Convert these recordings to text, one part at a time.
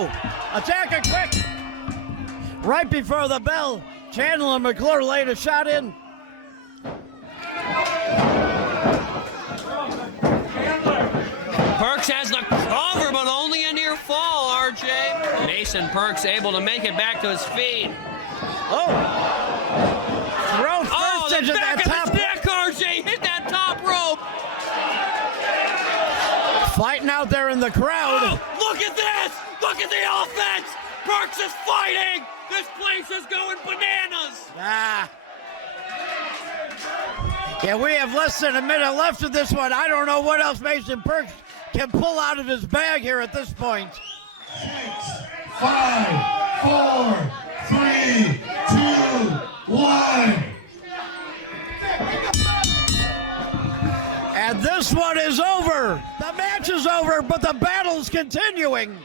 Oh, attack it quick. Right before the bell, Chandler and McClure laid a shot in. Perks has the cover, but only a near fall, RJ. Mason Perks able to make it back to his feet. Oh. Throw first into that top. Neck, RJ. Hit that top rope. Fighting out there in the crowd. Oh, look at this. Look at the offense. Perks is fighting. This place is going bananas. Yeah, we have less than a minute left of this one. I don't know what else Mason Perks can pull out of his bag here at this point. 6, 5, 4, 3, 2, 1. And this one is over. The match is over, but the battle's continuing.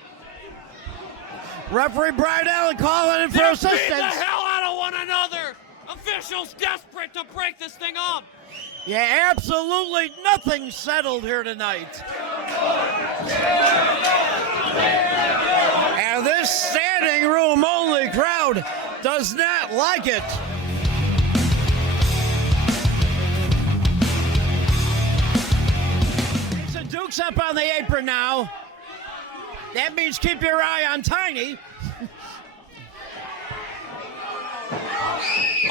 Referee Brian Allen calling in for assistance. They're beating the hell out of one another. Officials desperate to break this thing up. Yeah, absolutely nothing settled here tonight. And this standing room only crowd does not like it. Mason Duke's up on the apron now. That means keep your eye on Tiny.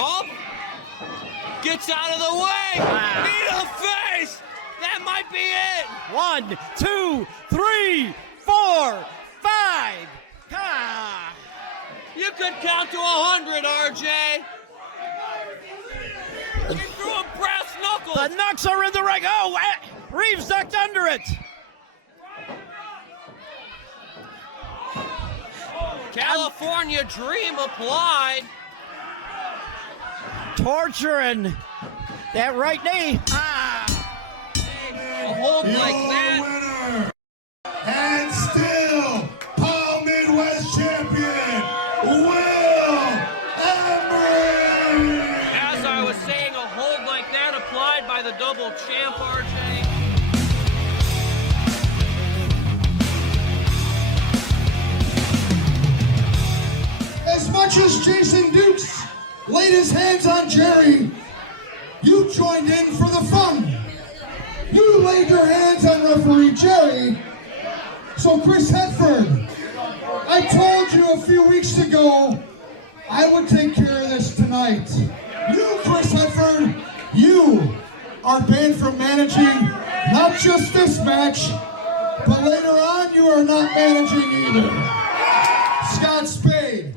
Up. Gets out of the way. Knee to the face. That might be it. 1, 2, 3, 4, 5. You could count to 100, RJ. He threw a brass knuckles. The knucks are in the ring. Oh, Reeves ducked under it. California Dream applied. Torturing that right knee. A hold like that. Winner, and still POWW Midwest Champion, Emory. As I was saying, a hold like that applied by the double champ, RJ. As much as Jason Dukes laid his hands on Jerry, you joined in for the fun. You laid your hands on referee Jerry. So Chris Hetford, I told you a few weeks ago I would take care of this tonight. You, Chris Hetford, you are banned from managing not just this match, but later on you are not managing either. Scott Spade,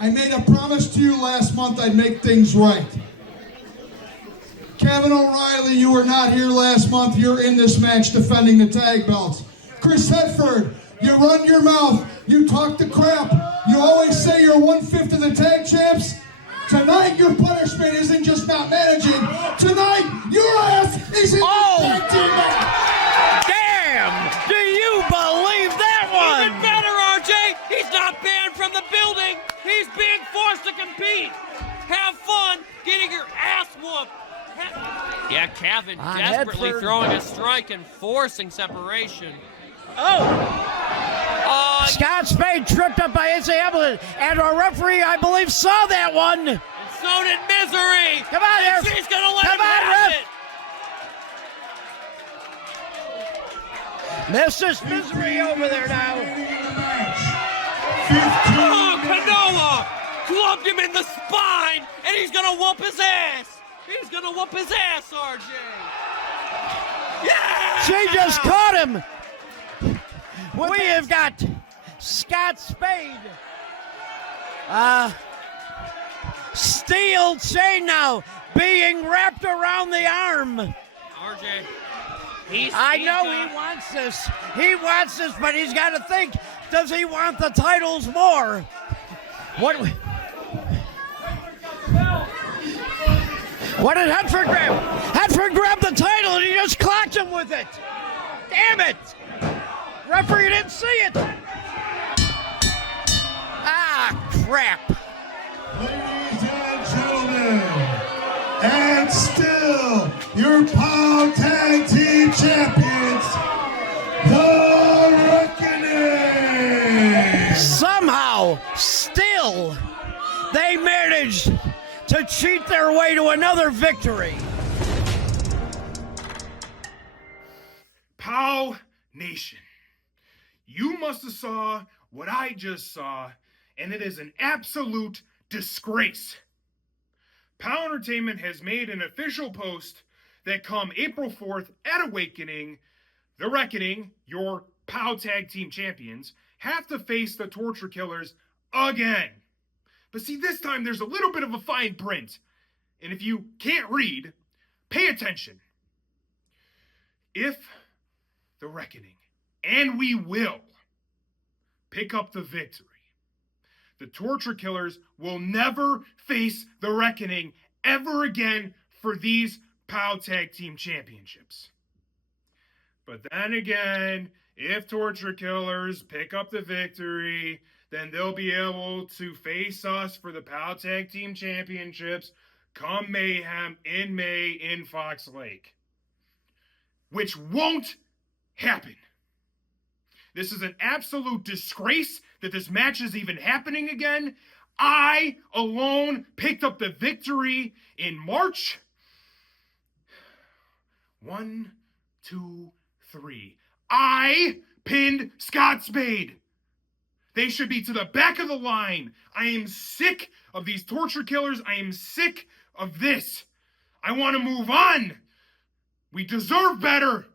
I made a promise to you last month I'd make things right. Kavan O'Reilly, you were not here last month. You're in this match defending the tag belts. Chris Hetford, you run your mouth. You talk the crap. You always say you're 1/5 of the tag champs. Tonight, your punishment isn't just not managing. Tonight, your ass is in the tag team match. Damn! Do you believe that one? Even better, RJ. He's not banned from the building. He's being forced to compete. Have fun getting your ass whooped. Yeah, Kavan desperately throwing a strike and forcing separation. Scott Spade tripped up by Avalon, and our referee, I believe, saw that one. And so did Misery. Come on, and Ref. she's gonna let Come him on, have Ref. Mrs. Misery over there now. Oh, Canoa clubbed him in the spine, and he's gonna whoop his ass. He's gonna whoop his ass, RJ. Yeah! She just caught him. We have got Scott Spade. Steel chain now being wrapped around the arm. RJ, he wants this. He wants this, but he's got to think, does he want the titles more? What did Hetford grab? Hetford grabbed the title and he just clocked him with it. Damn it. Referee didn't see it. Crap. Ladies and gentlemen, and still your POWW Tag Team Champions, The Reckoning. they managed to cheat their way to another victory. POW Nation, you must have saw what I just saw, and it is an absolute disgrace. POW Entertainment has made an official post that come April 4th at Awakening, The Reckoning, your POW Tag Team Champions, have to face the Torture Killers again. But see, this time there's a little bit of a fine print. And if you can't read, pay attention. If The Reckoning, and we will, pick up the victory, the Torture Killers will never face The Reckoning ever again for these POW Tag Team Championships. But then again, if Torture Killers pick up the victory, then they'll be able to face us for the POW Tag Team Championships come Mayhem in May in Fox Lake. Which won't happen. This is an absolute disgrace that this match is even happening again. I alone picked up the victory in March. 1, 2, 3. I pinned Scott Spade. They should be to the back of the line. I am sick of these Torture Killers. I am sick of this. I want to move on. We deserve better.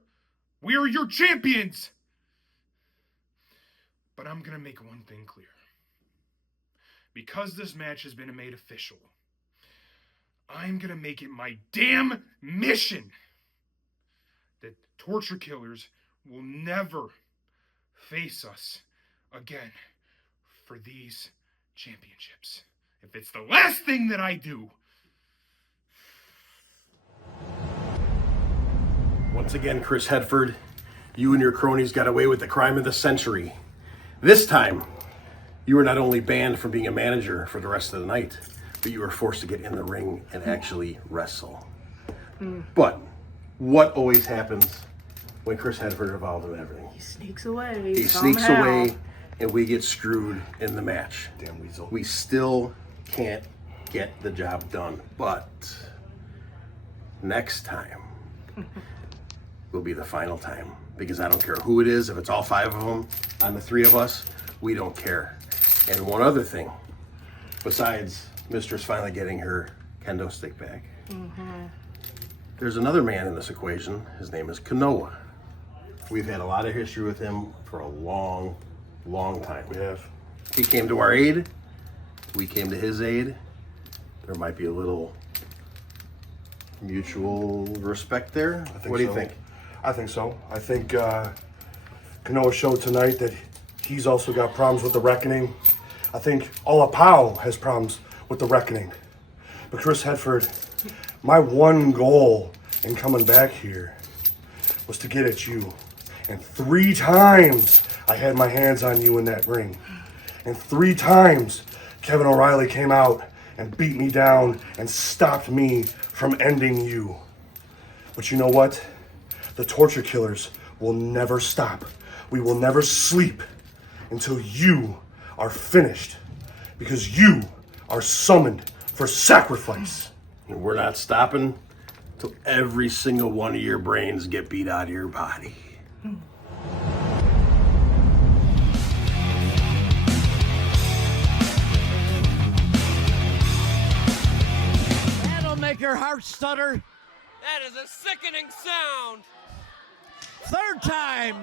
We are your champions. But I'm going to make one thing clear. Because this match has been made official, I'm going to make it my damn mission that Torture Killers will never face us again for these championships. If it's the last thing that I do. Once again, Chris Hedford, you and your cronies got away with the crime of the century. This time, you were not only banned from being a manager for the rest of the night, but you were forced to get in the ring and actually wrestle. But what always happens when Chris Hedford is involved in everything? He sneaks away. He sneaks away, and we get screwed in the match. Damn weasel. We still can't get the job done, but next time will be the final time, because I don't care who it is. If it's all 5 of them on the 3 of us, we don't care. And one other thing, besides Mistress finally getting her kendo stick back, there's another man in this equation. His name is Kanoa. We've had a lot of history with him for a long, long time. We have. He came to our aid. We came to his aid. There might be a little mutual respect there. What do you think? I think so. I think Kanoa showed tonight that he's also got problems with the Reckoning. I think all of POW has problems with the Reckoning. But Chris Hedford, my one goal in coming back here was to get at you. And 3 times I had my hands on you in that ring. And 3 times Kavan O'Reilly came out and beat me down and stopped me from ending you. But you know what? The Torture Killers will never stop. We will never sleep until you are finished, because you are summoned for sacrifice. And we're not stopping till every single one of your brains get beat out of your body. That'll make your heart stutter. That is a sickening sound. 3rd time.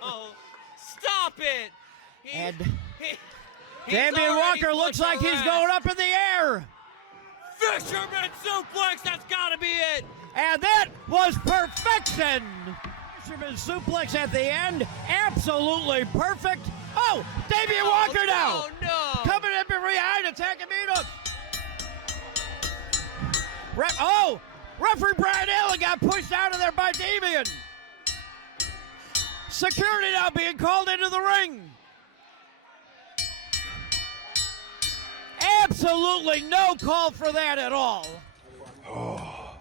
No, stop it. And he's Damien already Walker looks like flipped he's our going ass. up in the air. Fisherman suplex, that's gotta be it. And that was perfection. Fisherman suplex at the end. Absolutely perfect. Oh, Damien Walker now. No. Coming up in behind, attacking Meathooks. Referee Brian Allen got pushed out of there by Damian. Security now being called into the ring. Absolutely no call for that at all. Oh,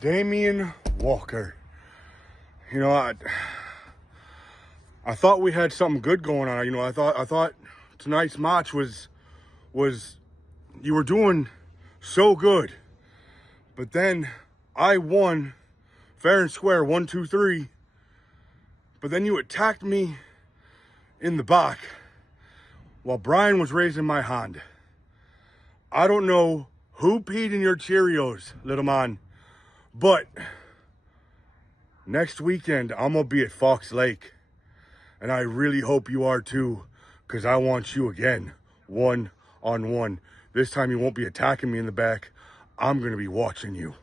Damien Walker. You know, I thought we had something good going on. You know, I thought tonight's match was was you were doing so good, but then I won fair and square, 1, 2, 3, but then you attacked me in the back while Brian was raising my hand. I don't know who peed in your Cheerios, little man, but next weekend I'm gonna be at Fox Lake, and I really hope you are too, because I want you again, 1-on-1. This time you won't be attacking me in the back. I'm gonna be watching you.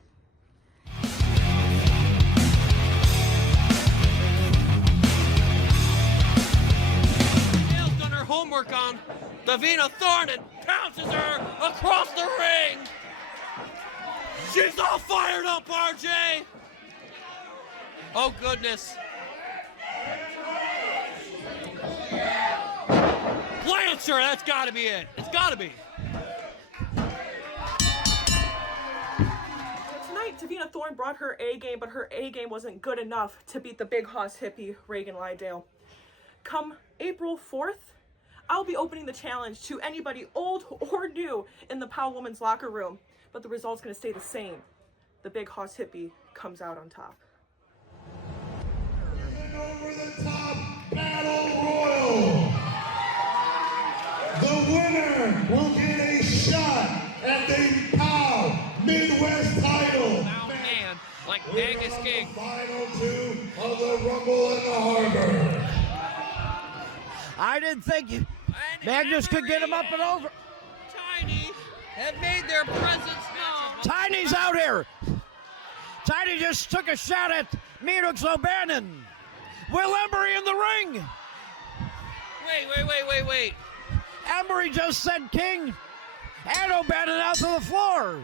Dale's done her homework on Davina Thorne and pounces her across the ring. She's all fired up, RJ. Oh, goodness. Lancer, that's got to be it. It's got to be. Tonight, Davina Thorne brought her A game, but her A game wasn't good enough to beat the big hoss hippie, Reagan Lydale. Come April 4th, I'll be opening the challenge to anybody old or new in the POW Women's locker room, but the result's going to stay the same. The big hoss hippie comes out on top. Over the top battle royal. The winner will get a shot at the POW Midwest title. Wow, man, like Magnus King. Final 2 of the Rumble in the Harbor. I didn't think Magnus could get him up and over. Tiny have made their presence known. Tiny's out here. Tiny just took a shot at Meathooks O'Bannon. Will Emory in the ring. Wait. Emory just sent King and O'Bannon out to the floor.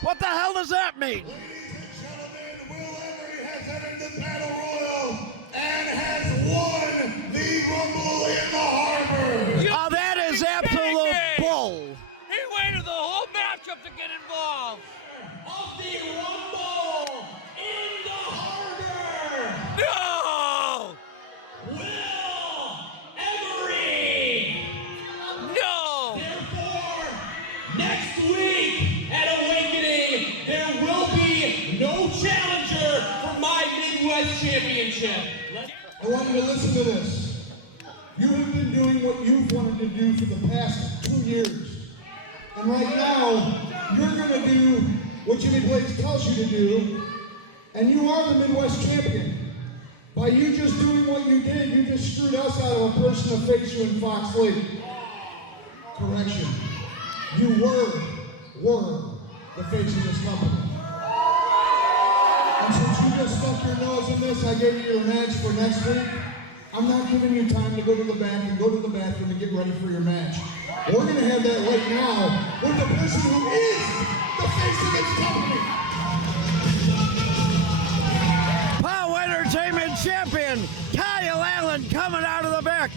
What the hell does that mean? Ladies and gentlemen, Will Emory has entered the battle royal and has won the Rumble in the Harbor. Oh, that is absolute bull. He waited the whole matchup to get involved. Of the Rumble in the Harbor, No! Will Emory. No! Therefore, next week at Awakening, there will be no challenger for my Midwest Championship. I want you to listen to this. You have been doing what you've wanted to do for the past 2 years. And right now, you're going to do what Jimmy Blades tells you to do, and you are the Midwest champion. By you just doing what you did, you just screwed us out of a person to face you in Fox Lake. Correction. You were the face of this company. And since you just stuck your nose in this, I gave you your match for next week. I'm not giving you time to go to the back and go to the bathroom and get ready for your match. We're going to have that right now with the person who is the face of this company. POWW Entertainment Champion Kyle Allen coming out of the back.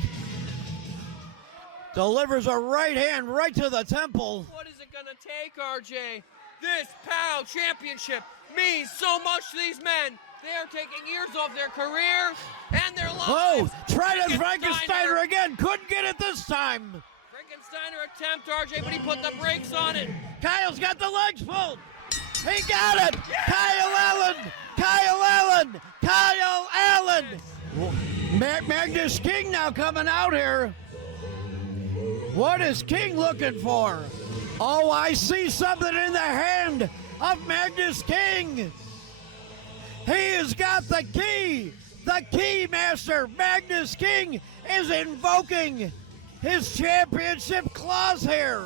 Delivers a right hand right to the temple. What is it gonna take, RJ? This POW Championship means so much to these men. They are taking years off their career and their lives. Oh, tried at Frankensteiner again. Couldn't get it this time. Frankensteiner attempt, RJ, but he put the brakes on it. Kyle's got the legs pulled. He got it. Kyle Allen. Kyle Allen. Kyle Allen. Magnus King now coming out here. What is King looking for? Oh, I see something in the hand of Magnus King. He has got the key. The key master, Magnus King, is invoking his championship clause here.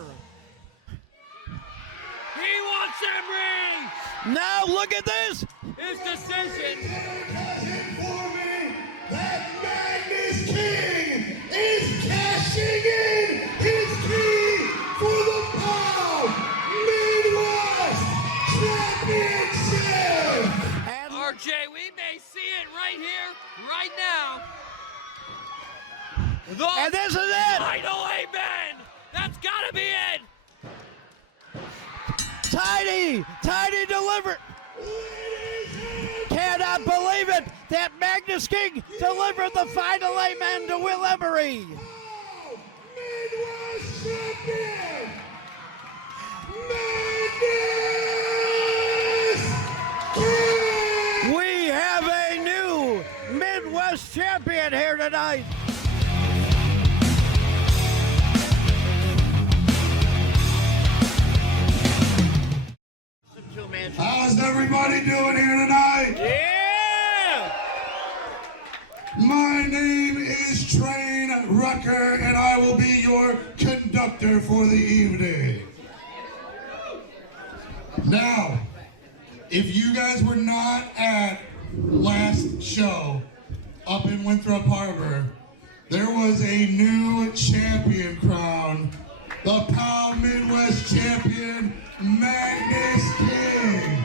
He wants Emory. Now look at this. His decision. Informing that Magnus King is cashing in his key for the POW Midwest Championship. And RJ, we may see it right here, right now. And this is it. Final amen. That's gotta be it. Tiny delivered. Cannot believe it that Magnus King delivered the final amen to Will Emory. Midwest Champion everybody doing here tonight? Yeah! My name is Train Rucker, and I will be your conductor for the evening. Now, if you guys were not at last show up in Winthrop Harbor, there was a new champion crowned, the POWW Midwest Champion Magnus King.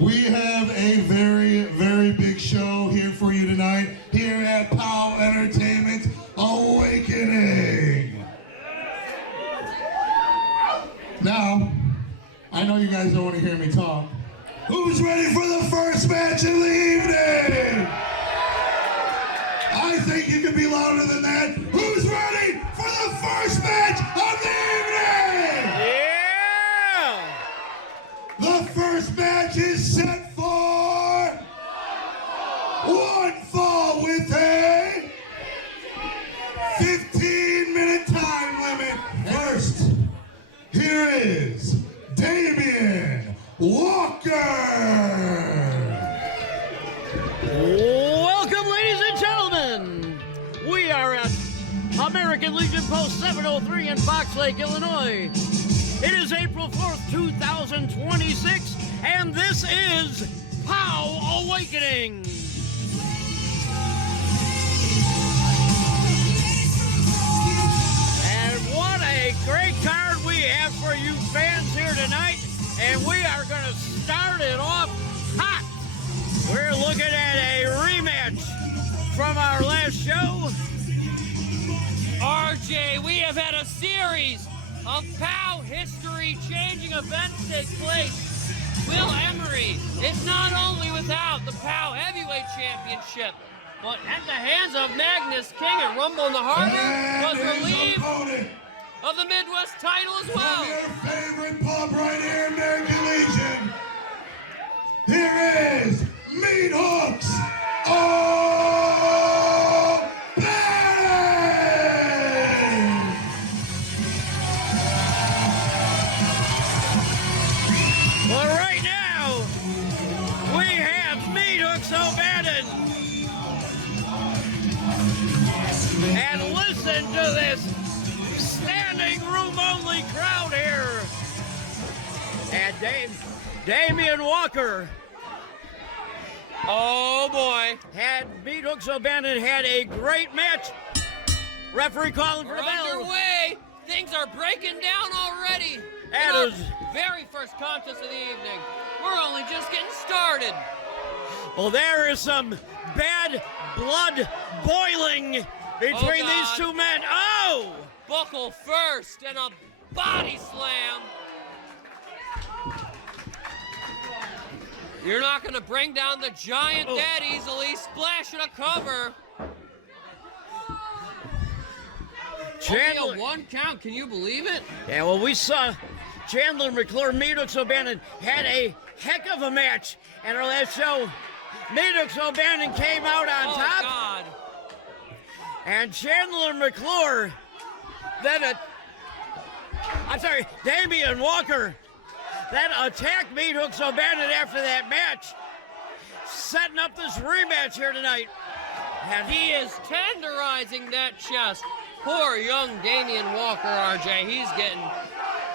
We have a very, very big show here for you tonight, here at POWW Entertainment Awakening. Now, I know you guys don't want to hear me talk. Who's ready for the first match of the evening? I think you can be louder than that. Who's ready for the first match of the evening? Yeah! The first match is set for one fall with a 15-minute time limit. First, here is Damien Walker. Welcome, ladies and gentlemen. We are at American Legion Post 703 in Fox Lake, Illinois. It is April 4th, 2026, and this is POWW Awakening. And what a great card we have for you fans here tonight, and we are going to start it off hot. We're looking at a rematch from our last show. RJ, we have had a series of POW history-changing events take place. Will Emory is not only without the POW Heavyweight Championship, but at the hands of Magnus King at Rumble in the Harbor was relieved of the Midwest title as well. From your favorite pub right here, American Legion. Here is Meathooks O'Bannon. Well, right now, we have Meathooks O'Bannon. And listen to this standing room only crowd here. And Damien Walker. Oh boy. Meathooks O'Bannon had a great match. Referee calling for We're the bell. underway. Things are breaking down already. That In our is- very first contest of the evening. We're only just getting started. Well, there is some bad blood boiling between these God. two men. Oh! Buckle first and a body slam. You're not going to bring down the giant that easily. Splash and a cover. Only a one count. Can you believe it? Yeah, well, we saw Chandler McClure, Meathooks O'Bannon had a heck of a match at our last show. Meathooks O'Bannon came out on top. God. And Chandler McClure, Damien Walker, then attacked Meathooks O'Bannon after that match, setting up this rematch here tonight. And he is tenderizing that chest. Poor young Damien Walker, RJ. He's getting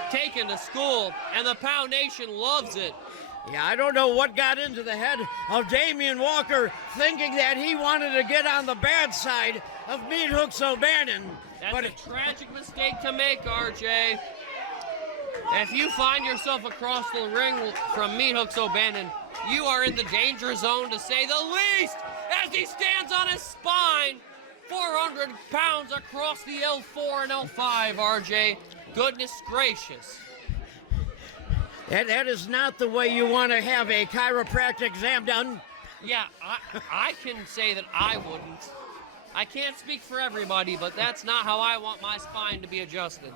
taken to school, and the POW Nation loves it. Yeah, I don't know what got into the head of Damien Walker thinking that he wanted to get on the bad side of Meathooks O'Bannon. That's a tragic mistake to make, RJ. If you find yourself across the ring from Meathooks O'Bannon, you are in the danger zone, to say the least, as he stands on his spine, 400 pounds across the L4 and L5, RJ. Goodness gracious. That is not the way you want to have a chiropractic exam done. Yeah, I can say that I wouldn't. I can't speak for everybody, but that's not how I want my spine to be adjusted.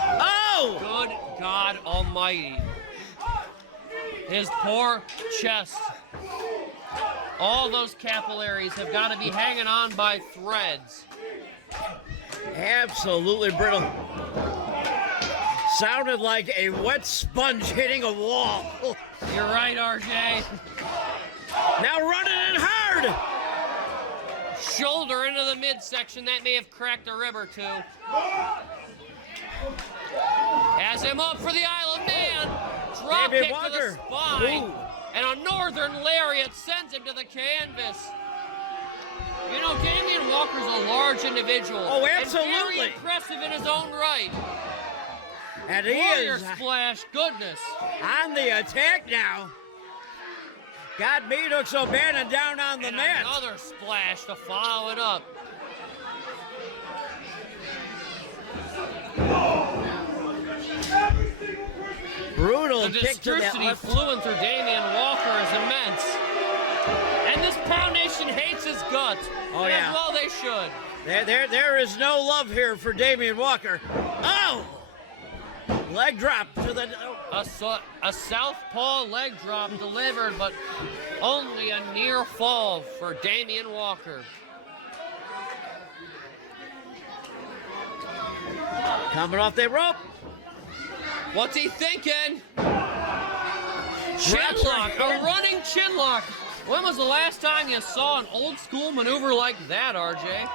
Oh! Good God Almighty. His poor chest. All those capillaries have got to be hanging on by threads. Absolutely brittle. Sounded like a wet sponge hitting a wall. You're right, RJ. Now running in hard. Shoulder into the midsection. That may have cracked a rib or two. Has him up for the Isle of Man. Drop kick to the spine. Ooh. And a northern lariat sends him to the canvas. You know, Damien Walker's a large individual. Oh, absolutely. And very impressive in his own right. And he Warrior is splash, goodness. On the attack now. Got Meathooks O'Bannon down on the mat. Another splash to follow it up. Brutal the kick to that diversity left. flowing through Damien Walker is immense. And this Pow Nation hates his guts. Oh, and yeah. as well they should. There is no love here for Damien Walker. Oh! Leg drop to the... A southpaw leg drop delivered, but only a near fall for Damien Walker. Coming off that rope. What's he thinking? Chinlock, a running chinlock. When was the last time you saw an old school maneuver like that, RJ?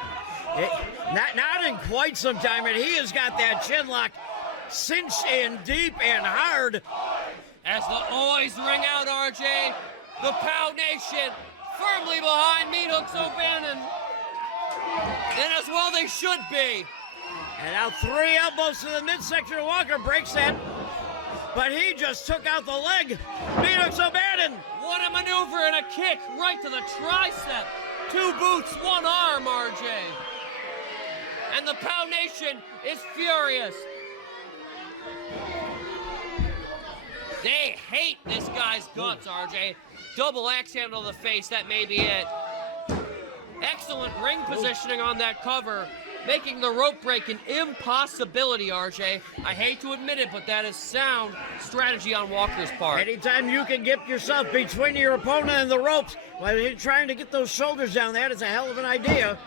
Not in quite some time, and he has got that chinlock cinched in deep and hard. As the Oys ring out, RJ, the Pow Nation firmly behind Meathooks O'Bannon. And as well they should be. And now 3 elbows to the midsection of Walker, breaks that. But he just took out the leg. Meathooks O'Bannon. What a maneuver and a kick right to the tricep. 2 boots, 1 arm, RJ. And the Pow Nation is furious. They hate this guy's guts, RJ. Double axe handle to the face, that may be it. Excellent ring positioning on that cover, making the rope break an impossibility, RJ. I hate to admit it, but that is sound strategy on Walker's part. Anytime you can get yourself between your opponent and the ropes while you're trying to get those shoulders down, that is a hell of an idea.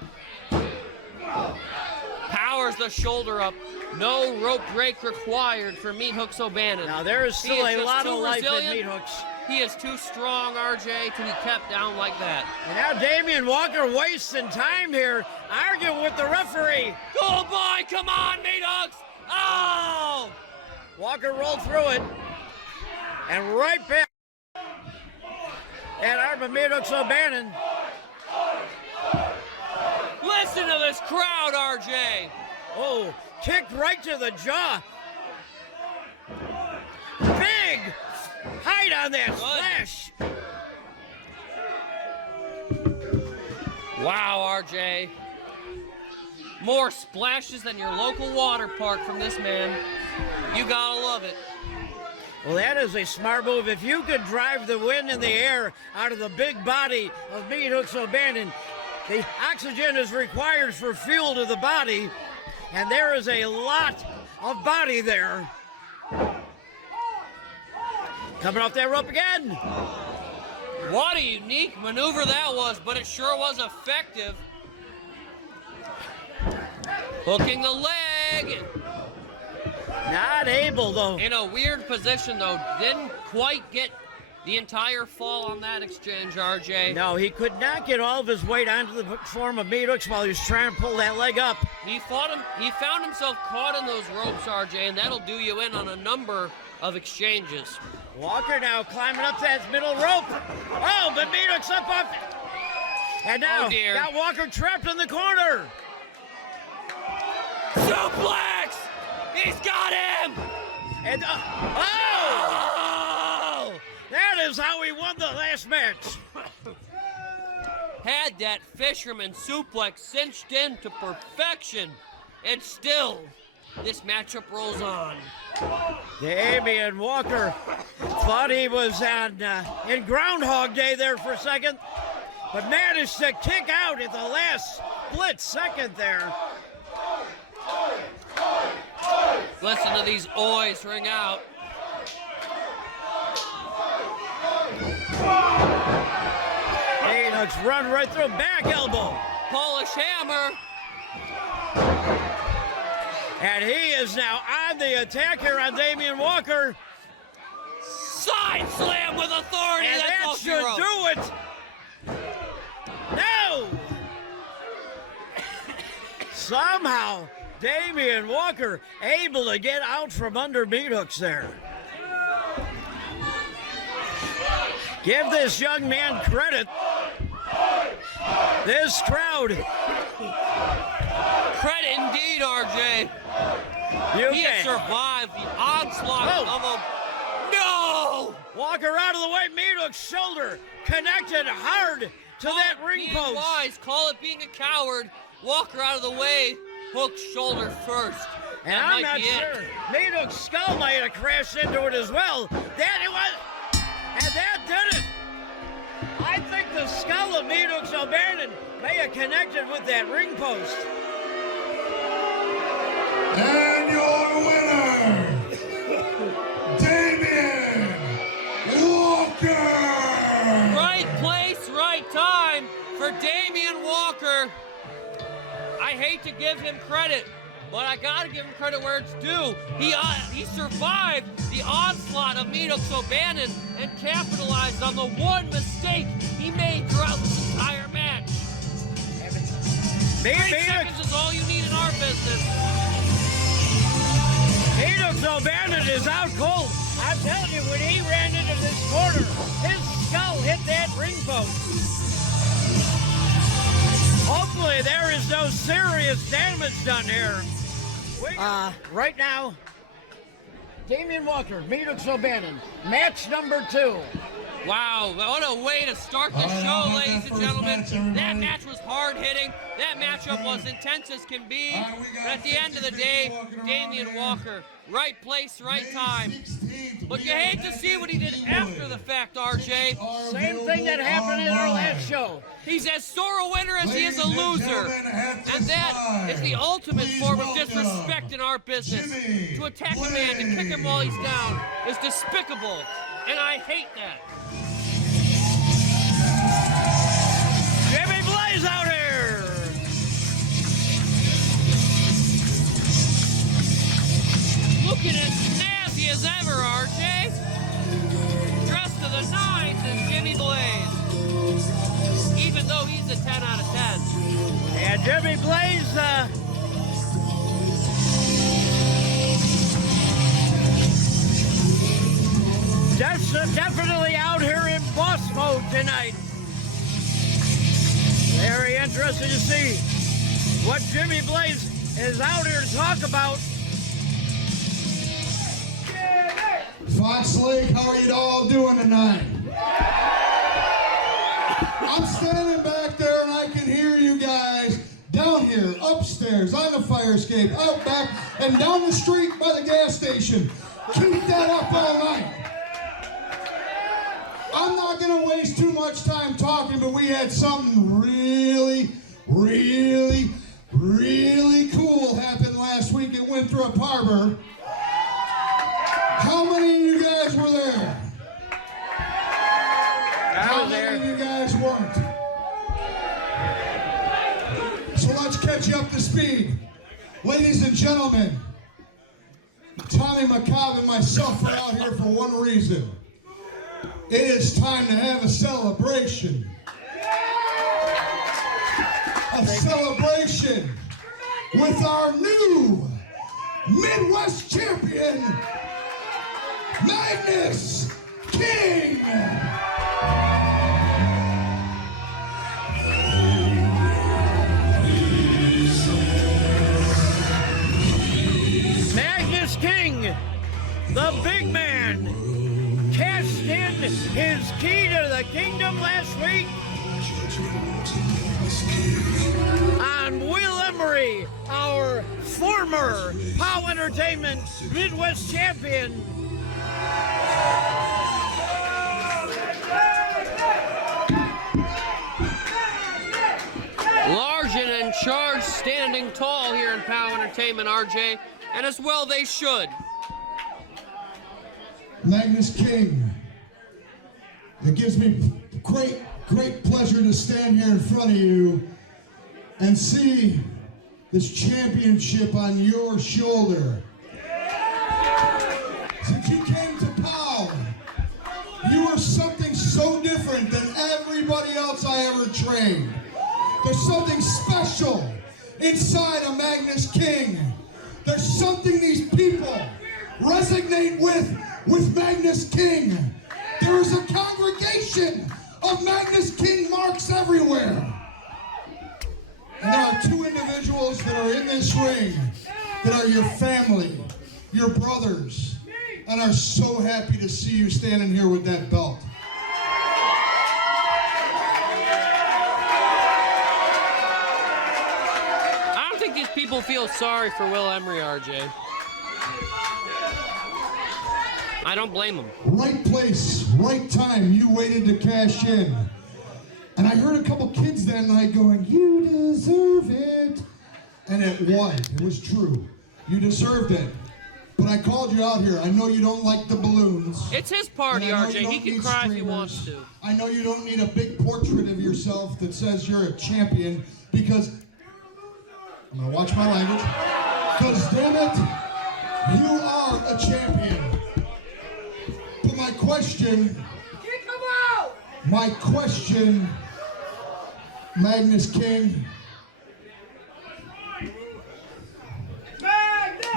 Powers the shoulder up. No rope break required for Meathooks O'Bannon. Now there is still a lot of life in Meathooks. He is too strong, RJ, to be kept down like that. And now Damien Walker wasting time here, arguing with the referee. Oh boy, come on, Meathooks! Oh! Walker rolled through it. And right back at arm of Meathooks O'Bannon. Listen to this crowd, RJ. Oh, kicked right to the jaw. Big height on that splash. Wow, RJ. More splashes than your local water park from this man. You gotta love it. Well, that is a smart move. If you could drive the wind in the air out of the big body of Meathooks O'Bannon, the oxygen is required for fuel to the body, and there is a lot of body there. Coming off that rope again. What a unique maneuver that was, but it sure was effective. Hooking the leg. Not able, though. In a weird position, though. Didn't quite get the entire fall on that exchange, RJ. No, he could not get all of his weight onto the form of Meathooks while he was trying to pull that leg up. He found himself caught in those ropes, RJ, and that'll do you in on a number of exchanges. Walker now climbing up that middle rope. Oh, but Meathooks up. And now got Walker trapped in the corner. Suplex! He's got him! And oh! That is how he won the last match. Had that fisherman suplex cinched in to perfection, and still, this matchup rolls on. Damien Walker thought he was in Groundhog Day there for a second, but managed to kick out at the last split second there. Listen to these Oys ring out. Meathooks run right through, back elbow. Polish hammer. And he is now on the attack here on Damien Walker. Side slam with authority. And that That's should do it. No! Somehow, Damien Walker able to get out from under Meathooks there. Give this young man credit. This crowd. Credit indeed, RJ. He has survived the onslaught of a... No! Walker out of the way. Meathooks' shoulder connected hard to that ring post. Wise, call it being a coward. Walker out of the way. Hook shoulder first. And I'm not sure. Meathooks' skull might have crashed into it as well. That it was, and that did it. I think the skull of Meathooks O'Bannon may have connected with that ring post. And your winner, Damien Walker! Right place, right time for Damien Walker. I hate to give him credit, but I gotta give him credit where it's due. He survived the onslaught of Meathooks O'Bannon and capitalized on the one mistake he made throughout this entire match. 3 seconds is all you need in our business. Meathooks O'Bannon is out cold. I'm telling you, when he ran into this corner, his skull hit that ring post. Hopefully there is no serious damage done here. Right now, Damien Walker, Meathooks O'Bannon, match number 2. Wow, what a way to start the show, ladies and gentlemen. That match was hard-hitting. That matchup was intense as can be. But at the end of the day, Damien Walker, right place, right time. But you hate to see what he did after the fact, RJ. Same thing that happened in our last show. He's as sore a winner as he is a loser. And that is the ultimate form of disrespect in our business. To attack a man, to kick him while he's down, is despicable. And I hate that. Jimmy Blaze out here. Looking as snazzy as ever, RJ. Dressed to the nines is Jimmy Blaze. Even though he's a 10 out of 10. And Jimmy Blaze, definitely out here in boss mode tonight. Very interesting to see what Jimmy Blaze is out here to talk about. Fox Lake, how are you all doing tonight? I'm standing back there and I can hear you guys down here, upstairs, on the fire escape, out back, and down the street by the gas station. Keep that up all night. I'm not going to waste too much time talking, but we had something really, really, really cool happen last week at Winthrop Harbor. How many of you guys were there? How many of you guys weren't? So let's catch you up to speed. Ladies and gentlemen, Tommy Macabre and myself are out here for one reason. It is time to have a celebration. A celebration with our new Midwest champion, Magnus King. Magnus King, the big man, cashed in his key to the kingdom last week on Will Emory, our former POWW Entertainment Midwest champion. Large and in charge, standing tall here in POWW Entertainment, RJ, and as well they should. Magnus King. It gives me great great pleasure to stand here in front of you and see this championship on your shoulder. Since you came to POW, you are something so different than everybody else I ever trained. There's something special inside of Magnus King. There's something these people resonate with Magnus King. There is a congregation of Magnus King marks everywhere. And there are two individuals that are in this ring that are your family, your brothers, and are so happy to see you standing here with that belt. I don't think these people feel sorry for Will Emory, RJ. I don't blame them. Right place, right time, you waited to cash in. And I heard a couple kids that night going, "You deserve it." And it was true. You deserved it. But I called you out here. I know you don't like the balloons. It's his party, RJ. He can cry if he wants to. I know you don't need a big portrait of yourself that says you're a champion, because I'm gonna watch my language. Because damn it, you are a champion. But my question, Magnus King,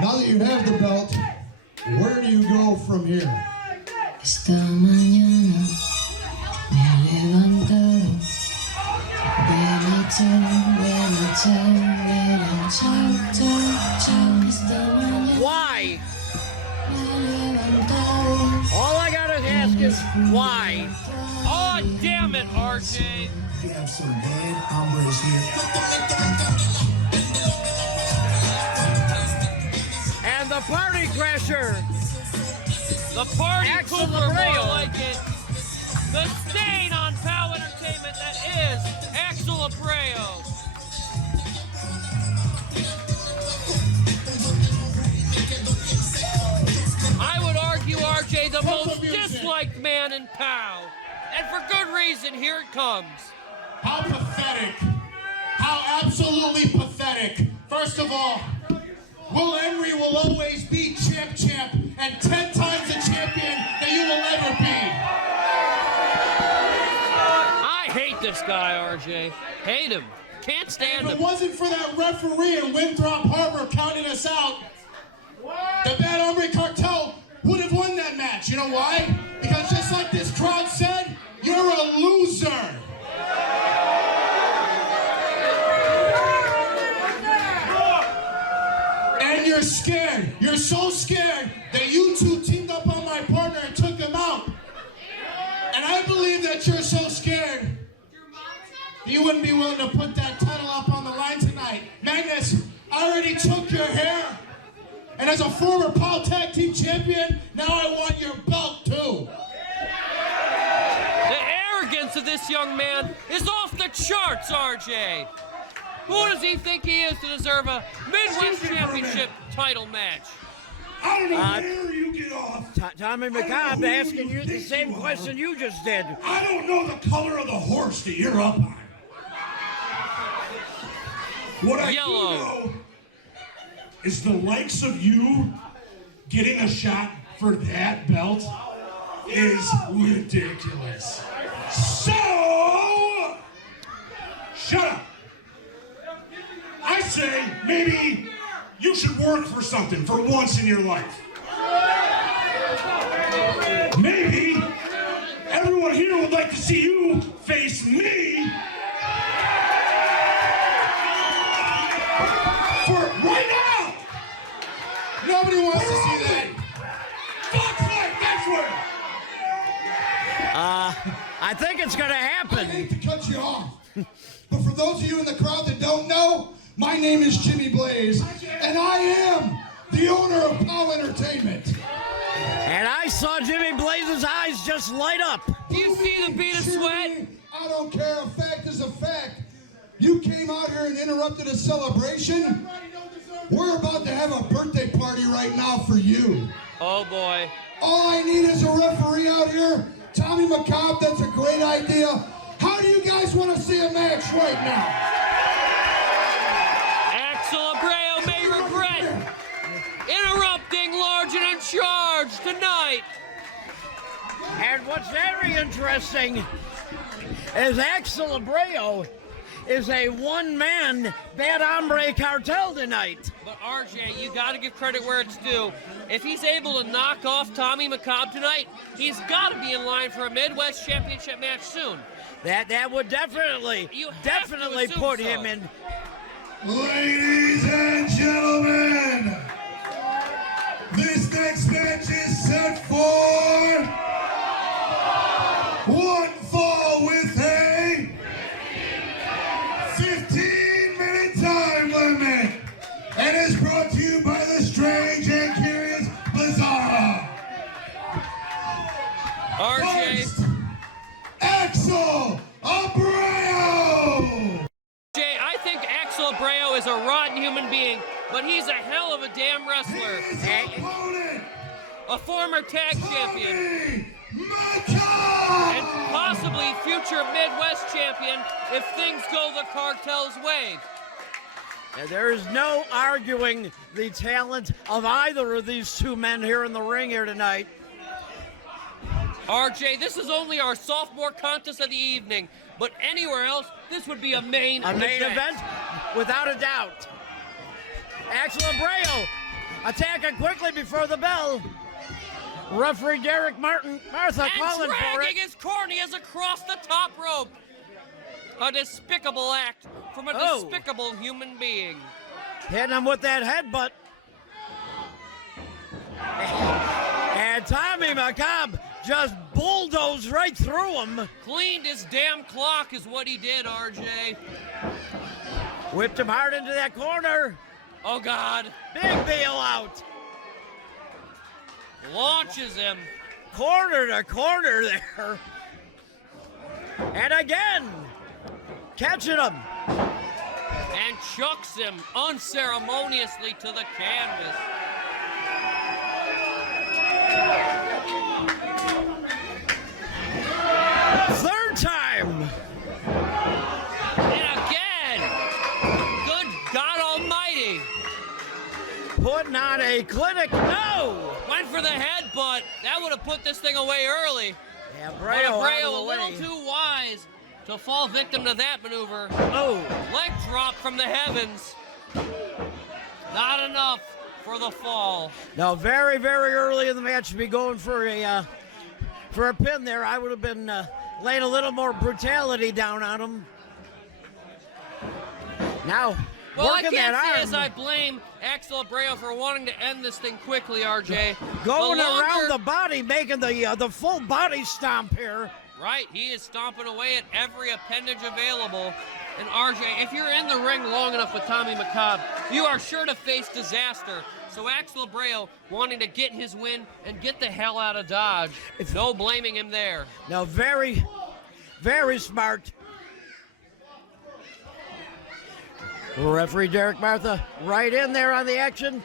now that you have the belt, where do you go from here? Esta mañana me he levantado, Why? All I gotta ask is why? Oh, damn it, RJ. We have some bad hombres here. And the party crasher. The party Axel pooper, Abrayo. more like it. The stain on POWW Entertainment that is Axel Abrayo. I would argue, RJ, the most disliked man in POW. And for good reason, here it comes. How pathetic. How absolutely pathetic. First of all, Will Emory will always be champ and 10 times the champion that you will ever be. I hate this guy, RJ. Hate him. Can't stand If him. it wasn't for that referee in Winthrop Harbor counting us out, the Bad Hombre Cartel would have won that match. You know why? Because just like this crowd said, you're a loser. And you're scared. You're so scared that you two teamed up on my partner and took him out. And I believe that you're so scared you wouldn't be willing to put that title up on the line tonight. Magnus, I already took your hair. And as a former POW Tag Team Champion, now I want your belt too. The arrogance of this young man is off the charts, RJ. Who does he think he is to deserve a Midwest Championship title match? I don't know where you get off. Tommy Macabre asking you the same question you just did. I don't know the color of the horse that you're up on. What I Yellow. do know is the likes of you getting a shot for that belt is ridiculous. So, shut up. I say maybe you should work for something for once in your life. Maybe everyone here would like to see you face me for right now. Nobody wants to see that. Fox Life, that's where. I think it's gonna I happen. hate to cut you off, but for those of you in the crowd that don't know, my name is Jimmy Blaze, and I am the owner of POWW Entertainment. And I saw Jimmy Blaze's eyes just light up. Do you see the bead of sweat? I don't care. A fact is a fact. You came out here and interrupted a celebration. We're about to have a birthday party right now for you. Oh boy. All I need is a referee out here. Tommy Macabre, that's a great idea. How do you guys want to see a match right now? Axel Abrayo may regret interrupting Large and in Charge tonight. And what's very interesting is Axel Abrayo is a one-man bad hombre cartel tonight. But RJ, you got to give credit where it's due. If he's able to knock off Tommy Macabre tonight, he's got to be in line for a Midwest Championship match soon. That would definitely put him in. Ladies and gentlemen, this next match is set for one fall with a 15-minute time limit, and is brought to you by the Strange and Curious Bazaar. RJ. First, Axel Abrayo. I think Axel Abrayo is a rotten human being, but he's a hell of a damn wrestler. His opponent, A former tag champion. Tommy Macabre. And possibly future Midwest champion if things go the cartel's way. There is no arguing the talent of either of these two men here in the ring here tonight. RJ, this is only our sophomore contest of the evening, but anywhere else, this would be a main event, without a doubt. Axel Abrayo attacking quickly before the bell. Referee Derek Martha calling for it. Dragging his corneas across the top rope. A despicable act from a despicable human being. Hitting him with that headbutt. And Tommy Macabre just bulldozed right through him. Cleaned his damn clock is what he did, RJ. Whipped him hard into that corner. Oh, God. Big bailout. Launches him. Corner to corner there. And again. Catching him. And chucks him unceremoniously to the canvas. Third time. And again. Good God Almighty. Putting on a clinic. No. Went for the headbutt. That would have put this thing away early. Yeah, Abrayo a little too wise to fall victim to that maneuver. Oh. Leg drop from the heavens. Not enough for the fall. Now, very, very early in the match to be going for a pin there. I would have been laying a little more brutality down on him. Now, well, working I can't that say arm. as I blame Axel Abrayo for wanting to end this thing quickly, RJ. Going around the body, making the full body stomp here. Right, he is stomping away at every appendage available. And RJ, if you're in the ring long enough with Tommy Macabre, you are sure to face disaster. So Axel Abrayo wanting to get his win and get the hell out of Dodge. No blaming him there. Now, very, very smart. Referee Derek Martha right in there on the action.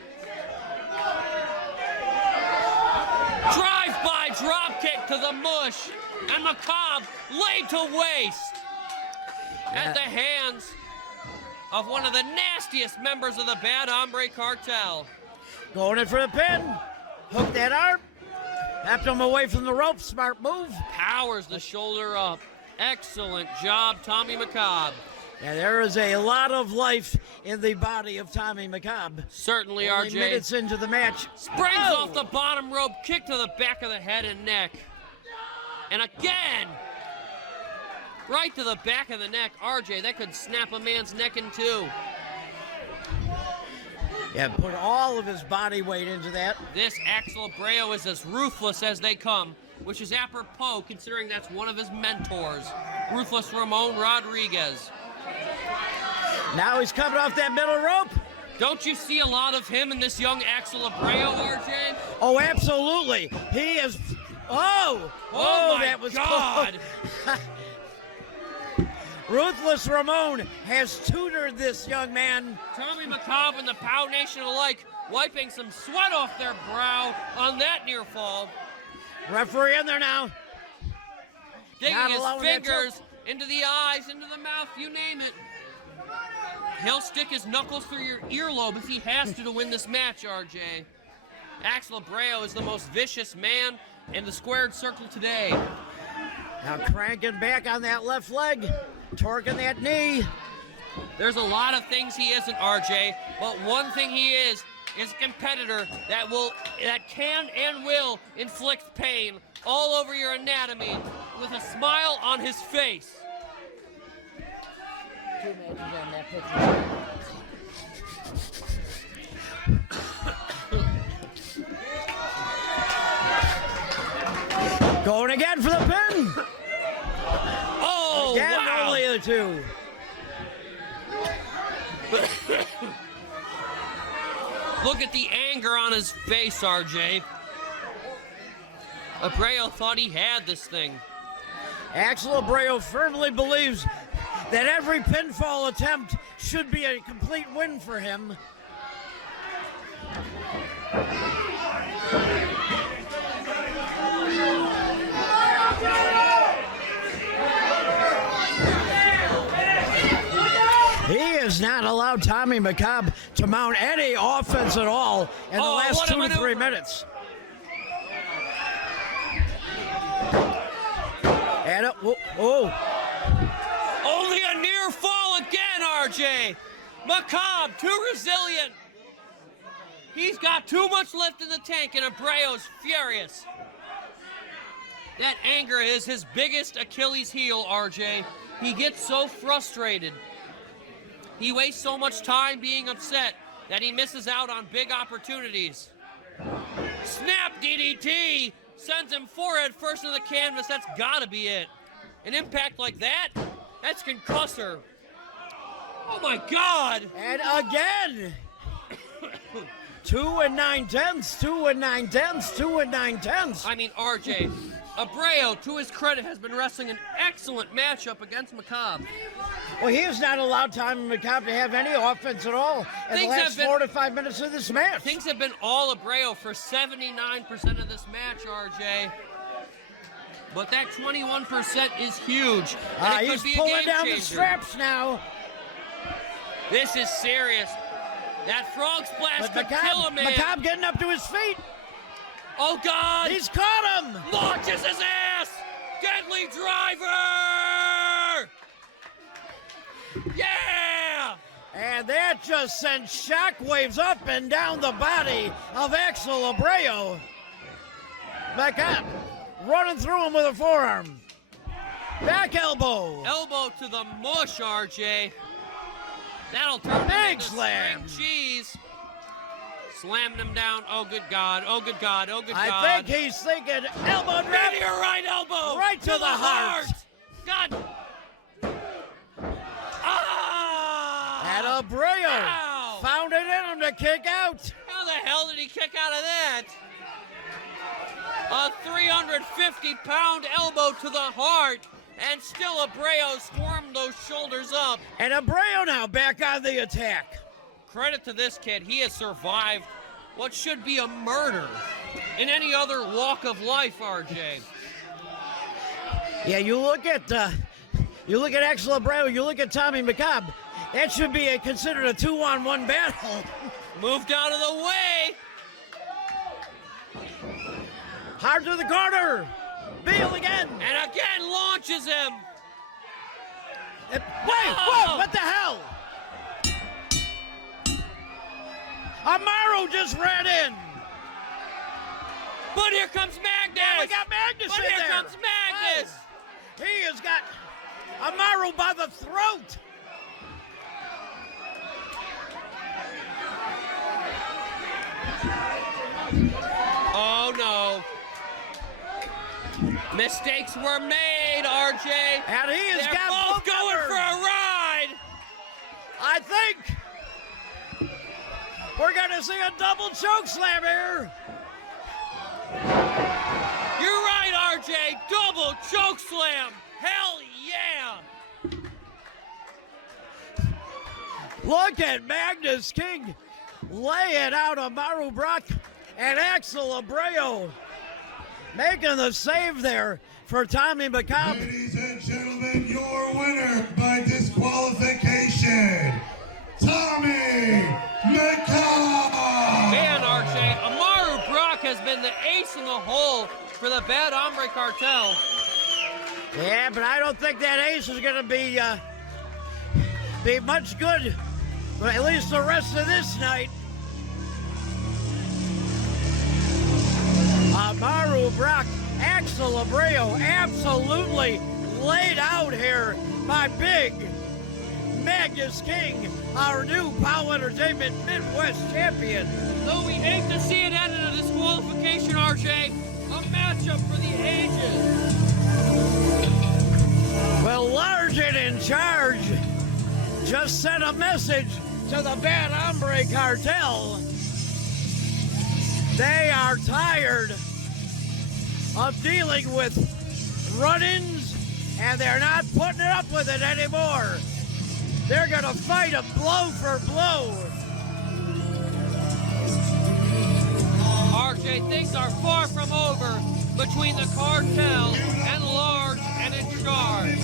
Drive-by drop kick to the mush. And Macabre laid to waste at the hands of one of the nastiest members of the Bad Hombre Cartel. Going in for the pin. Hook that arm. Tapped him away from the rope. Smart move. Powers the shoulder up. Excellent job, Tommy Macabre. Yeah, there is a lot of life in the body of Tommy Macabre. Certainly, Only RJ. minutes into the match. Springs off the bottom rope, kick to the back of the head and neck. And again, right to the back of the neck. RJ, that could snap a man's neck in two. Yeah, put all of his body weight into that. This Axel Abrayo is as ruthless as they come, which is apropos considering that's one of his mentors, Ruthless Ramon Rodriguez. Now he's coming off that middle rope. Don't you see a lot of him in this young Axel Abrayo, RJ? Oh, absolutely. He is... Oh my that was God. Ruthless Ramon has tutored this young man. Tommy Macabre and the POW Nation alike wiping some sweat off their brow on that near fall. Referee in there now. Digging his fingers into the eyes, into the mouth, you name it. He'll stick his knuckles through your earlobe if he has to win this match, RJ. Axel Abrayo is the most vicious man in the squared circle today. Now cranking back on that left leg, torquing that knee. There's a lot of things he isn't, RJ, but one thing he is a competitor that can and will inflict pain all over your anatomy with a smile on his face. 2 matches on that picture. Going again for the pin. Oh, again, wow. only the 2. Look at the anger on his face, RJ. Abrayo thought he had this thing. Axel Abrayo firmly believes that every pinfall attempt should be a complete win for him. He has not allowed Tommy Macabre to mount any offense at all in the last 2 to 3 minutes. And only a near fall again, RJ. Macabre, too resilient. He's got too much left in the tank, and Abrayo's furious. That anger is his biggest Achilles heel, RJ. He gets so frustrated. He wastes so much time being upset that he misses out on big opportunities. Snap DDT sends him forehead first into the canvas. That's gotta be it. An impact like that, that's concussor. Oh my God! And again! 2 9/10, 2 9/10, 2 9/10. I mean, RJ, Abrayo, to his credit, has been wrestling an excellent matchup against Macabre. Well, he has not allowed Tommy Macabre to have any offense at all in the last 4 to 5 minutes of this match. Things have been all Abrayo for 79% of this match, RJ. But that 21% is huge. He's pulling down the straps now. This is serious. That frog splash could kill a man. Macabre getting up to his feet. Oh, God. He's caught him. Launches his ass. Deadly driver. Yeah. And that just sent shockwaves up and down the body of Axel Abrayo. Macabre running through him with a forearm. Back elbow. Elbow to the mush, RJ. That'll turn big into slam. string cheese. Slamming him down. Oh, good God. Oh, good God. Oh, good God. I think he's thinking elbow drop. Into your right elbow. Right to the heart. God. Ah. And Abrayo found it in him to kick out. How the hell did he kick out of that? A 350-pound elbow to the heart. And still Abrayo squirmed those shoulders up. And Abrayo now back on the attack. Credit to this kid. He has survived what should be a murder in any other walk of life, RJ. Yeah, you look at Axel Abrayo, you look at Tommy Macabre. That should be considered a 2-on-1 battle. Moved out of the way. Hard to the corner. Beal again. And again launches him. Wait, whoa, what the hell? Amaro just ran in. But here comes Magnus. Yeah, we got Magnus but in here there. comes Magnus. Oh, he has got Amaro by the throat. Oh, no. Mistakes were made, RJ. And he has They're got both going for a ride. I think we're going to see a double choke slam here. You're right, RJ. Double choke slam. Hell yeah. Look at Magnus King laying out Amaru Brock and Axel Abrayo making the save there for Tommy Macabre. Ladies and gentlemen, your Tommy Macabre. Man, RJ, Amaru Brock has been the ace in the hole for the Bad Hombre Cartel. Yeah, but I don't think that ace is going to be much good, but at least the rest of this night. Amaru Brock, Axel Abrayo, absolutely laid out here by Big Magnus King, our new POWW Entertainment Midwest champion. Though we hate to see it end in a disqualification, RJ, a matchup for the ages. Well, Large and in charge just sent a message to the Bad Hombre Cartel. They are tired of dealing with run-ins, and they're not putting it up with it anymore. They're gonna fight a blow for blow. RJ, things are far from over between the cartel and Large and in charge.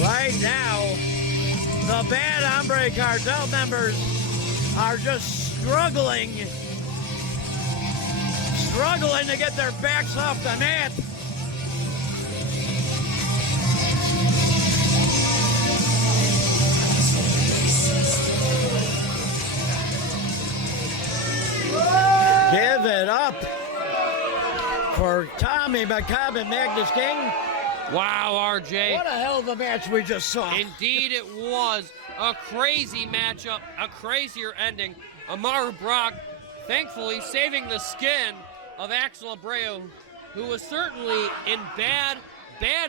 Right now, the Bad Hombre Cartel members are just struggling to get their backs off the mat. Give it up for Tommy Macabre and Magnus King. Wow, RJ. What a hell of a match we just saw. Indeed it was. A crazy matchup, a crazier ending. Amaru Brock, thankfully, saving the skin of Axel Abrayo, who was certainly in bad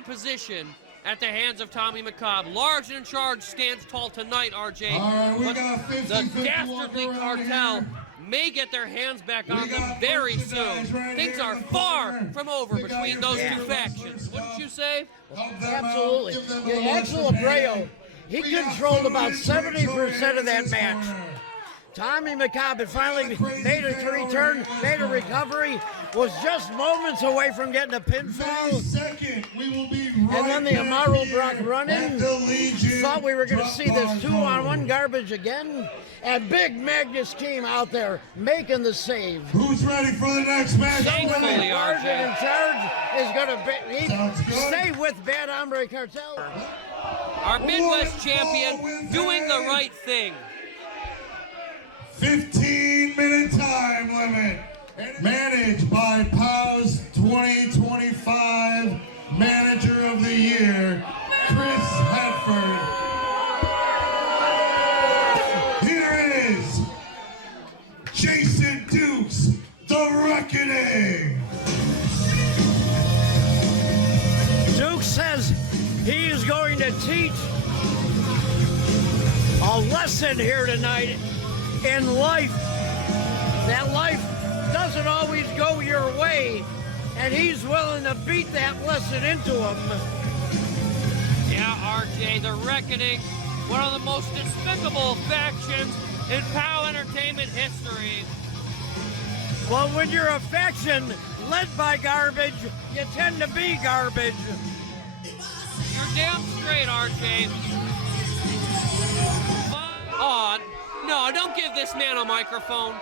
position at the hands of Tommy Macabre. Large and in charge stands tall tonight, RJ. All right, we but got 50, the 50 dastardly Walker cartel may get their hands back on them very soon. Things are far from over between those two factions, wouldn't you say? Absolutely. Yeah, Axel Abrayo, he controlled about 70% of that match. Tommy Macabre finally made a return, made a recovery, was just moments away from getting a pinfall. And then the Amaru Brock run-in. Thought we were going to see this 2-on-1 garbage again. And Big Magnus came out there making the save. Who's ready for the next match? Thankfully, Large RJ. in charge is going to stay with Bad Hombre Cartel. Our Midwest champion doing the right thing. 15-minute time limit. Managed by POWW's 2025 Manager of the Year, Chris Hedford. Here is Jason Dukes, The Reckoning. Duke says he is going to teach a lesson here tonight in life. That life doesn't always go your way, and he's willing to beat that lesson into him. Yeah, RJ, the Reckoning, one of the most despicable factions in POWW Entertainment history. Well, when you're a faction led by garbage, you tend to be garbage. You're damn straight, RJ. On. No, don't give this man a microphone.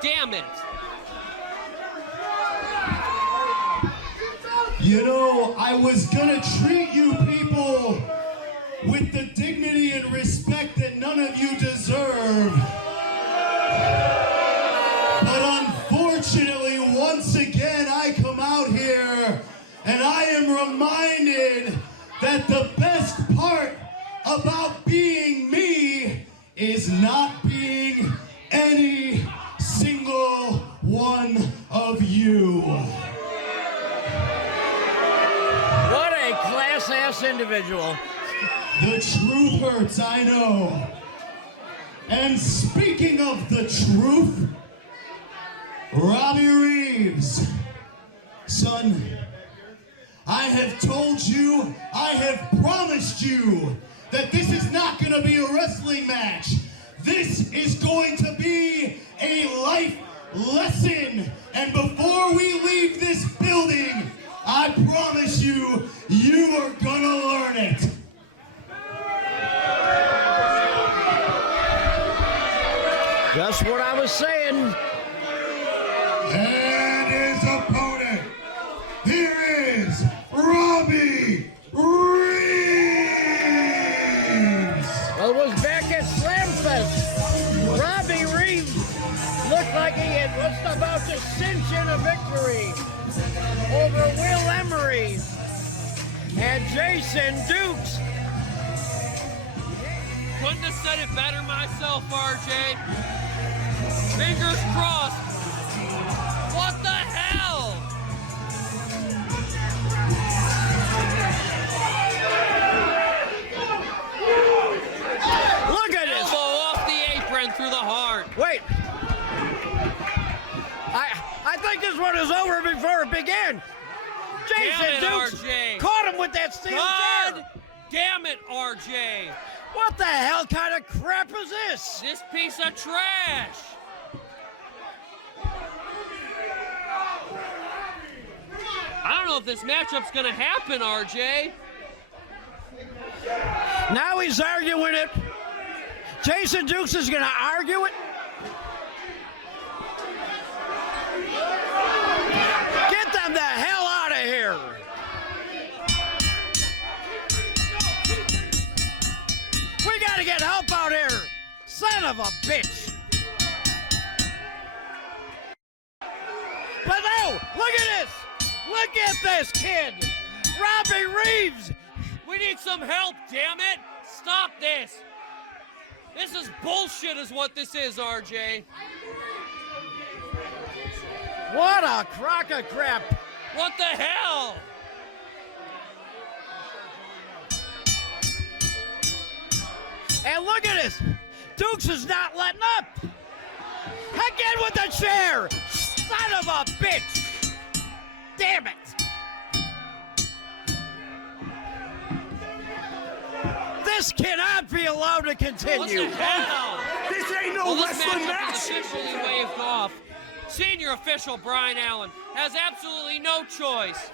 Damn it. You know, I was gonna treat you people with the dignity and respect that none of you deserve. But unfortunately, once again, I come out here and I am reminded that the best part about being me is not being any single one of you. What a class-ass individual. The truth hurts, I know. And speaking of the truth, Robbie Reeves, son, I have told you, I have promised you that this is not going to be a wrestling match. This is going to be a life lesson. And before we leave this building, I promise you, you are gonna learn it. Just what I was saying. And his opponent, here is Robbie Reeves. Well, it was back at Slamfest. Robbie Reeves looked like he was about to cinch in a victory over Will Emory and Jason Dukes. Couldn't have said it better myself, RJ. Fingers crossed. What the hell? Look at this. Elbow off the apron through the heart. Wait. I think this one is over before it began. Jason Dukes RJ. caught him with that steel chair. God damn it, RJ. What the hell kind of crap is this? This piece of trash. I don't know if this matchup's gonna happen, RJ. Now he's arguing it. Jason Dukes is gonna argue it. Get them the hell out of here. We gotta get help out here. Son of a bitch. But no, look at this. Look at this kid. Robbie Reeves. We need some help, damn it. Stop this. This is bullshit is what this is, RJ. What a crock of crap. What the hell? And look at this. Dukes is not letting up. Again with the chair. Son of a bitch. Damn it. This cannot be allowed to continue. What the hell? This ain't no This wrestling matchup match. is officially waved off. Senior official Brian Allen has absolutely no choice.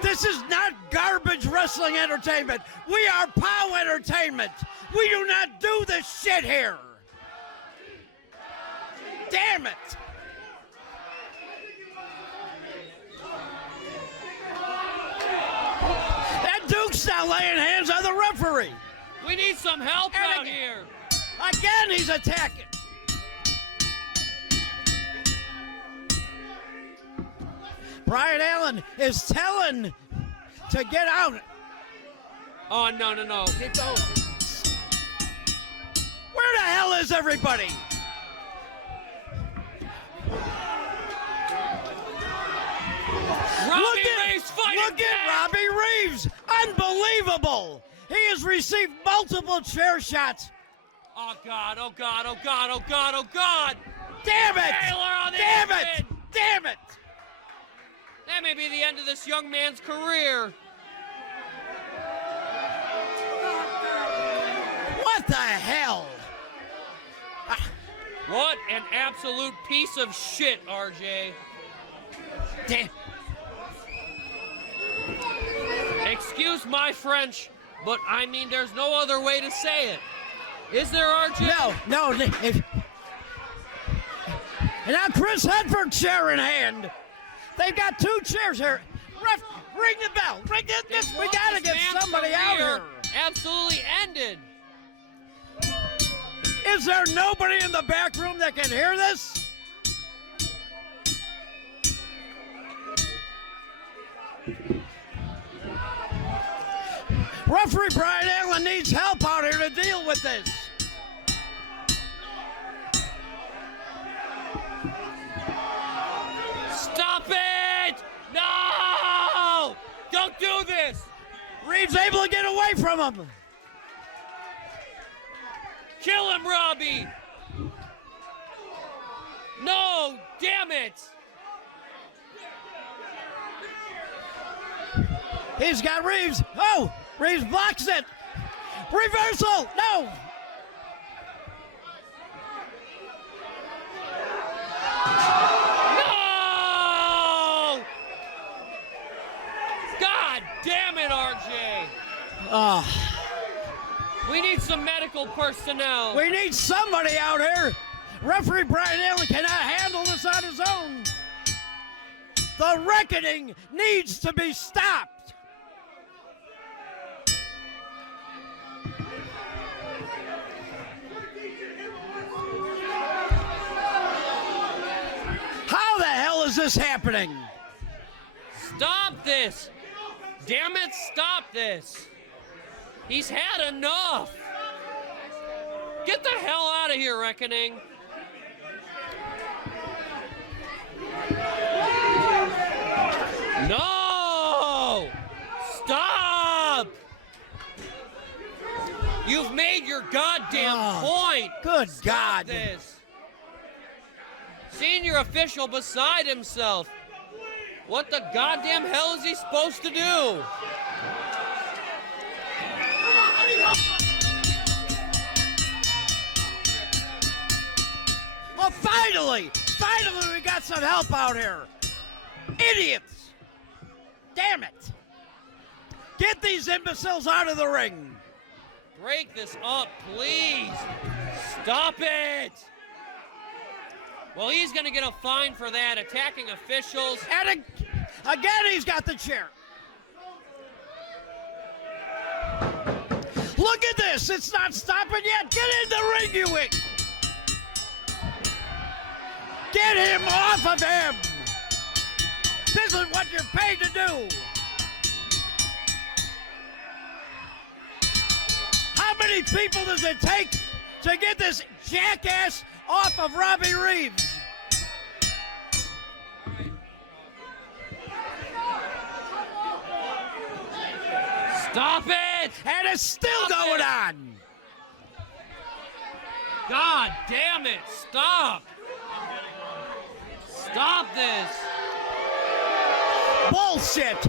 This is not garbage wrestling entertainment. We are POW Entertainment. We do not do this shit here. Damn it. And Duke's now laying hands on the referee. We need some help And out here. Again, he's attacking. Brian Allen is telling to get out. Oh, no, no, no. Keep going. Where the hell is everybody? Robbie Reeves fighting Look at back. Robbie Reeves. Unbelievable. He has received multiple chair shots. Oh, God, oh, God, oh, God, oh, God, oh, God. Damn it. Taylor on the Damn it. apron. Damn it. That may be the end of this young man's career. What the hell? What an absolute piece of shit, RJ. Damn. Excuse my French, but I mean there's no other way to say it. Is there, RJ? No. And now Chris Hedford chair in hand. They've got two chairs here. Ref, ring the bell. Ring this. We gotta get somebody out here. Absolutely ended. Is there nobody in the back room that can hear this? Referee Brian Allen needs help out here to deal with this. Stop it! No! Don't do this! Reeves able to get away from him. Kill him, Robbie! No! Damn it! He's got Reeves. Oh, Reeves blocks it. Reversal. No. No! God damn it, RJ. We need some medical personnel. We need somebody out here. Referee Brian Allen cannot handle this on his own. The reckoning needs to be stopped. How the hell is this happening? Stop this! Damn it, stop this! He's had enough! Get the hell out of here, Reckoning! No! Stop! You've made your goddamn point! Good Stop God! This. Senior official beside himself. What the goddamn hell is he supposed to do? Oh, finally! Finally we got some help out here. Idiots! Damn it! Get these imbeciles out of the ring! Break this up, please! Stop it! Well, he's gonna get a fine for that, attacking officials. And again, he's got the chair. Look at this, it's not stopping yet. Get in the ring, you idiot. Get him off of him. This is what you're paid to do. How many people does it take to get this jackass off of Robbie Reeves? Stop it! And it's still going on. God damn it! Stop! Stop this! Bullshit!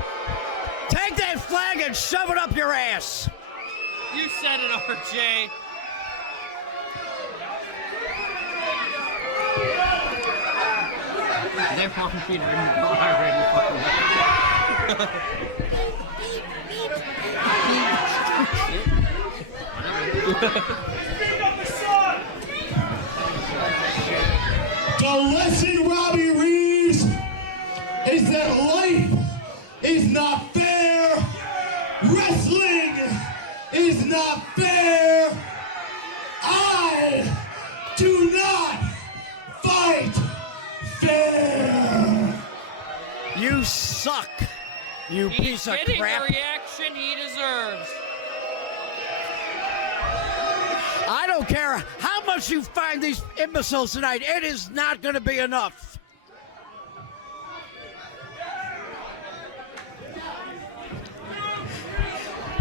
Take that flag and shove it up your ass. You said it, RJ. They're fucking Peter already fucking The lesson, Robbie Reeves, is that life is not fair. Wrestling is not fair. I do not fight fair. You suck, you piece of getting crap. the reaction he deserves. I don't care how much you find these imbeciles tonight, it is not going to be enough.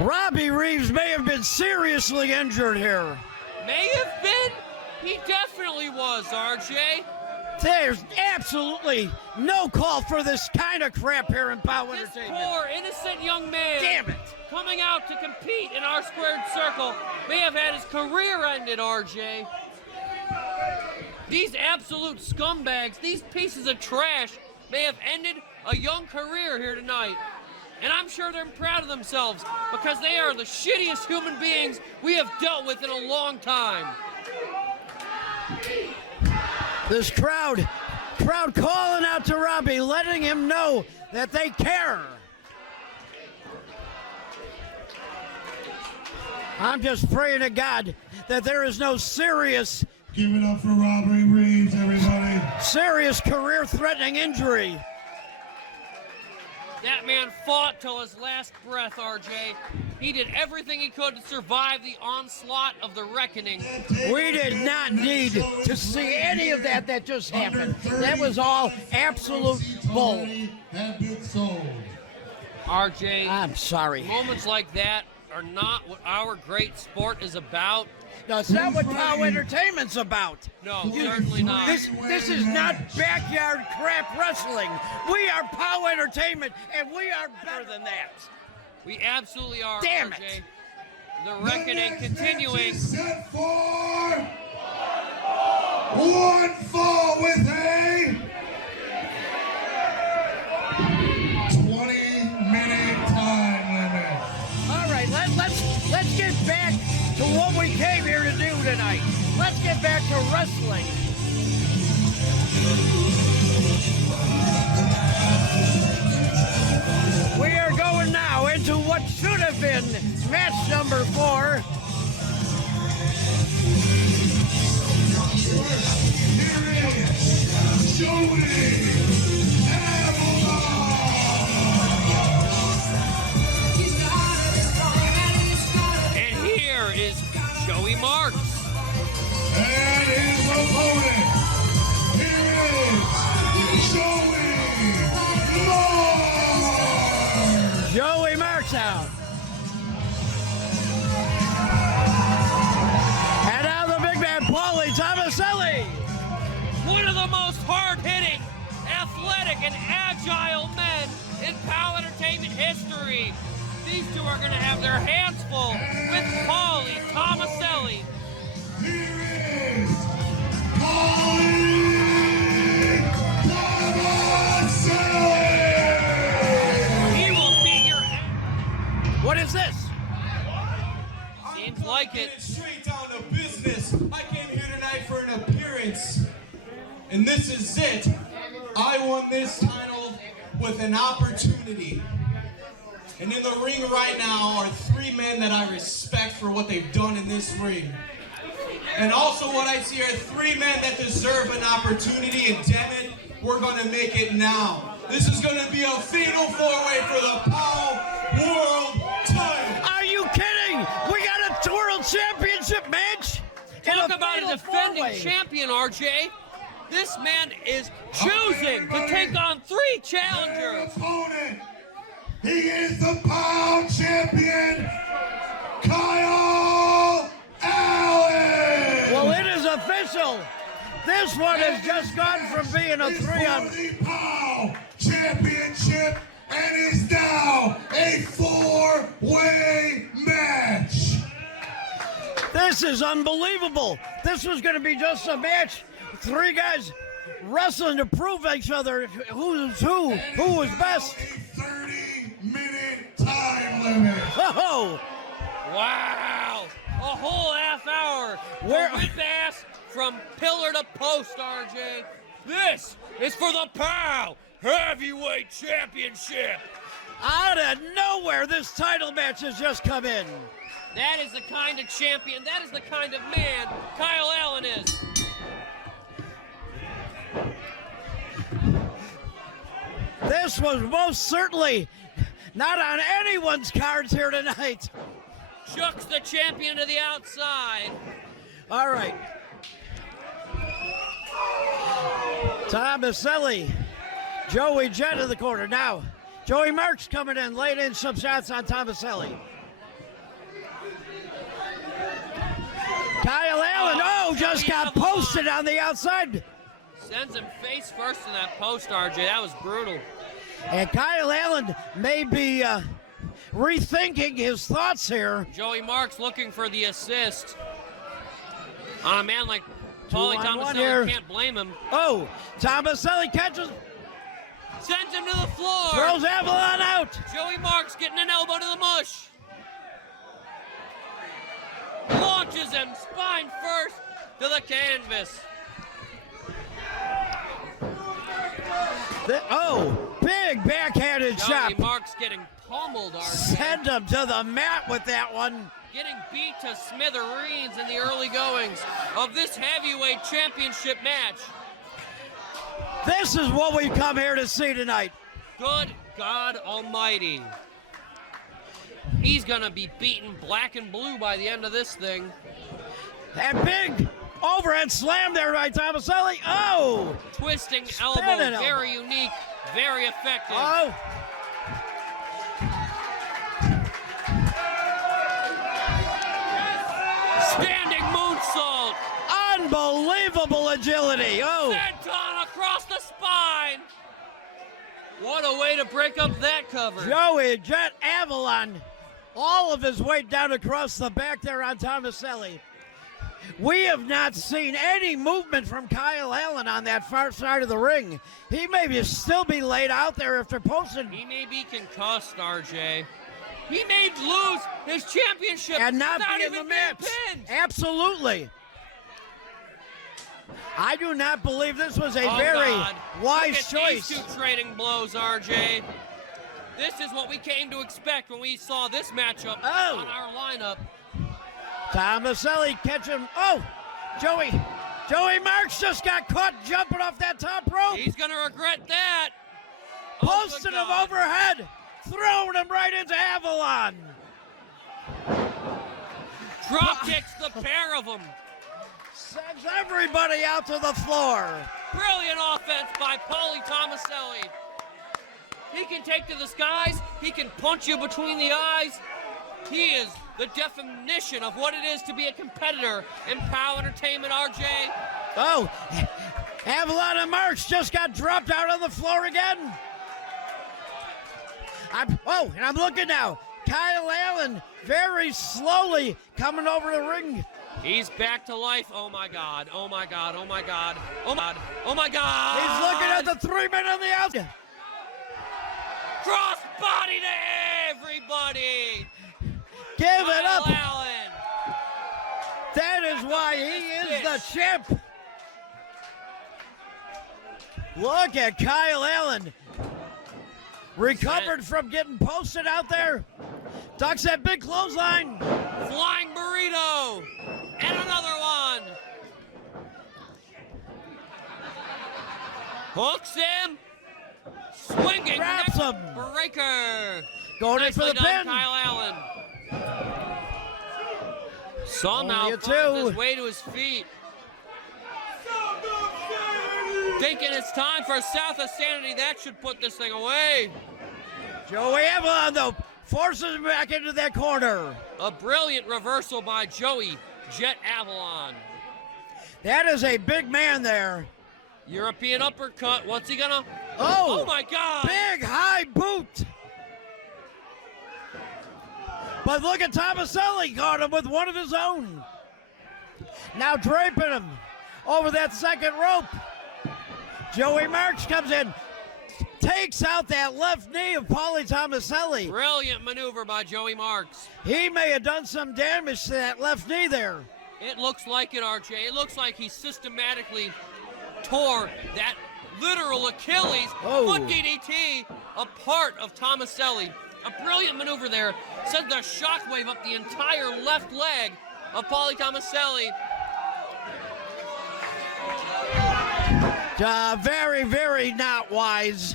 Robbie Reeves may have been seriously injured here. May have been? He definitely was, RJ. There's absolutely no call for this kind of crap here in POWW This Entertainment. poor, innocent young man. Damn it. Coming out to compete in our squared circle may have had his career ended, RJ. These absolute scumbags, these pieces of trash may have ended a young career here tonight. And I'm sure they're proud of themselves because they are the shittiest human beings we have dealt with in a long time. This crowd calling out to Robbie, letting him know that they care. I'm just praying to God that there is no serious Give it up for Robbie Reeves, everybody. serious career-threatening injury. That man fought till his last breath, RJ. He did everything he could to survive the onslaught of the reckoning. We did not need to see any of that just happened. That was all absolute bull. RJ, I'm sorry. moments like that are not what our great sport is about. No, it's not what POWW Entertainment's about. No, certainly not. This is not backyard crap wrestling. We are POWW Entertainment, and we are better than that. We absolutely are, Damn RJ. it. The reckoning continuing. Set for one fall with a match number 4. And here is Joey Marx. And his opponent, here is Joey Marx. Joey Marx out. And now the big man, Pauly Thomaselli. One of the most hard-hitting, athletic, and agile men in POWW Entertainment history. These two are going to have their hands full with Pauly Thomaselli. Here is Pauly Thomaselli. He will beat your ass. What is this? Seems like it. Straight down to business. I came here tonight for an appearance, and this is it. I won this title with an opportunity. And in the ring right now are 3 men that I respect for what they've done in this ring. And also what I see are 3 men that deserve an opportunity, and damn it, we're gonna make it now. This is gonna be a fatal 4-way for the POWW World title. Are you kidding? We got a World Championship match? Talk about a defending champion, RJ. This man is choosing to take on 3 challengers. Opponent, he is the POWW Champion, Kyle Allen. Well, it is official. This one has just gone from being a 3-on. The POWW Championship, and is now a 4-way match. This is unbelievable. This was going to be just a match. 3 guys wrestling to prove each other who's who was best. A 30-minute time limit. Oh, Wow! A whole half hour. Where- Whip ass from pillar to post, RJ. This is for the POWW Heavyweight Championship. out of nowhere, this title match has just come in. That is the kind of champion, that is the kind of man Kyle Allen is. This was most certainly not on anyone's cards here tonight. Chucks the champion to the outside. All right. Thomaselli, Joey Jet in the corner. Now, Joey Marx coming in, laying in some shots on Thomaselli. Kyle Allen, just got posted on the outside. Sends him face first in that post, RJ. That was brutal. And Kyle Allen may be rethinking his thoughts here. Joey Marx looking for the assist. On a man like Pauly Thomaselli, can't blame him. Oh, Thomaselli catches, Sends him to the floor. throws Avalon out. Joey Marx getting an elbow to the mush. Launches him spine first to the canvas. Big backhanded shot. Joey Marx getting pummeled, RJ. Send him to the mat with that one. Getting beat to smithereens in the early goings of this heavyweight championship match. This is what we've come here to see tonight. Good God Almighty. He's gonna be beaten black and blue by the end of this thing. And big overhead slam there by Thomaselli. Oh! Twisting Spinning elbow, elbow. very unique, very effective. Oh! Standing moonsault. Unbelievable agility. Oh! Senton across the spine. What a way to break up that cover. Joey Jet Avalon. All of his weight down across the back there on Thomaselli. We have not seen any movement from Kyle Allen on that far side of the ring. He may still be laid out there after posting. He may be concussed, RJ. He may lose his championship And not without be in even the being match. pinned. Absolutely. I do not believe this was a Oh, very God. wise Look at choice. these two trading blows, RJ. This is what we came to expect when we saw this matchup Oh. on our lineup. Thomaselli catching. Oh, Joey Marx just got caught jumping off that top rope. He's going to regret that. Posted him overhead, throwing him right into Avalon. Drop kicks the pair of them. Sends everybody out to the floor. Brilliant offense by Pauly Thomaselli. He can take to the skies. He can punch you between the eyes. He is the definition of what it is to be a competitor in POWW Entertainment, RJ. Oh, Avalon and Marx just got dropped out on the floor again. And I'm looking now. Kyle Allen very slowly coming over the ring. He's back to life. Oh my God. Oh my God. Oh my God. Oh my God. Oh my God. He's looking at the 3-man on the outside. Cross body to everybody. Give it Kyle up. Allen. That is why he is the champ. Look at Kyle Allen. Recovered from getting posted out there. Ducks that big clothesline. Flying burrito. And another one. Hooks him. Swinging. Grabs him. Breaker. Going in for Nicely the done, pin. Kyle Allen. Somehow Only a finds his two. way to his feet. Thinking it's time for South of Sanity. That should put this thing away. Joey Avalon, though, forces him back into that corner. A brilliant reversal by Joey Jet Avalon. That is a big man there. European uppercut. What's he gonna? Oh, my God. Big high boot. But look at Thomaselli, caught him with one of his own. Now draping him over that second rope. Joey Marx comes in, takes out that left knee of Pauly Thomaselli. Brilliant maneuver by Joey Marx. He may have done some damage to that left knee there. It looks like it, RJ. It looks like he systematically tore that literal Achilles foot DDT apart of Thomaselli. A brilliant maneuver there. Sent the shockwave up the entire left leg of Pauly Thomaselli. Very, very not wise.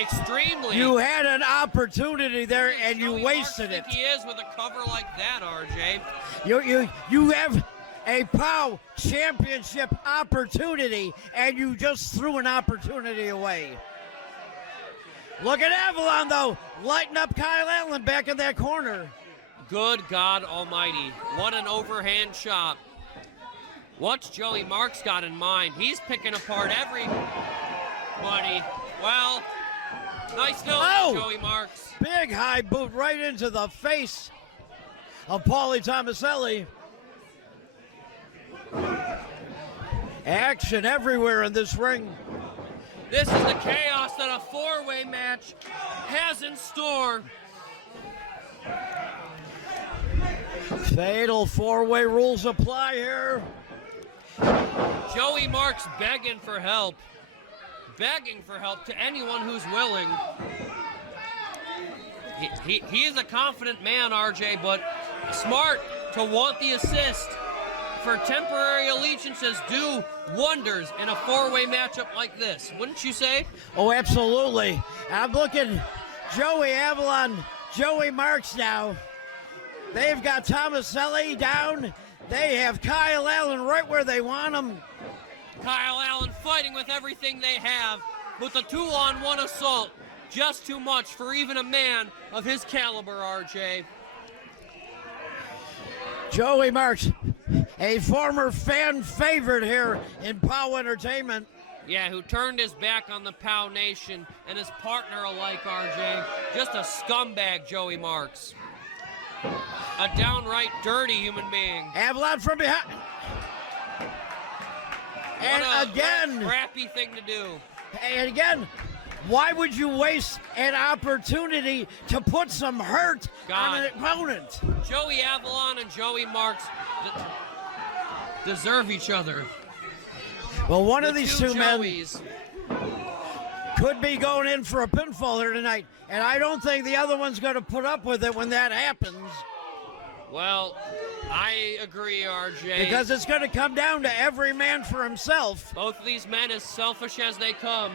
Extremely. You had an opportunity there and you Joey wasted Marx it. think he is with a cover like that, RJ. You have a POWW Championship opportunity and you just threw an opportunity away. Look at Avalon, though, lighting up Kyle Allen back in that corner. Good God Almighty. What an overhand shot. What's Joey Marx got in mind? He's picking apart everybody. Well, nice note, Joey Marx. Big high boot right into the face of Pauly Thomaselli. Action everywhere in this ring. This is the chaos that a four-way match has in store. Fatal four-way rules apply here. Joey Marx begging for help. Begging for help to anyone who's willing. He is a confident man, RJ, but smart to want the assist. For temporary allegiances do wonders in a four-way matchup like this, wouldn't you say? Oh, absolutely. I'm looking Joey Avalon, Joey Marx now. They've got Thomaselli down. They have Kyle Allen right where they want him. Kyle Allen fighting with everything they have, with a 2-on-1 assault. Just too much for even a man of his caliber, RJ. Joey Marx, a former fan favorite here in POWW Entertainment. Yeah, who turned his back on the POW Nation and his partner alike, RJ. Just a scumbag, Joey Marx. A downright dirty human being. Avalon from behind. And again. Crappy thing to do. And again, why would you waste an opportunity to put some hurt on an opponent? Joey Avalon and Joey Marx deserve each other. Well, one of these two men could be going in for a pinfall here tonight. And I don't think the other one's going to put up with it when that happens. Well, I agree, RJ. Because it's going to come down to every man for himself. Both of these men as selfish as they come.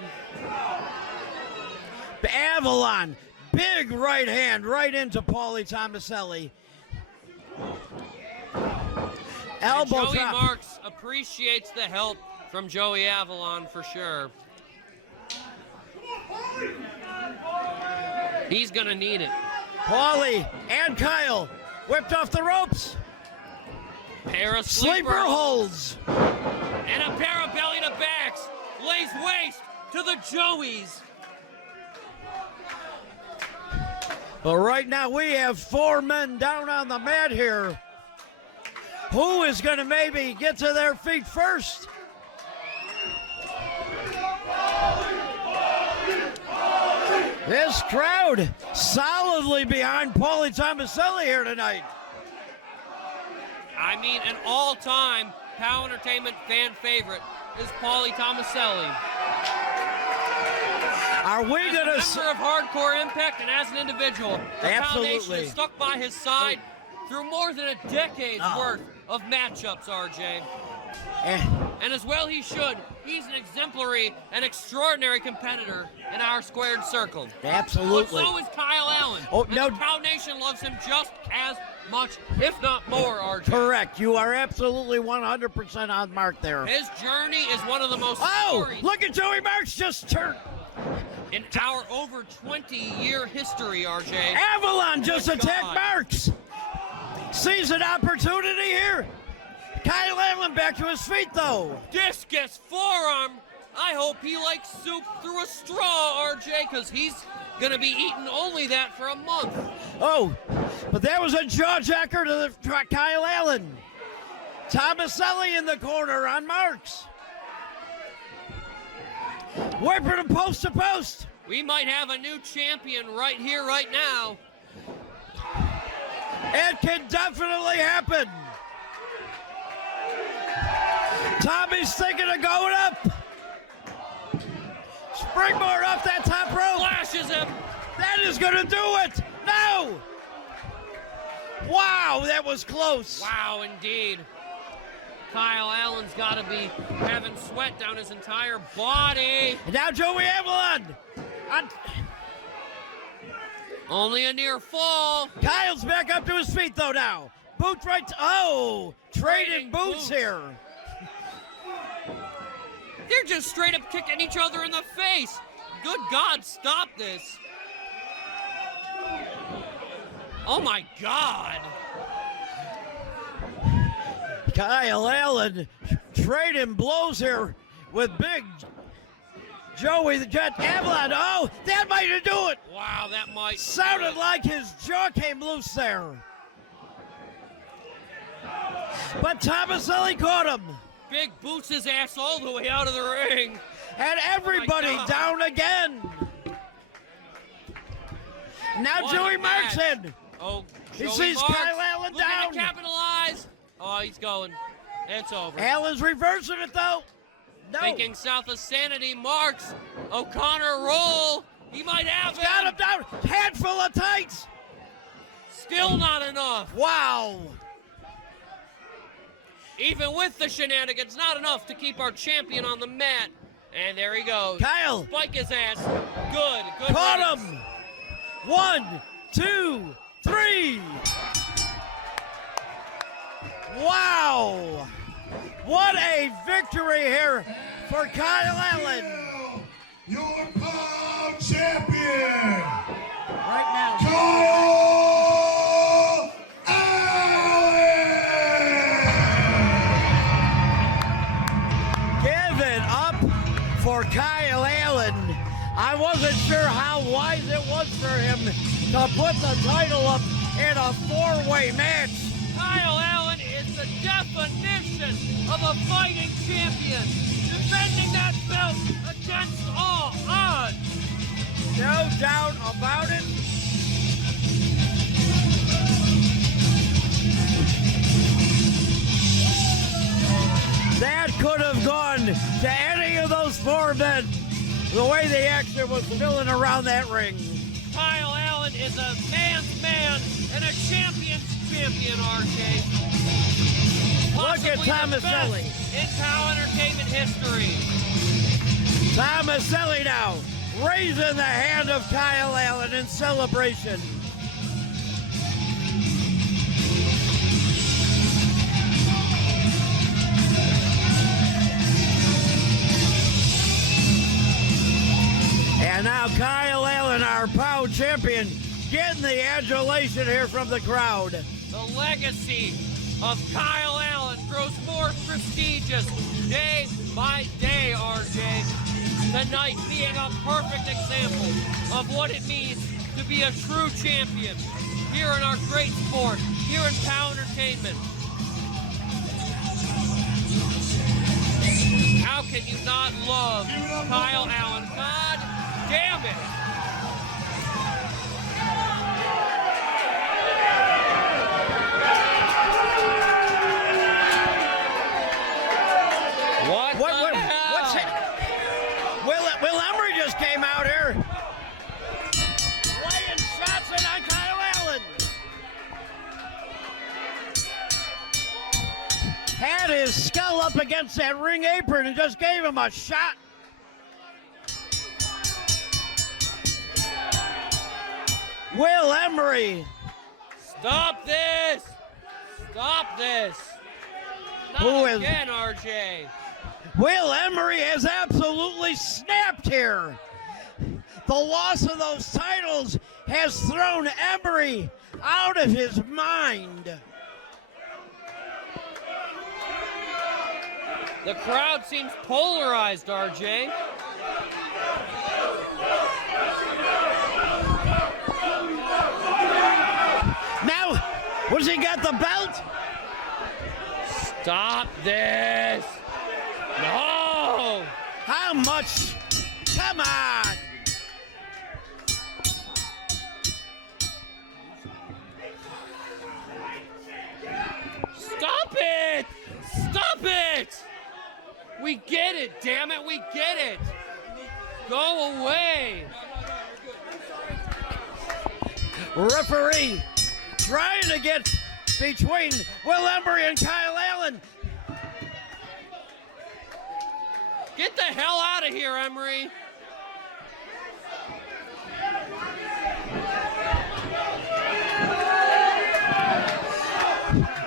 Avalon, big right hand right into Pauly Thomaselli. Elbow Joey drop. Marx appreciates the help from Joey Avalon for sure. He's gonna need it. Pauly and Kyle whipped off the ropes. Pair of Sleeper holds. And a pair of belly to backs. Lays waste to the Joeys. But right now we have 4 men down on the mat here. Who is going to maybe get to their feet first? This crowd solidly behind Pauly Thomaselli here tonight. I mean, an all-time POWW Entertainment fan favorite is Pauly Thomaselli. Are we going to... As a member of Hardcore Impact and as an individual, the Foundation has stuck by his side through more than a decade's worth of matchups, RJ. And as well he should. He's an exemplary and extraordinary competitor in our squared circle. Absolutely. But so is Kyle Allen. Oh, and no. the POWW Nation loves him just as much, if not more, RJ. Correct. You are absolutely 100% on mark there. His journey is one of the most storied look at Joey Marx just turn. In our over 20-year history, RJ. Avalon just attacked Marx. Sees an opportunity here. Kyle Allen back to his feet, though. Discus forearm. I hope he likes soup through a straw, RJ, because he's going to be eating only that for a month. Oh, but that was a jaw-jacker to Kyle Allen. Thomaselli in the corner on Marx. Whipping him post to post. We might have a new champion right here, right now. It can definitely happen. Tommy's thinking of going up. Springboard off that top rope. Flashes him. That is going to do it. No. Wow, that was close. Wow, indeed. Kyle Allen's got to be having sweat down his entire body. And now Joey Avalon. Only a near fall. Kyle's back up to his feet, though, now. Boot right trading boots here. They're just straight up kicking each other in the face. Good God, stop this. Oh, my God. Kyle Allen trading blows here with big Joey the Jet Avalon. Oh, that might do it. Wow, that might. Sounded like his jaw came loose there. But Thomaselli caught him. Big boots his ass all the way out of the ring. And everybody down again. Now What Joey a Marx match. in. Oh, He Joey sees Marx Kyle Allen looking down. to capitalize. Oh, he's going. It's over. Allen's reversing it, though. No. Thinking south of sanity, Marx. O'Connor roll. He might have He's got him down. Handful of tights. Still not enough. Wow. Even with the shenanigans, not enough to keep our champion on the mat. And there he goes. Kyle. Spike his ass. Good. Caught riddance. him. 1, 2, 3. Wow. What a victory here for Kyle Allen. Your POWW Champion. Right now. Kyle Allen. Give it up for Kyle Allen. I wasn't sure how wise it was for him to put the title up in a 4-way match. Kyle Allen is the definition of a fighting champion, defending that belt against all odds. No doubt about it. That could have gone to any of those 4 men. the way the action was filling around that ring. Kyle Allen is a man's man and a champion's champion, RJ. Look at Thomaselli. In POWW Entertainment history. Thomaselli now raising the hand of Kyle Allen in celebration. And now Kyle Allen, our POWW champion, getting the adulation here from the crowd. The legacy of Kyle Allen grows more prestigious day by day, RJ. Tonight being a perfect example of what it means to be a true champion here in our great sport, here in POWW Entertainment. How can you not love Kyle Allen? God damn it! What's it? Will Emory just came out here. Laying shots in on Kyle Allen. Had his skull up against that ring apron and just gave him a shot. Will Emory. Stop this! Stop this! Who Not is- again, RJ. Will Emory has absolutely snapped here. The loss of those titles has thrown Emory out of his mind. The crowd seems polarized, RJ. Now, was he got the belt? Stop this! No! How much? Come on! Stop it! Stop it! We get it, damn it, we get it! Go away! Referee trying to get between Will Emory and Kyle Allen. Get the hell out of here, Emory!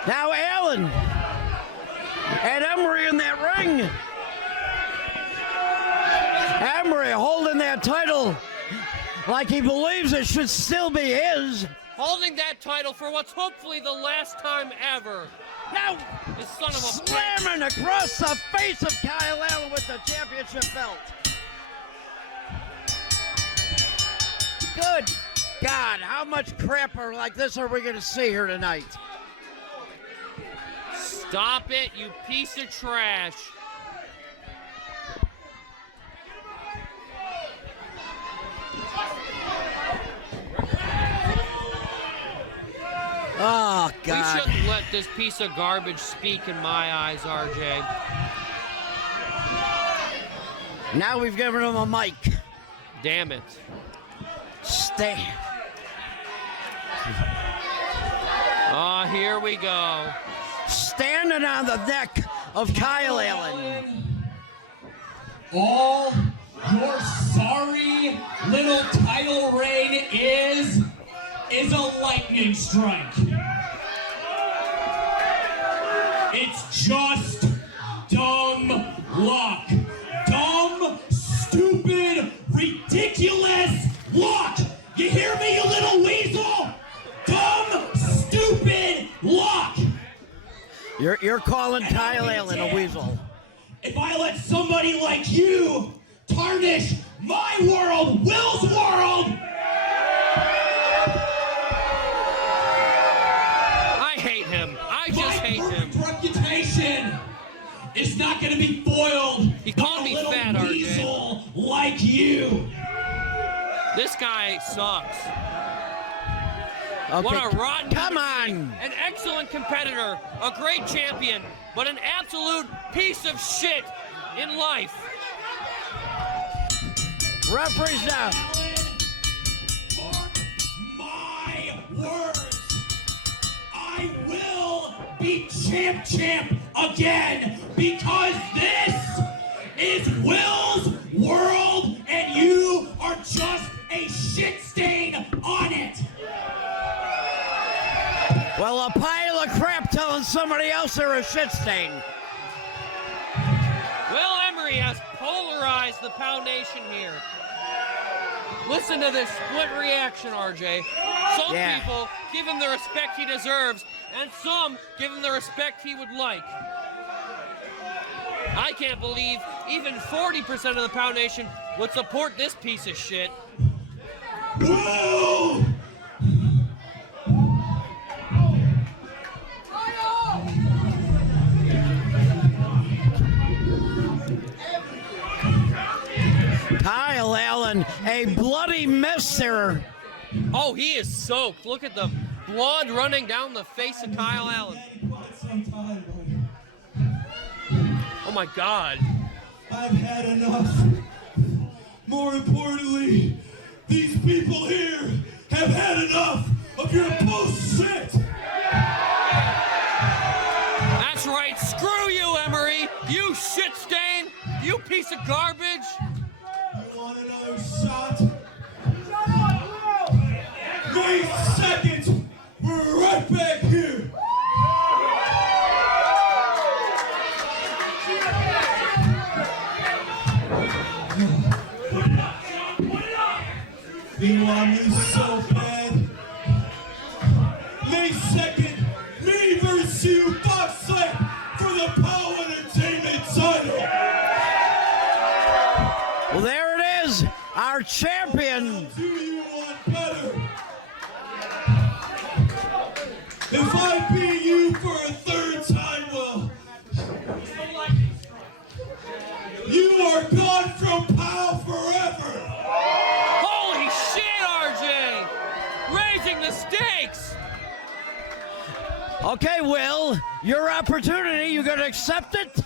Now Allen and Emory in that ring. Emory holding that title like he believes it should still be his. Holding that title for what's hopefully the last time ever. Now This son of a slamming across the face of Kyle Allen with the championship belt. Good God, how much crap like this are we going to see here tonight? Stop it, you piece of trash. Oh, God. We shouldn't let this piece of garbage speak in my eyes, RJ. Now we've given him a mic. Damn it. Stay. Oh, here we go. Standing on the neck of Kyle Allen. All your sorry little title reign is a lightning strike. It's just dumb luck. Dumb, stupid, ridiculous luck. You hear me, you little weasel? Dumb, stupid luck. You're calling Kyle Allen a weasel. If I let somebody like you tarnish my world, Will's world, I hate him. I just hate him. my reputation is not going to be foiled. He called me fat, RJ. Weasel like you. This guy sucks. Okay. What a rotten Come human being. on. An excellent competitor, a great champion, but an absolute piece of shit in life. Referee's down. My words. I will be champ again because this is Will's world and you are just a shit stain on it. Well, a pile of crap telling somebody else they're a shit stain. Will Emory has polarized the POW Nation here. Listen to this split reaction, RJ. Some people give him the respect he deserves, and some give him the respect he would like. I can't believe even 40% of the POW Nation would support this piece of shit. Whoa! Kyle Allen, a bloody mess there. Oh, he is soaked. Look at the blood running down the face of Kyle Allen. Oh my God. I've had enough. More importantly, these people here have had enough of your bullshit. That's right. Screw you, Emory. You shit stain. You piece of garbage. You want another shot? May 2nd, we're right back here. You want me so bad? May 2nd, me versus you, box fight for the POWW Entertainment title. Well, there it is, our champion. Do you want better? If I beat you for a 3rd time, well, you are gone from POW forever. Holy shit, RJ! Raising the stakes! Okay, Will, your opportunity, you gonna accept it?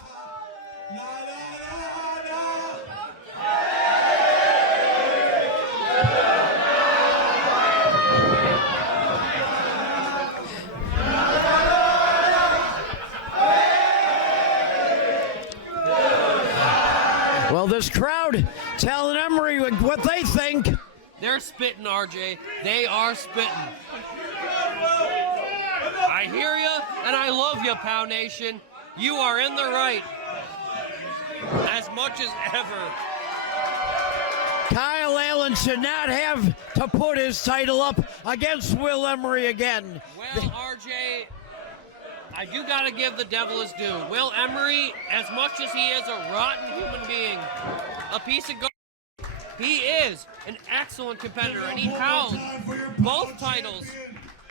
Well, this crowd telling Emory what they think. They're spitting, RJ. They are spitting. I hear you, and I love you, POW Nation. You are in the right. As much as ever. Kyle Allen should not have to put his title up against Will Emory again. Well, RJ, I do got to give the devil his due. Will Emory, as much as he is a rotten human being, a piece of garbage, he is an excellent competitor, and he held both titles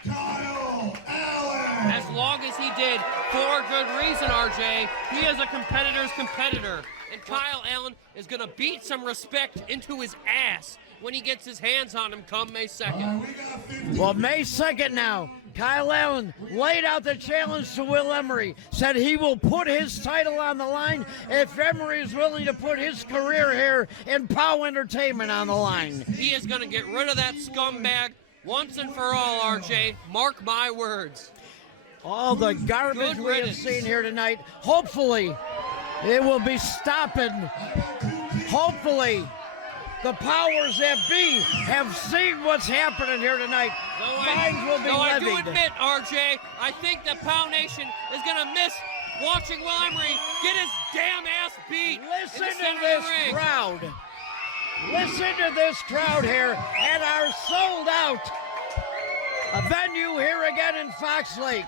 Kyle Allen. as long as he did for good reason, RJ. He is a competitor's competitor, and Kyle Allen is going to beat some respect into his ass when he gets his hands on him come May 2nd. Well, May 2nd now, Kyle Allen laid out the challenge to Will Emory, said he will put his title on the line if Emory is willing to put his career here in POWW Entertainment on the line. He is going to get rid of that scumbag once and for all, RJ. Mark my words. All the garbage we have seen here tonight, hopefully it will be stopping. Hopefully the powers that be have seen what's happening here tonight. Fines will be levied. I do admit, RJ, I think the POWW Nation is going to miss watching Will Emory get his damn ass beat. Listen to this crowd. Listen to this crowd here at our sold-out venue here again in Fox Lake.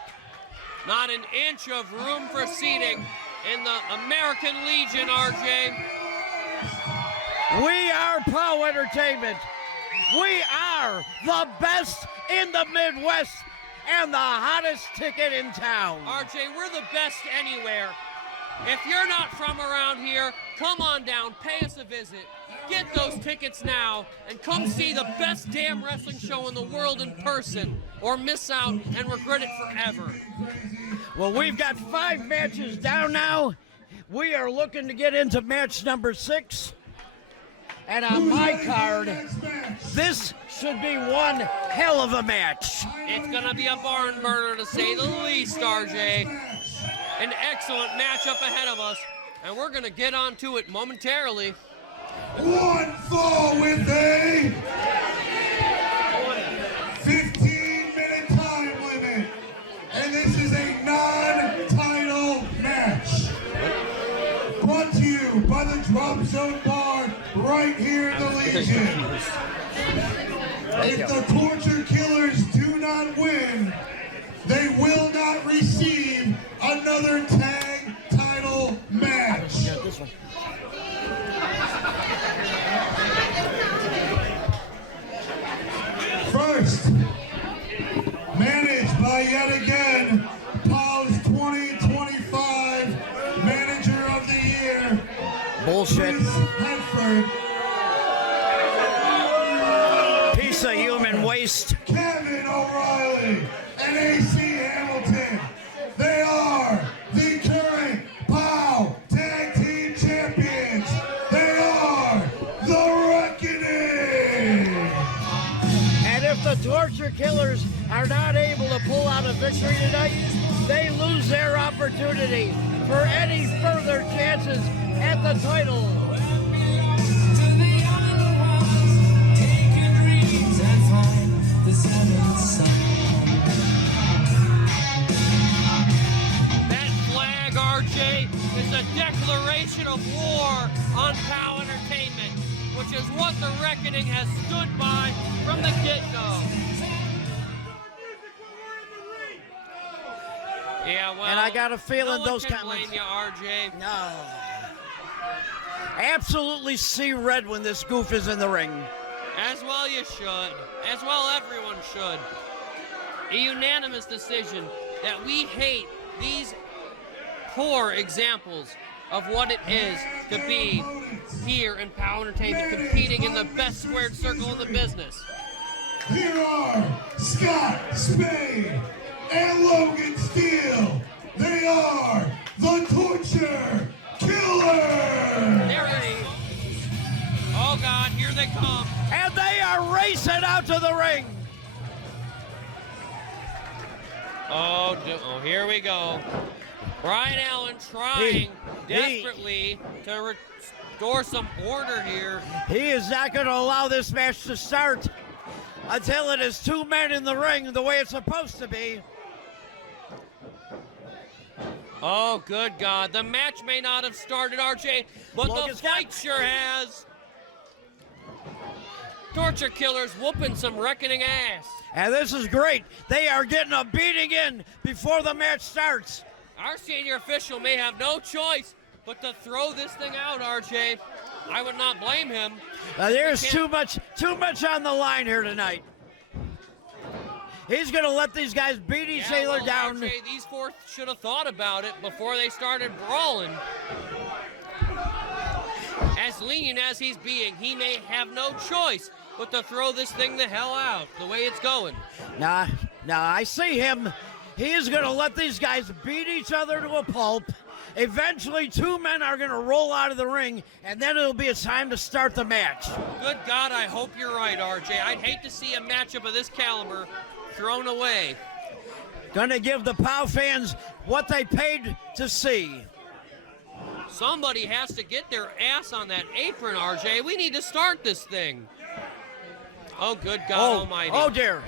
Not an inch of room for seating in the American Legion, RJ. We are POWW Entertainment. We are the best in the Midwest and the hottest ticket in town. RJ, we're the best anywhere. If you're not from around here, come on down, pay us a visit. Get those tickets now and come see the best damn wrestling show in the world in person, or miss out and regret it forever. Well, we've got 5 matches down now. We are looking to get into match number 6. And on my card, this should be one hell of a match. It's going to be a barn burner, to say the least, RJ. An excellent matchup ahead of us, and we're going to get on to it momentarily. One fall with a 15-minute time limit, and this is a non-title match. Brought to you by the Drop Zone Bar right here in the Legion. If the Torture Killers do not win, they will not receive another tag title match. First, managed by yet again POW's 2025 Manager of the Year, Bullshit. Chris Hedford, Piece of human waste. Kavan O'Reilly and A.C. Hamilton. They are the current POW Tag Team Champions. They are the Reckoning. And if the Torture Killers are not able to pull out a victory tonight, they lose their opportunity for any further chances at the title. That flag, RJ, is a declaration of war on POW Entertainment, which is what the Reckoning has stood by from the get-go. Yeah, well, And I got a feeling no those one can comments. blame you, RJ. No. Absolutely see red when this goof is in the ring. As well you should. As well everyone should. A unanimous decision that we hate these poor examples of what it is to be here in POW Entertainment, competing in the best squared circle in the business. Here are Scott Spade and Logan Steele. They are the Torture Killers. There it is. Oh God, here they come. And they are racing out to the ring. Oh, here we go. Brian Allen trying desperately to restore some order here. He is not going to allow this match to start until it is two men in the ring the way it's supposed to be. Oh, good God. The match may not have started, RJ, but Logan the fight sure has. Torture Killers whooping some Reckoning ass. And this is great. They are getting a beating in before the match starts. Our senior official may have no choice but to throw this thing out, RJ. I would not blame him. There's too much on the line here tonight. He's going to let these guys beat each other down. RJ, these four should have thought about it before they started brawling. As lenient as he's being, he may have no choice but to throw this thing the hell out the way it's going. Nah, I see him. He is going to let these guys beat each other to a pulp. Eventually, two men are going to roll out of the ring, and then it'll be a time to start the match. Good God, I hope you're right, RJ. I'd hate to see a matchup of this caliber thrown away. Gonna give the POW fans what they paid to see. Somebody has to get their ass on that apron, RJ. We need to start this thing. Oh, good God Almighty. Oh, dear.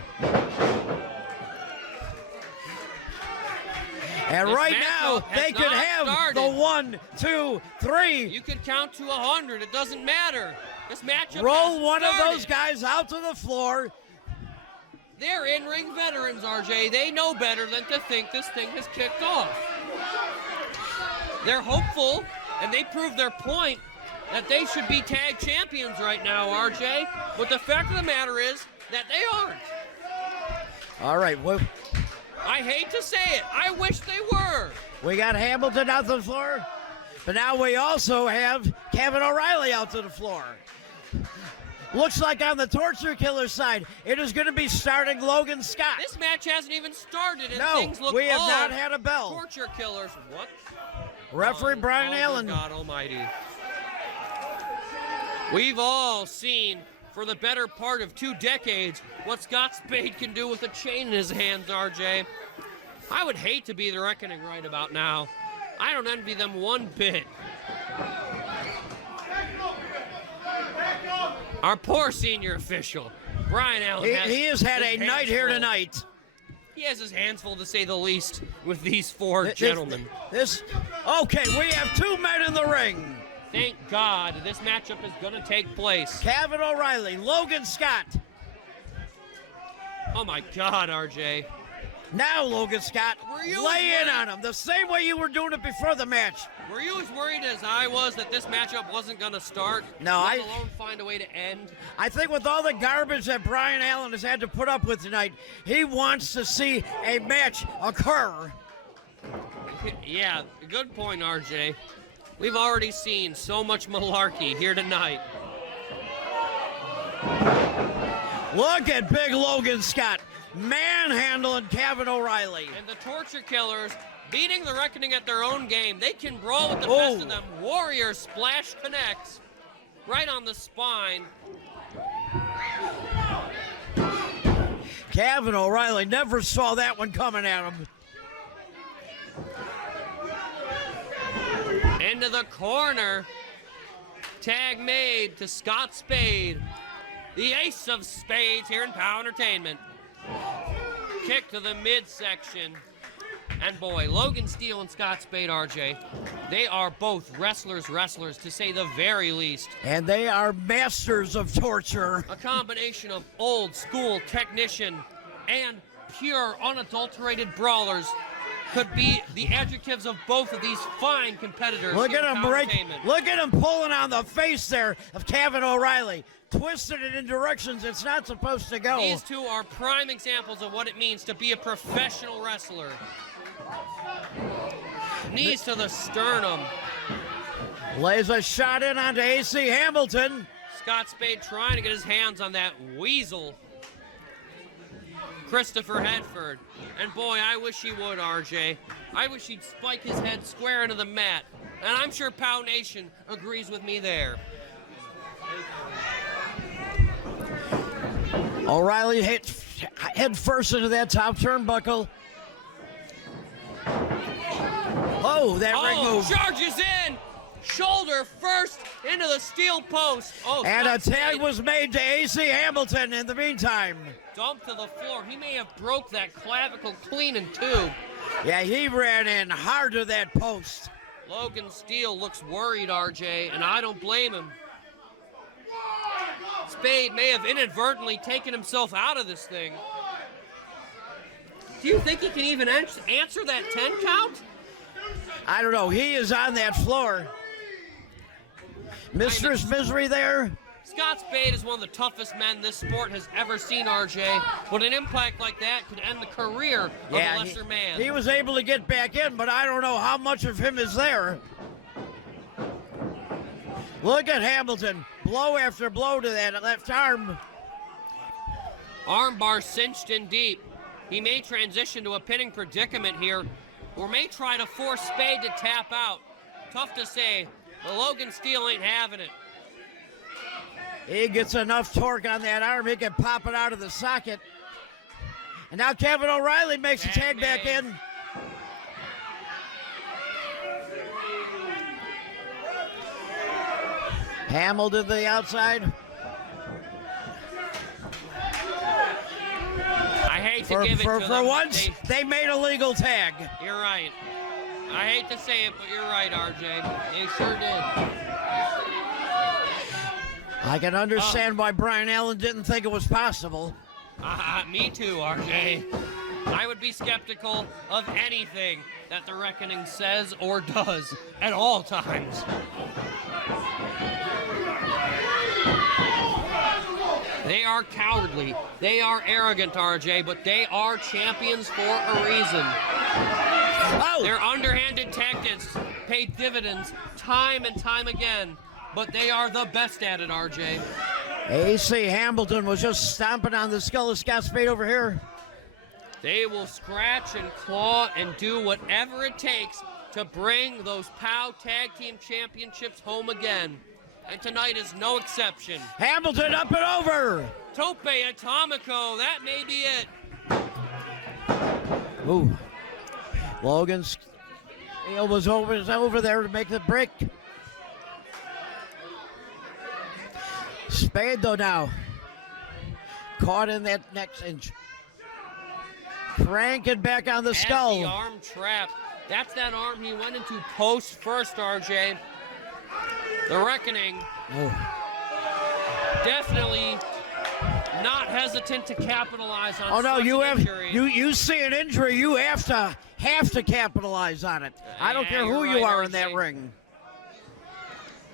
And This right now, matchup they has could not have started. the 1, 2, 3. You could count to 100. It doesn't matter. This matchup Roll has one started. of those guys out to the floor. They're in-ring veterans, RJ. They know better than to think this thing has kicked off. They're hopeful, and they prove their point that they should be tag champions right now, RJ. But the fact of the matter is that they aren't. All right, well, I hate to say it. I wish they were. we got Hamilton out to the floor, but now we also have Kavan O'Reilly out to the floor. Looks like on the Torture Killer side, it is going to be starting Logan Scott. This match hasn't even started, and No, things look we have all not had a bell. Torture Killers. What? Referee Brian Allen. God Almighty. We've all seen for the better part of 2 decades what Scott Spade can do with a chain in his hands, RJ. I would hate to be the reckoning right about now. I don't envy them one bit. Our poor senior official, Brian Allen. He has had a night here tonight. He has his hands full, to say the least, with these 4 gentlemen. Okay, we have 2 men in the ring. Thank God this matchup is going to take place. Kavan O'Reilly, Logan Scott. Oh my God, RJ. Now, Logan Scott, lay in on him the same way you were doing it before the match. Were you as worried as I was that this matchup wasn't going to start? No, let alone find a way to end? I think with all the garbage that Brian Allen has had to put up with tonight, he wants to see a match occur. Yeah, good point, RJ. We've already seen so much malarkey here tonight. Look at big Logan Scott manhandling Kavan O'Reilly. And the Torture Killers beating the Reckoning at their own game. They can brawl with the best of them. Warrior splash connects right on the spine. Kavan O'Reilly never saw that one coming at him. Into the corner. Tag made to Scott Spade, the ace of spades here in POWW Entertainment. Kick to the midsection. And boy, Logan Steele and Scott Spade, RJ, they are both wrestlers to say the very least. And they are masters of torture. A combination of old school technician and pure unadulterated brawlers could be the adjectives of both of these fine competitors. Look at him look at him pulling on the face there of Kavan O'Reilly. Twisted it in directions it's not supposed to go. These 2 are prime examples of what it means to be a professional wrestler. Knees to the sternum. Lays a shot in onto A.C. Hamilton. Scott Spade trying to get his hands on that weasel, Christopher Hedford. And boy, I wish he would, RJ. I wish he'd spike his head square into the mat. And I'm sure POW Nation agrees with me there. O'Reilly hit head first into that top turnbuckle. Oh, that ring move. Charges in. Shoulder first into the steel post. And a tag was made to A.C. Hamilton in the meantime. Dumped to the floor. He may have broke that clavicle clean in 2. Yeah, he ran in hard to that post. Logan Steele looks worried, RJ, and I don't blame him. Spade may have inadvertently taken himself out of this thing. Do you think he can even answer that 10 count? I don't know. He is on that floor. Mistress Misery there. Scott Spade is one of the toughest men this sport has ever seen, RJ. But an impact like that could end the career of a lesser man. He was able to get back in, but I don't know how much of him is there. Look at Hamilton. Blow after blow to that left arm. Armbar cinched in deep. He may transition to a pinning predicament here, or may try to force Spade to tap out. Tough to say, but Logan Steele ain't having it. He gets enough torque on that arm, he can pop it out of the socket. And now Kavan O'Reilly makes a tag back in. Hamilton to the outside. I hate to give it to them. For once, they made a legal tag. You're right. I hate to say it, but you're right, RJ. They sure did. I can understand why Brian Allen didn't think it was possible. Me too, RJ. I would be skeptical of anything that the Reckoning says or does at all times. They are cowardly. They are arrogant, RJ, but they are champions for a reason. Their underhanded tactics pay dividends time and time again, but they are the best at it, RJ. A.C. Hamilton was just stomping on the skull of Scott Spade over here. They will scratch and claw and do whatever it takes to bring those POW Tag Team Championships home again. And tonight is no exception. Hamilton up and over. Tope Atomico, that may be it. Ooh. Logan Steele was over there to make the break. Spade, though, now. Caught in that next inch. Cranking back on the skull. The arm trap. That's that arm he went into post first, RJ. The Reckoning. Definitely not hesitant to capitalize on. Oh no, such you an have injury. you see an injury, you have to capitalize on it. I don't care who you are in that ring.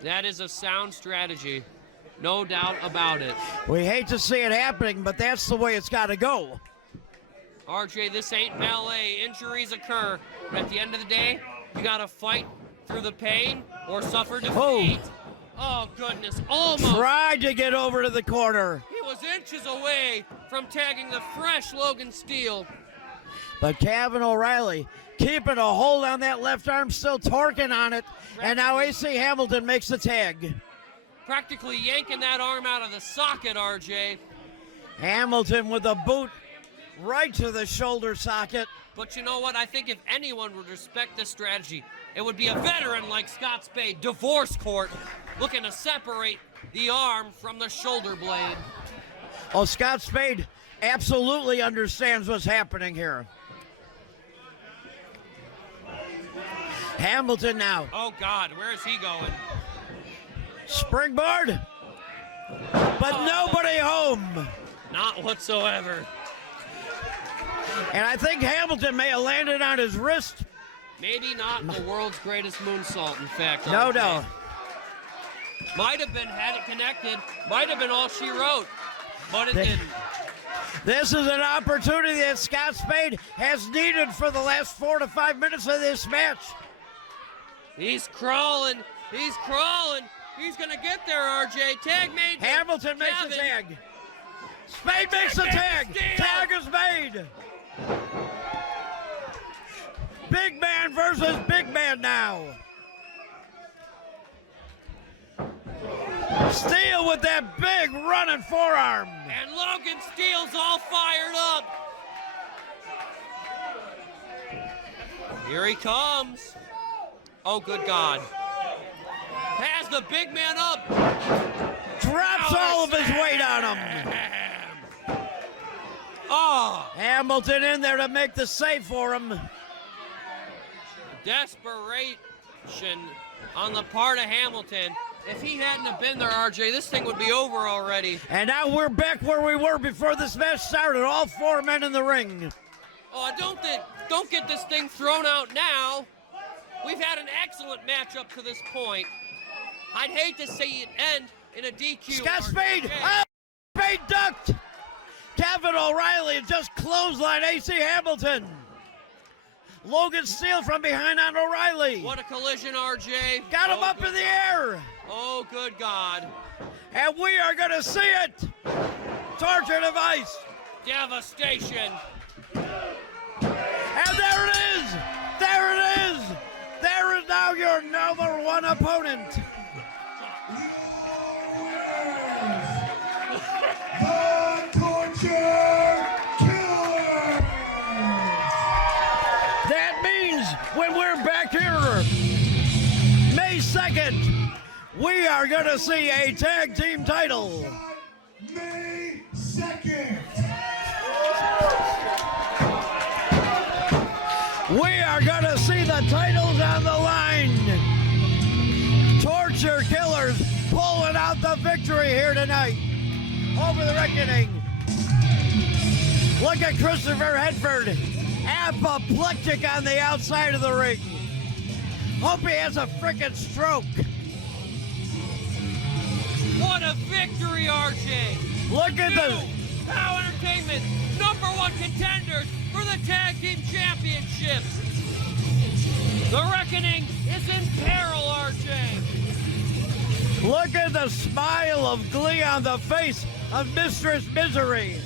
That is a sound strategy, no doubt about it. We hate to see it happening, but that's the way it's got to go. RJ, this ain't ballet. Injuries occur, but at the end of the day, you got to fight through the pain or suffer defeat. Oh, goodness, almost. Tried to get over to the corner. He was inches away from tagging the fresh Logan Steele. But Kavan O'Reilly keeping a hold on that left arm, still torquing on it. And now A.C. Hamilton makes the tag. Practically yanking that arm out of the socket, RJ. Hamilton with a boot right to the shoulder socket. But you know what? I think if anyone would respect this strategy, it would be a veteran like Scott Spade, divorce court, looking to separate the arm from the shoulder blade. Oh, Scott Spade absolutely understands what's happening here. Hamilton now. Oh, God, where is he going? Springboard, but nobody home. Not whatsoever. And I think Hamilton may have landed on his wrist. Maybe not the world's greatest moonsault, in fact. No, RJ. no. Might have been, had it connected, might have been all she wrote, but it didn't. This is an opportunity that Scott Spade has needed for the last 4 to 5 minutes of this match. He's crawling, he's crawling. He's gonna get there, RJ. Tag made. Hamilton makes the tag. Spade makes the tag. Tag is made. Big man versus big man now. Steele with that big running forearm. And Logan Steele's all fired up. Here he comes. Oh, good God. Has the big man up. Drops all of his weight on him. Oh. Hamilton in there to make the save for him. Desperation on the part of Hamilton. If he hadn't have been there, RJ, this thing would be over already. And now we're back where we were before this match started. All 4 men in the ring. Oh, don't get this thing thrown out now. We've had an excellent match up to this point. I'd hate to see it end in a DQ. Scott Spade! Oh, Spade ducked! Kavan O'Reilly just clothesline A.C. Hamilton. Logan Steele from behind on O'Reilly. What a collision, RJ. Got him up in the air. Oh, good God. And we are going to see it. Torture device. Devastation. And there it is. There it is. There is now your number one opponent. The Torture Killer. That means when we're back here May 2nd, we are going to see a tag team title. May 2nd. We are going to see the titles on the line. Torture Killers pulling out the victory here tonight over the Reckoning. Look at Christopher Hedford, apoplectic on the outside of the ring. Hope he has a frickin' stroke. What a victory, RJ. Look at the POWW Entertainment, #1 contenders for the Tag Team Championships. The Reckoning is in peril, RJ. Look at the smile of glee on the face of Mistress Misery.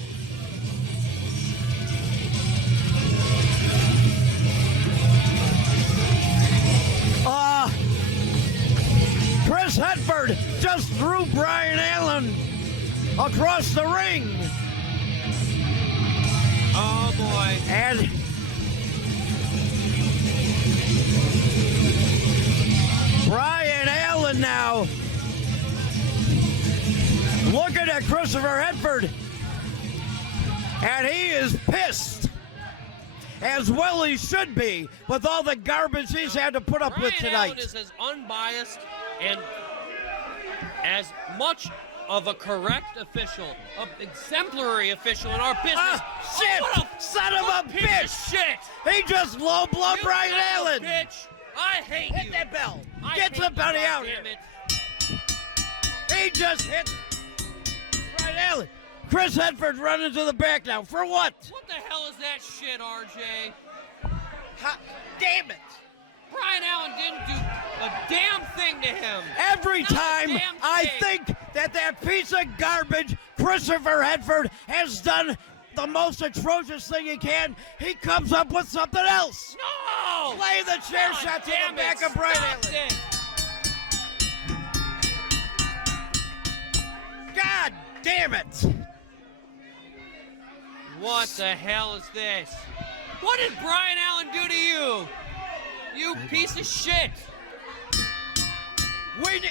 Chris Hetford just threw Brian Allen across the ring. Oh boy. And Brian Allen now looking at Christopher Hetford, and he is pissed, as well he should be, with all the garbage he's had to put up with tonight. Brian Allen is as unbiased and as much of a correct official, an exemplary official in our business. Ah, shit! What a Son of a piece bitch! of shit! He just low blow Brian son of a Allen. Bitch! I hate you. Hit that bell. I Get hate somebody you, out damn here. it. He just hit Brian Allen. Chris Hetford running to the back now. For what? What the hell is that shit, RJ? Damn it. Brian Allen didn't do a damn thing to him. Every Not a time damn I thing. think that piece of garbage, Christopher Hetford, has done the most atrocious thing he can, he comes up with something else. No! Lay the chair God shot to damn the back it, of Brian stop Allen. it. God damn it. What the hell is this? What did Brian Allen do to you? You piece of shit.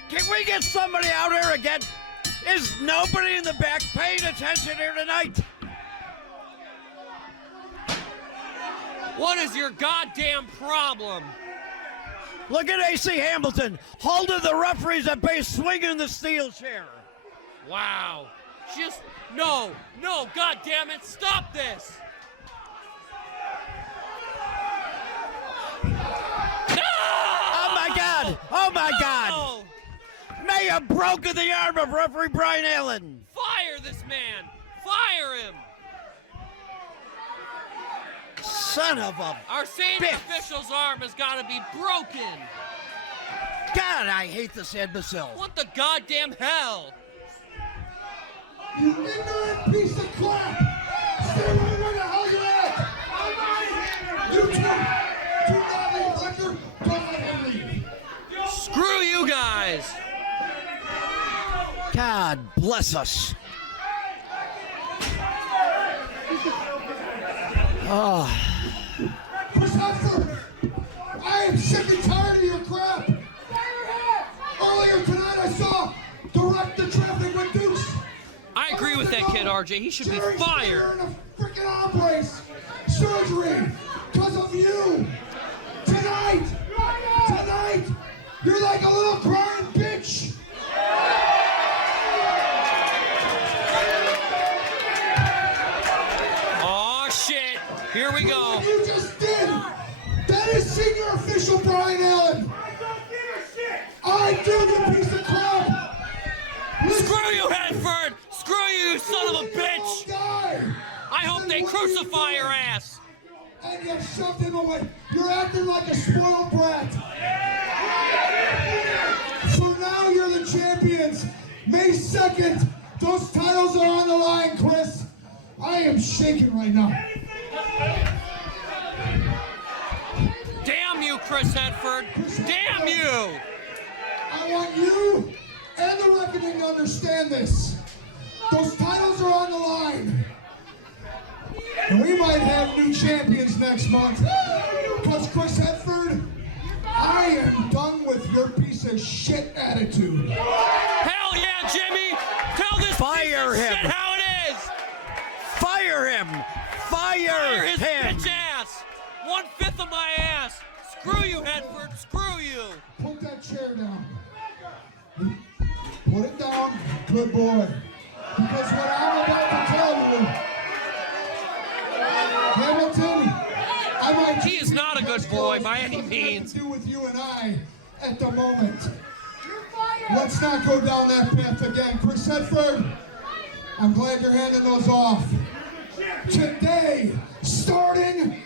Can we get somebody out here again? Is nobody in the back paying attention here tonight? What is your goddamn problem? Look at A.C. Hamilton holding the referees at bay, swinging the steel chair. Wow. Just, no, God damn it, stop this. No! Oh my God. No! May have broken the arm of referee Brian Allen. Fire this man. Fire him. Son of a Our senior bitch. official's arm has got to be broken. God, I hate this imbecile. What the goddamn hell? You ignorant piece of crap! Stay right where the hell you're at! You two, do not leave liquor, don't let him leave. Screw you guys. God bless us. Oh. Chris Hetford, I am sick and tired of your crap! Earlier tonight I saw Direct the Traffic with Dukes. I agree with that kid, RJ. He should be Jerry's fired. in a freaking arm brace surgery because of you. Tonight, you're like a little crying bitch. Oh shit! Here we go. What you just did, that is senior official Brian Allen. I do, you piece of crap. Screw you, Hetford! Screw you, son of a bitch! I hope they crucify your ass! And you shoved him away. You're acting like a spoiled brat. So now you're the champions. May 2nd, those titles are on the line, Chris. I am shaking right now. Damn you, Chris Hetford! Damn you! I want you and the Reckoning to understand this. Those titles are on the line. And we might have new champions next month. Because Chris Hetford, I am done with your piece of shit attitude. Hell yeah, Jimmy! Tell this Fire piece of him. shit how it is! Fire him! Fire his him! bitch ass! 1/5 of my ass! Screw you, Hetford! Screw you! Put that chair down. Put it down, good boy. Because what I'm about to tell you, Hamilton, I might. He is not a good boy by any means. To do with you and I at the moment. Let's not go down that path again. Chris Hetford, I'm glad you're handing those off. Today, starting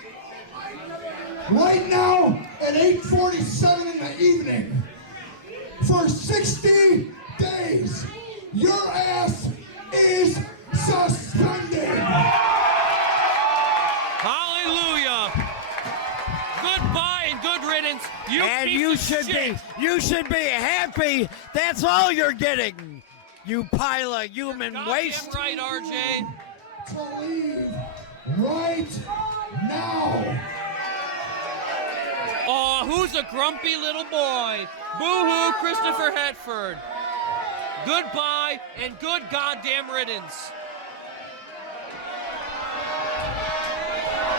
right now at 8:47 in the evening, for 60 days, your ass is suspended. Hallelujah! Goodbye and good riddance, you And piece you You should be happy. That's all you're getting. You pile of human waste. Right, RJ. To leave right now. Oh, who's a grumpy little boy? Boo-hoo, Christopher Hetford. Goodbye and good goddamn riddance.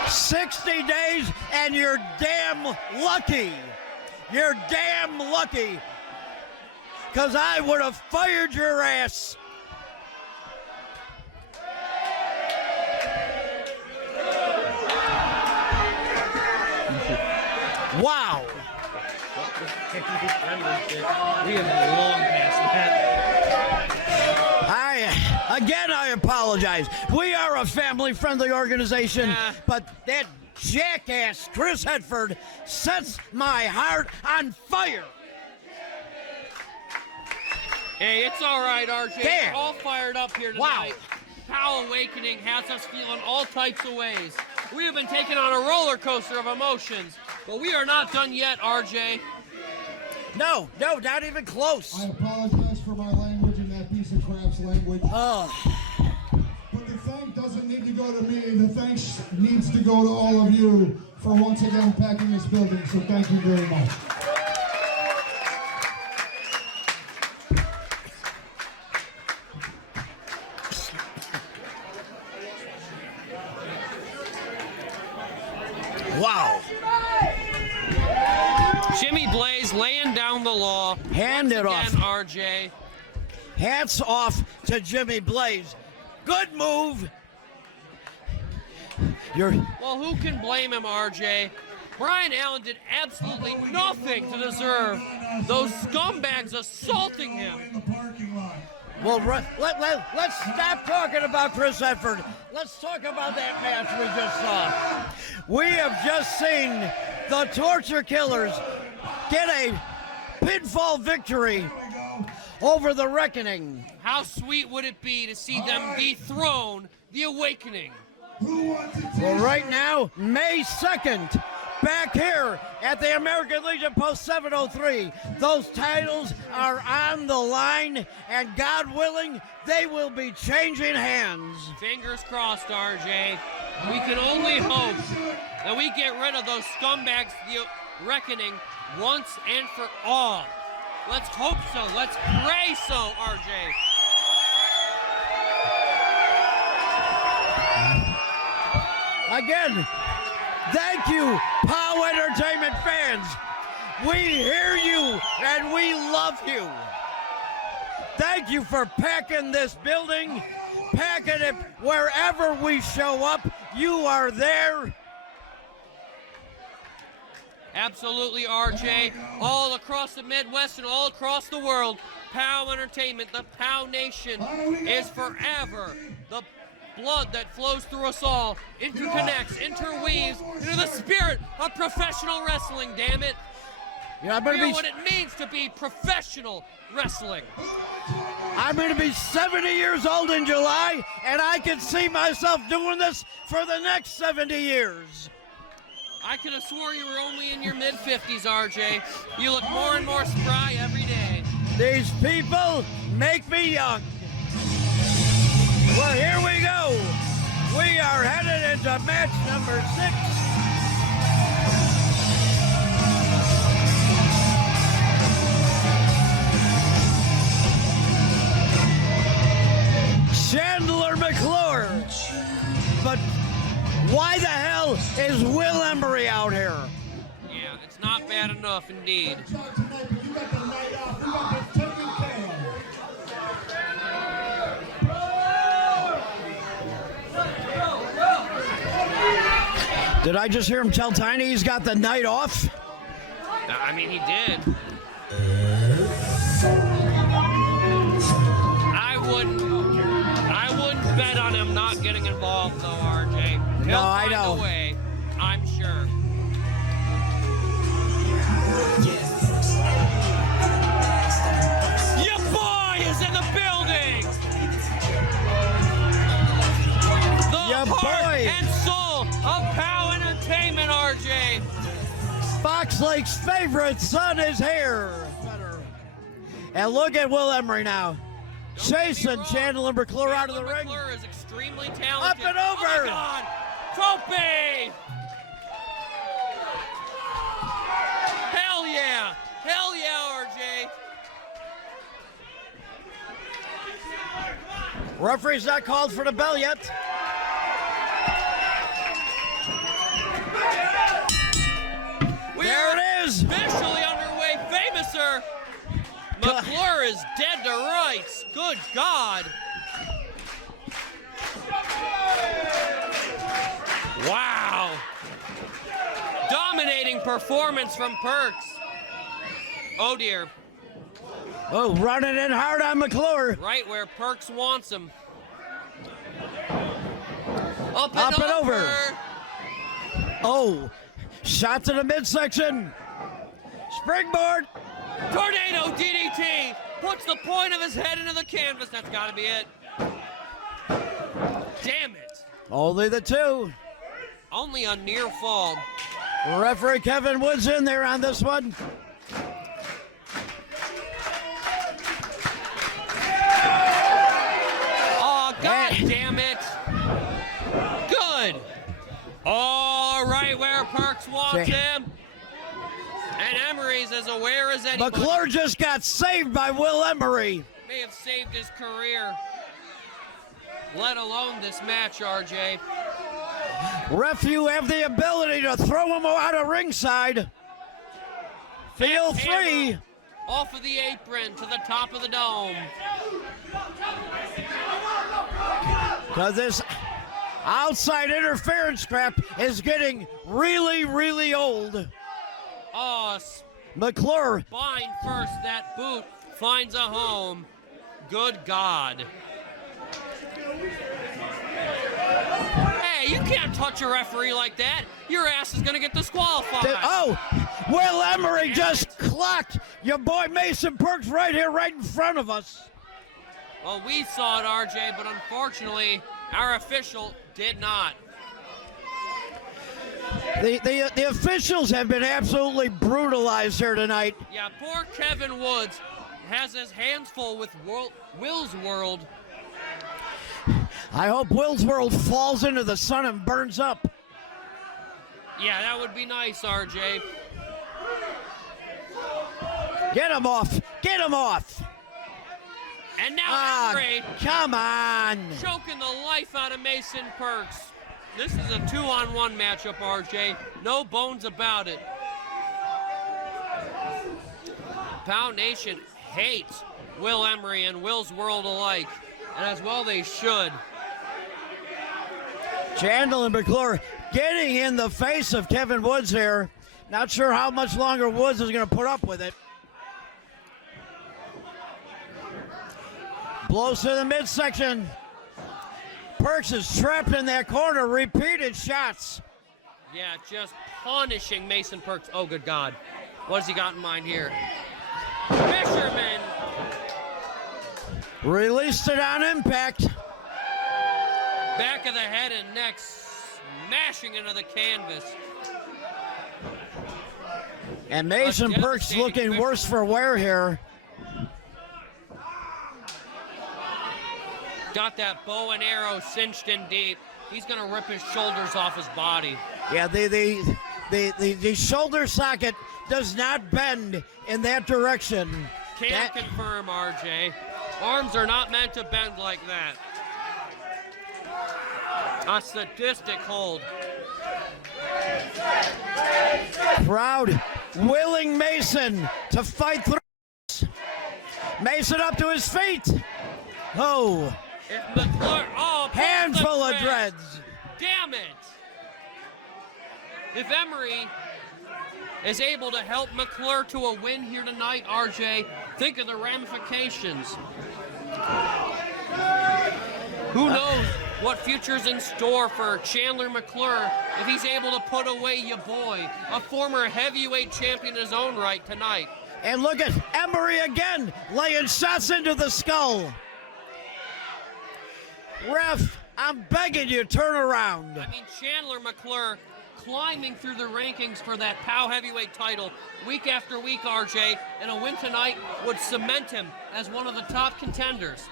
60 days and you're damn lucky. You're damn lucky. Because I would have fired your ass. Wow. We have long past that. I apologize. We are a family-friendly organization, but that jackass Chris Hetford sets my heart on fire. Hey, it's all right, RJ. Damn. We're all fired up here tonight. Wow. POWW Awakening has us feeling all types of ways. We have been taken on a roller coaster of emotions, but we are not done yet, RJ. No, not even close. I apologize for my language and that piece of crap's language. Oh. But the thank doesn't need to go to me. The thanks needs to go to all of you for once again packing this building. So thank you very much. Wow. Jimmy Blaze laying down the law. Hand it once again, off. RJ. Hats off to Jimmy Blaze. Good move. Well, who can blame him, RJ? Brian Allen did absolutely nothing to deserve those scumbags assaulting him. Well, let's stop talking about Chris Hetford. Let's talk about that match we just saw. We have just seen the Torture Killers get a pinfall victory over the Reckoning. How sweet would it be to see them dethrone the Awakening? Well, right now, May 2nd, back here at the American Legion Post 703. Those titles are on the line, and God willing, they will be changing hands. Fingers crossed, RJ. We can only hope that we get rid of those scumbags, the Reckoning, once and for all. Let's hope so. Let's pray so, RJ. Again, thank you, POWW Entertainment fans. We hear you and we love you. Thank you for packing this building, packing it wherever we show up. You are there. Absolutely, RJ. All across the Midwest and all across the world, POWW Entertainment, the POWW Nation, is forever. The blood that flows through us all interconnects, interweaves into the spirit of professional wrestling, damn it. Yeah, we know what it means to be professional wrestling. I'm going to be 70 years old in July, and I can see myself doing this for the next 70 years. I could have swore you were only in your mid-50s, RJ. You look more and more spry every day. These people make me young. Well, here we go. We are headed into match number 6. Chandler McClure. But why the hell is Will Emory out here? Yeah, it's not bad enough indeed. Did I just hear him tell Tiny he's got the night off? I mean, he did. I wouldn't bet on him not getting involved, though, RJ. He'll find a way, I'm sure. Your boy is in the building! The heart and soul of POWW Entertainment, RJ. Fox Westlake's favorite son is here. And look at Will Emory now. Chasing Chandler McClure out of the ring. McClure is extremely talented. Up and over. Oh my God. Tope! Hell yeah! Hell yeah, RJ! Referee's not called for the bell yet. There it is! Officially underway, Famouser! McClure is dead to rights. Good God! Wow! Dominating performance from Perks. Oh dear. Oh, running in hard on McClure. Right where Perks wants him. Up and over. Oh, shot to the midsection. Springboard. Tornado DDT. Puts the point of his head into the canvas. That's got to be it. Damn it. Only the two. Only a near fall. Referee Kevin Woods in there on this one. Oh, God damn it. Good. All right, where Perks wants him. And Emory's as aware as anybody. McClure just got saved by Will Emory. May have saved his career. Let alone this match, RJ. Ref, you have the ability to throw him out of ringside. Field three. Off of the apron to the top of the dome. Because this outside interference crap is getting really, really old. Oh, McClure. Spine first, that boot finds a home. Good God. Hey, you can't touch a referee like that. Your ass is gonna get disqualified. Will Emory just clocked your boy Mason Perks right here, right in front of us. Well, we saw it, RJ, but unfortunately, our official did not. The officials have been absolutely brutalized here tonight. Yeah, poor Kevin Woods has his hands full with Will's World. I hope Will's World falls into the sun and burns up. Yeah, that would be nice, RJ. Get him off. Get him off. And now Emory. Come on. Choking the life out of Mason Perks. This is a 2-on-1 matchup, RJ. No bones about it. Pound Nation hates Will Emory and Will's World alike. And as well they should. Chandler and McClure getting in the face of Kevin Woods here. Not sure how much longer Woods is going to put up with it. Blows to the midsection. Perks is trapped in that corner. Repeated shots. Yeah, just punishing Mason Perks. Oh, good God. What has he got in mind here? Fisherman. Released it on impact. Back of the head and neck, smashing into the canvas. And Mason Perks looking worse for wear here. Got that bow and arrow cinched in deep. He's gonna rip his shoulders off his body. Yeah, the shoulder socket does not bend in that direction. Can't confirm, RJ. Arms are not meant to bend like that. A sadistic hold. Crowd willing Mason to fight through. Mason up to his feet. Oh. If McClure, handful of dreads. Damn it. If Emory is able to help McClure to a win here tonight, RJ, think of the ramifications. Who knows what future's in store for Chandler McClure if he's able to put away your boy, a former heavyweight champion in his own right tonight. And look at Emory again, laying shots into the skull. Ref, I'm begging you, turn around. I mean, Chandler McClure climbing through the rankings for that POW heavyweight title week after week, RJ, and a win tonight would cement him as one of the top contenders.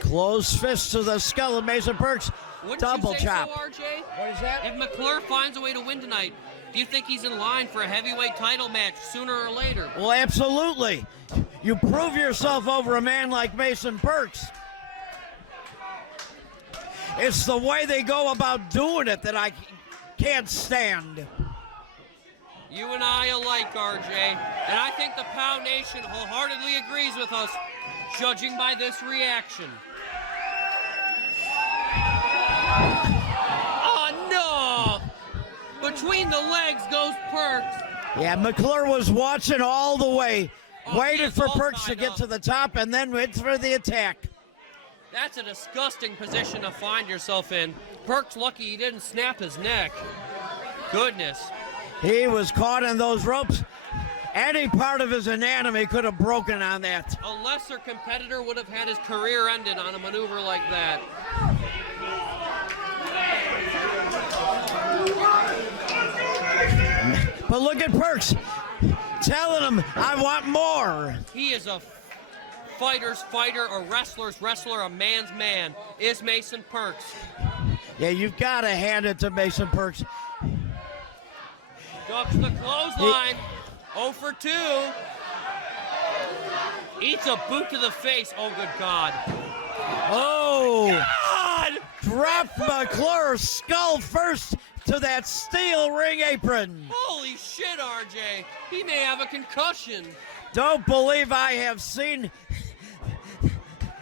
Close fist to the skull of Mason Perks. Wouldn't Double you say chop. so, RJ? What is that? If McClure finds a way to win tonight, do you think he's in line for a heavyweight title match sooner or later? Well, absolutely. You prove yourself over a man like Mason Perks. It's the way they go about doing it that I can't stand. You and I alike, RJ, and I think the POW Nation wholeheartedly agrees with us, judging by this reaction. Oh, no! Between the legs goes Perks. Yeah, McClure was watching all the way, waited for all Perks to tied get up. to the top, and then went for the attack. That's a disgusting position to find yourself in. Perks lucky he didn't snap his neck. Goodness. He was caught in those ropes. Any part of his anatomy could have broken on that. A lesser competitor would have had his career ended on a maneuver like that. But look at Perks, telling him, I want more. He is a fighter's fighter, a wrestler's wrestler, a man's man, is Mason Perks. Yeah, you've got to hand it to Mason Perks. Ducks the clothesline. 0 for 2. Eats a boot to the face. Oh, good God. Oh! God! Dropped McClure's skull first to that steel ring apron. Holy shit, RJ. He may have a concussion. Don't believe I have seen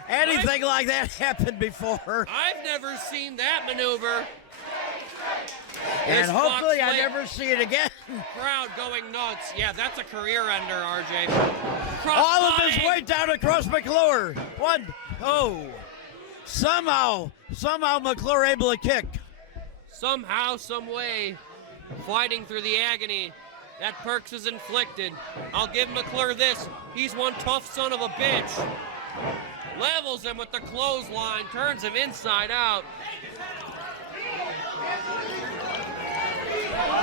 anything like that happen before. I've never seen that maneuver. And This hopefully Fox I Lake never see it again. Crowd going nuts. Yeah, that's a career ender, RJ. All of his Crossbody. weight down across McClure. Somehow McClure able to kick. Somehow, some way, fighting through the agony that Perks has inflicted. I'll give McClure this. He's one tough son of a bitch. Levels him with the clothesline, turns him inside out.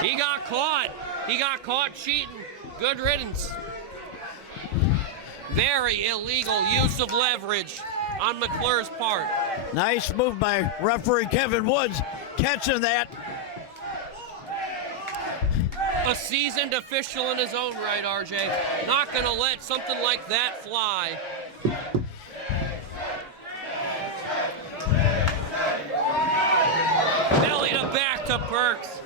He got caught. He got caught cheating. Good riddance. Very illegal use of leverage on McClure's part. Nice move by referee Kevin Woods, catching that. A seasoned official in his own right, RJ. Not gonna let something like that fly. Belly to back to Perks.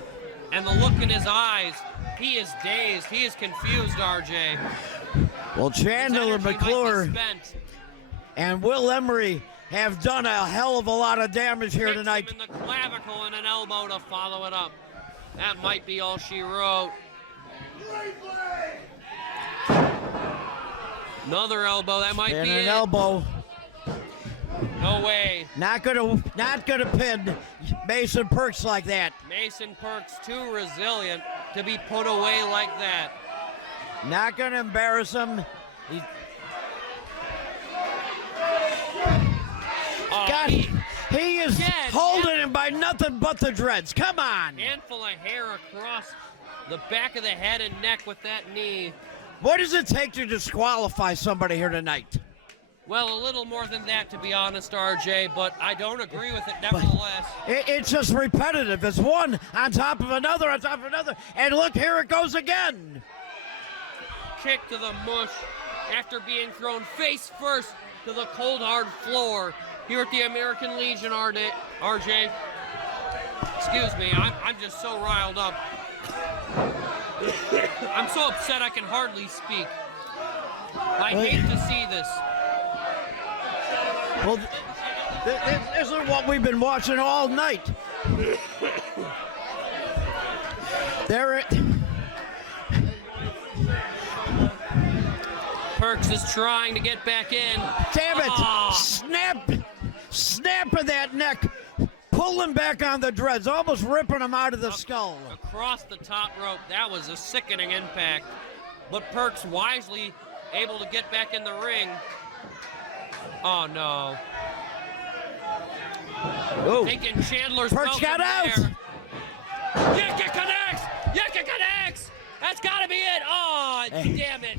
And the look in his eyes, he is dazed, he is confused, RJ. Well, His Chandler, energy might be McClure, spent. and Will Emory have done a hell of a lot of damage here Kicks tonight. him in the clavicle and an elbow to follow it up. That might be all she wrote. Another elbow, that might And be an it. elbow. No way. Not gonna pin Mason Perks like that. Mason Perks too resilient to be put away like that. Not gonna embarrass him. Oh, God, he is Yes, holding him by nothing but the dreads. Come on. handful of hair across the back of the head and neck with that knee. What does it take to disqualify somebody here tonight? Well, a little more than that, to be honest, RJ, but I don't agree with it nevertheless. It's just repetitive. It's one on top of another on top of another. And look, here it goes again. Kick to the mush after being thrown face first to the cold, hard floor here at the American Legion, RJ. Excuse me, I'm just so riled up. I'm so upset I can hardly speak. I hate to see this. Well, this is what we've been watching all night. Perks is trying to get back in. Damn it! Oh. Snapping that neck, pulling back on the dreads, almost ripping them out of the skull. Across the top rope, that was a sickening impact. But Perks wisely able to get back in the ring. Oh no. Ooh. Thinking Chandler's Perks got out. there. Yika connects! Yika connects! That's gotta be it! Oh, damn it.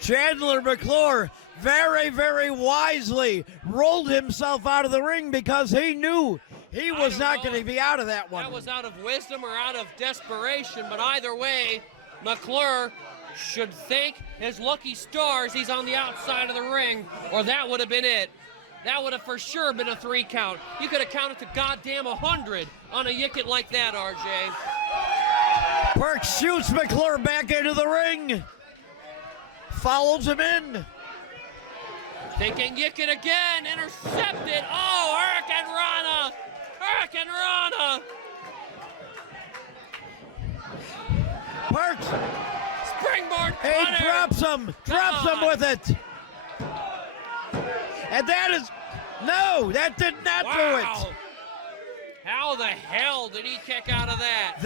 Chandler McClure very, very wisely rolled himself out of the ring because he knew he was not going to be out of that one. That was out of wisdom or out of desperation, but either way, McClure should thank his lucky stars he's on the outside of the ring, or that would have been it. That would have for sure been a 3 count. You could have counted to goddamn 100 on a yicket like that, RJ. Perks shoots McClure back into the ring. Follows him in. Thinking yicket again, intercepted. Oh, Hurricane Rana. Hurricane Rana. Perks. Springboard. He drops him with it. And that is, no, that did not do it. How the hell did he kick out of that?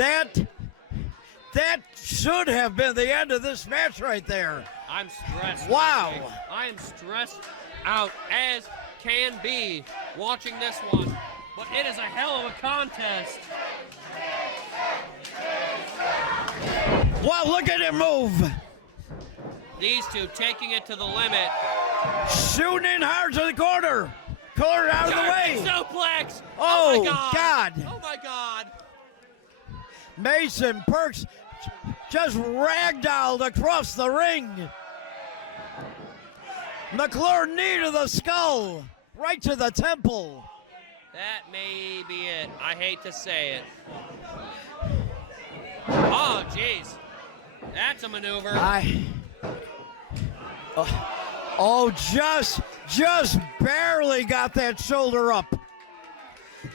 That should have been the end of this match right there. I'm stressed. Wow. I am stressed out as can be watching this one. But it is a hell of a contest. Wow, look at him move. These two taking it to the limit. Shooting in hard to the corner. Corner out of the way. Suplex. Oh, my God. Oh, my God. Mason Perks just ragdolled across the ring. McClure knee to the skull, right to the temple. That may be it. I hate to say it. Oh, jeez. That's a maneuver. Just barely got that shoulder up.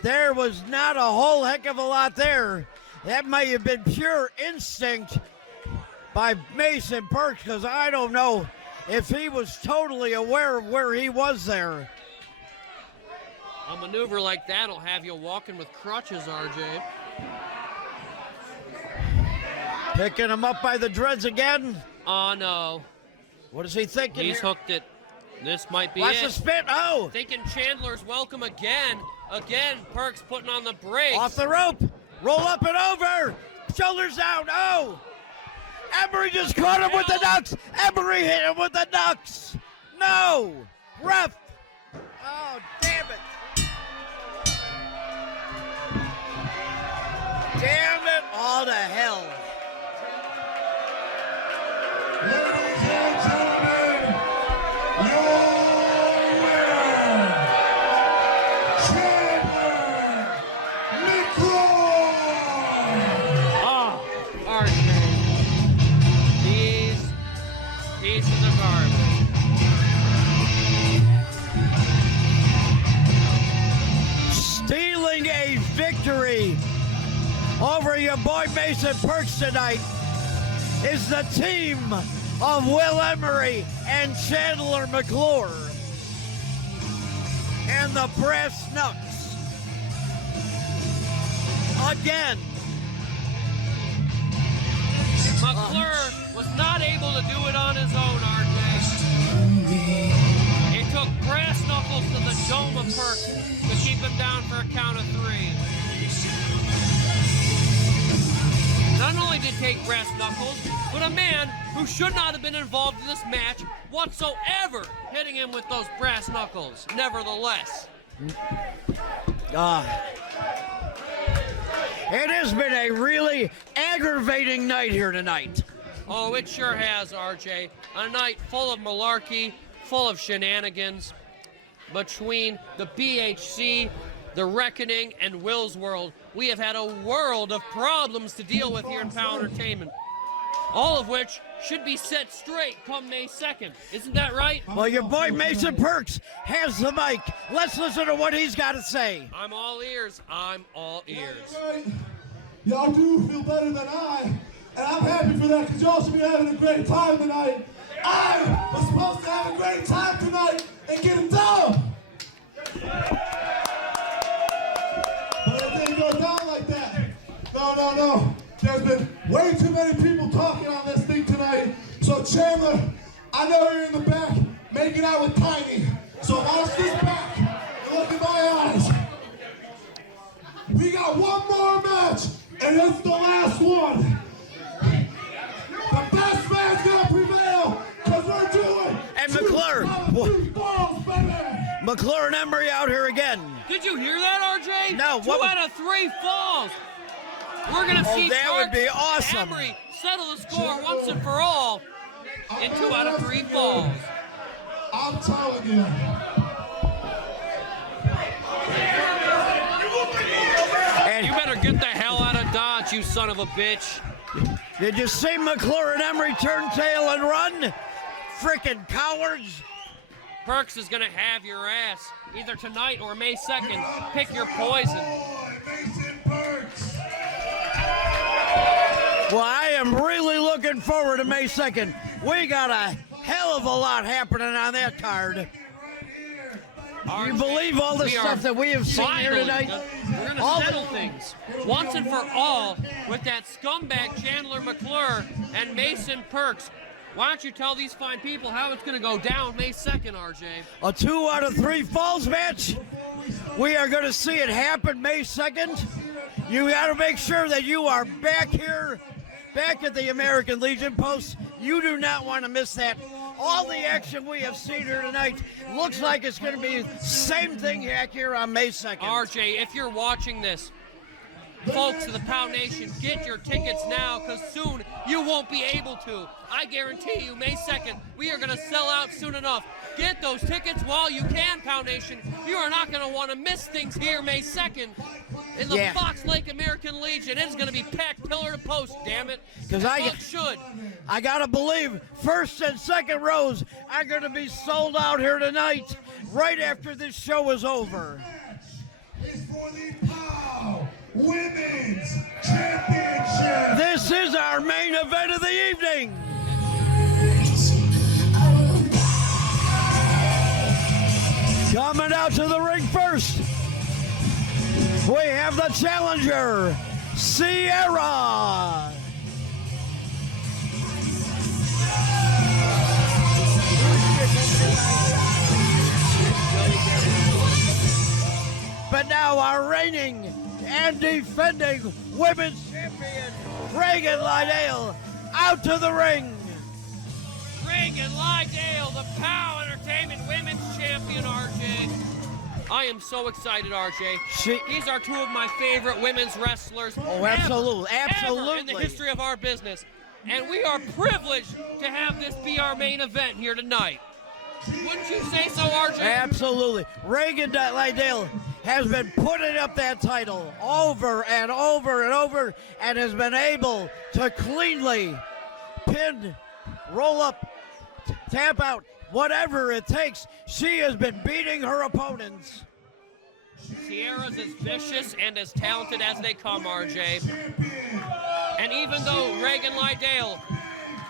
There was not a whole heck of a lot there. That may have been pure instinct by Mason Perks, because I don't know if he was totally aware of where he was there. A maneuver like that'll have you walking with crutches, RJ. Picking him up by the dreads again. Oh, no. What is he thinking? He's here? hooked it. This might be Watch it. the spin. Oh! Thinking Chandler's welcome again. Again, Perks putting on the brakes. Off the rope. Roll up and over. Shoulders down. Oh! Emory just caught him with the knucks. Emory hit him with the knucks. No! Ref! Oh, damn it. Damn it all to hell. Ladies and gentlemen, your winner, Chandler McClure. Oh, RJ. These pieces of garbage. Stealing a victory over your boy Mason Perks tonight is the team of Will Emory and Chandler McClure and the Brass Knucks. Again. McClure was not able to do it on his own, RJ. It took brass knuckles to the dome of Perks to keep him down for a count of 3. Not only did it take brass knuckles, but a man who should not have been involved in this match whatsoever hitting him with those brass knuckles, nevertheless. It has been a really aggravating night here tonight. Oh, it sure has, RJ. A night full of malarkey, full of shenanigans. Between the BHC, the Reckoning, and Will's World, we have had a world of problems to deal with here in POWW Entertainment. All of which should be set straight come May 2nd. Isn't that right? Well, your boy Mason Perks has the mic. Let's listen to what he's got to say. I'm all ears. I'm all ears. Y'all do feel better than I, and I'm happy for that because y'all should be having a great time tonight. I was supposed to have a great time tonight and get it done. But it didn't go down like that. No. There's been way too many people talking on this thing tonight. So Chandler, I know you're in the back making out with Tiny. So watch this back and look in my eyes. We got one more match, and it's McClure and Emory out here again. Did you hear that, RJ? No. 2 out of 3 falls. We're going to see that would be awesome. Emory settle the score once and for all in 2 out of 3 falls. I'm telling you. And you better get the hell out of Dodge, you son of a bitch. Did you see McClure and Emory turn tail and run? Frickin' cowards. Perks is going to have your ass either tonight or May 2nd. Pick your poison. Well, I am really looking forward to May 2nd. We got a hell of a lot happening on that card. Do you believe all the stuff that we have seen here tonight? We're going to settle things once and for all with that scumbag Chandler McClure and Mason Perks. Why don't you tell these fine people how it's going to go down May 2nd, RJ? A 2 out of 3 falls match. We are going to see it happen May 2nd. You got to make sure that you are back here, back at the American Legion post. You do not want to miss that. All the action we have seen here tonight looks like it's going to be the same thing back here on May 2nd. RJ, if you're watching this, folks of the POW Nation, get your tickets now, because soon you won't be able to. I guarantee you, May 2nd, we are going to sell out soon enough. Get those tickets while you can, POW Nation. You are not going to want to miss things here May 2nd in the Fox Lake American Legion. It is going to be packed pillar to post, damn it. Because I got to believe first and second rows are going to be sold out here tonight, right after this show is over. It's for the POW Women's Championship. This is our main event of the evening. Coming out to the ring first, we have the challenger, Sierra. But now our reigning and defending women's champion, Reagan Lydale, out to the ring. Reagan Lydale, the POW Entertainment Women's Champion, RJ. I am so excited, RJ. These are 2 of my favorite women's wrestlers absolutely. ever in the history of our business. And we are privileged to have this be our main event here tonight. Wouldn't you say so, RJ? Absolutely. Reagan Lydale has been putting up that title over and over and over and has been able to cleanly pin, roll up, tap out, whatever it takes. She has been beating her opponents. Sierra's as vicious and as talented as they come, RJ. And even though Reagan Lydale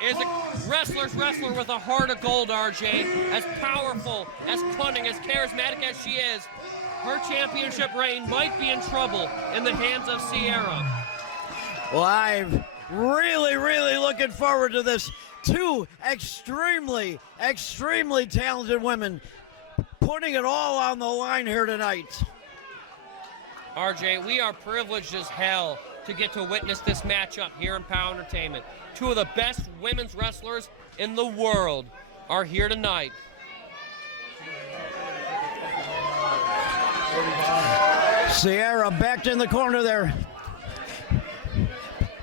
is a wrestler's wrestler with a heart of gold, RJ, as powerful, as cunning, as charismatic as she is, her championship reign might be in trouble in the hands of Sierra. Well, I'm really, really looking forward to this. 2 extremely, extremely talented women putting it all on the line here tonight. RJ, we are privileged as hell to get to witness this matchup here in POW Entertainment. 2 of the best women's wrestlers in the world are here tonight. Sierra backed in the corner there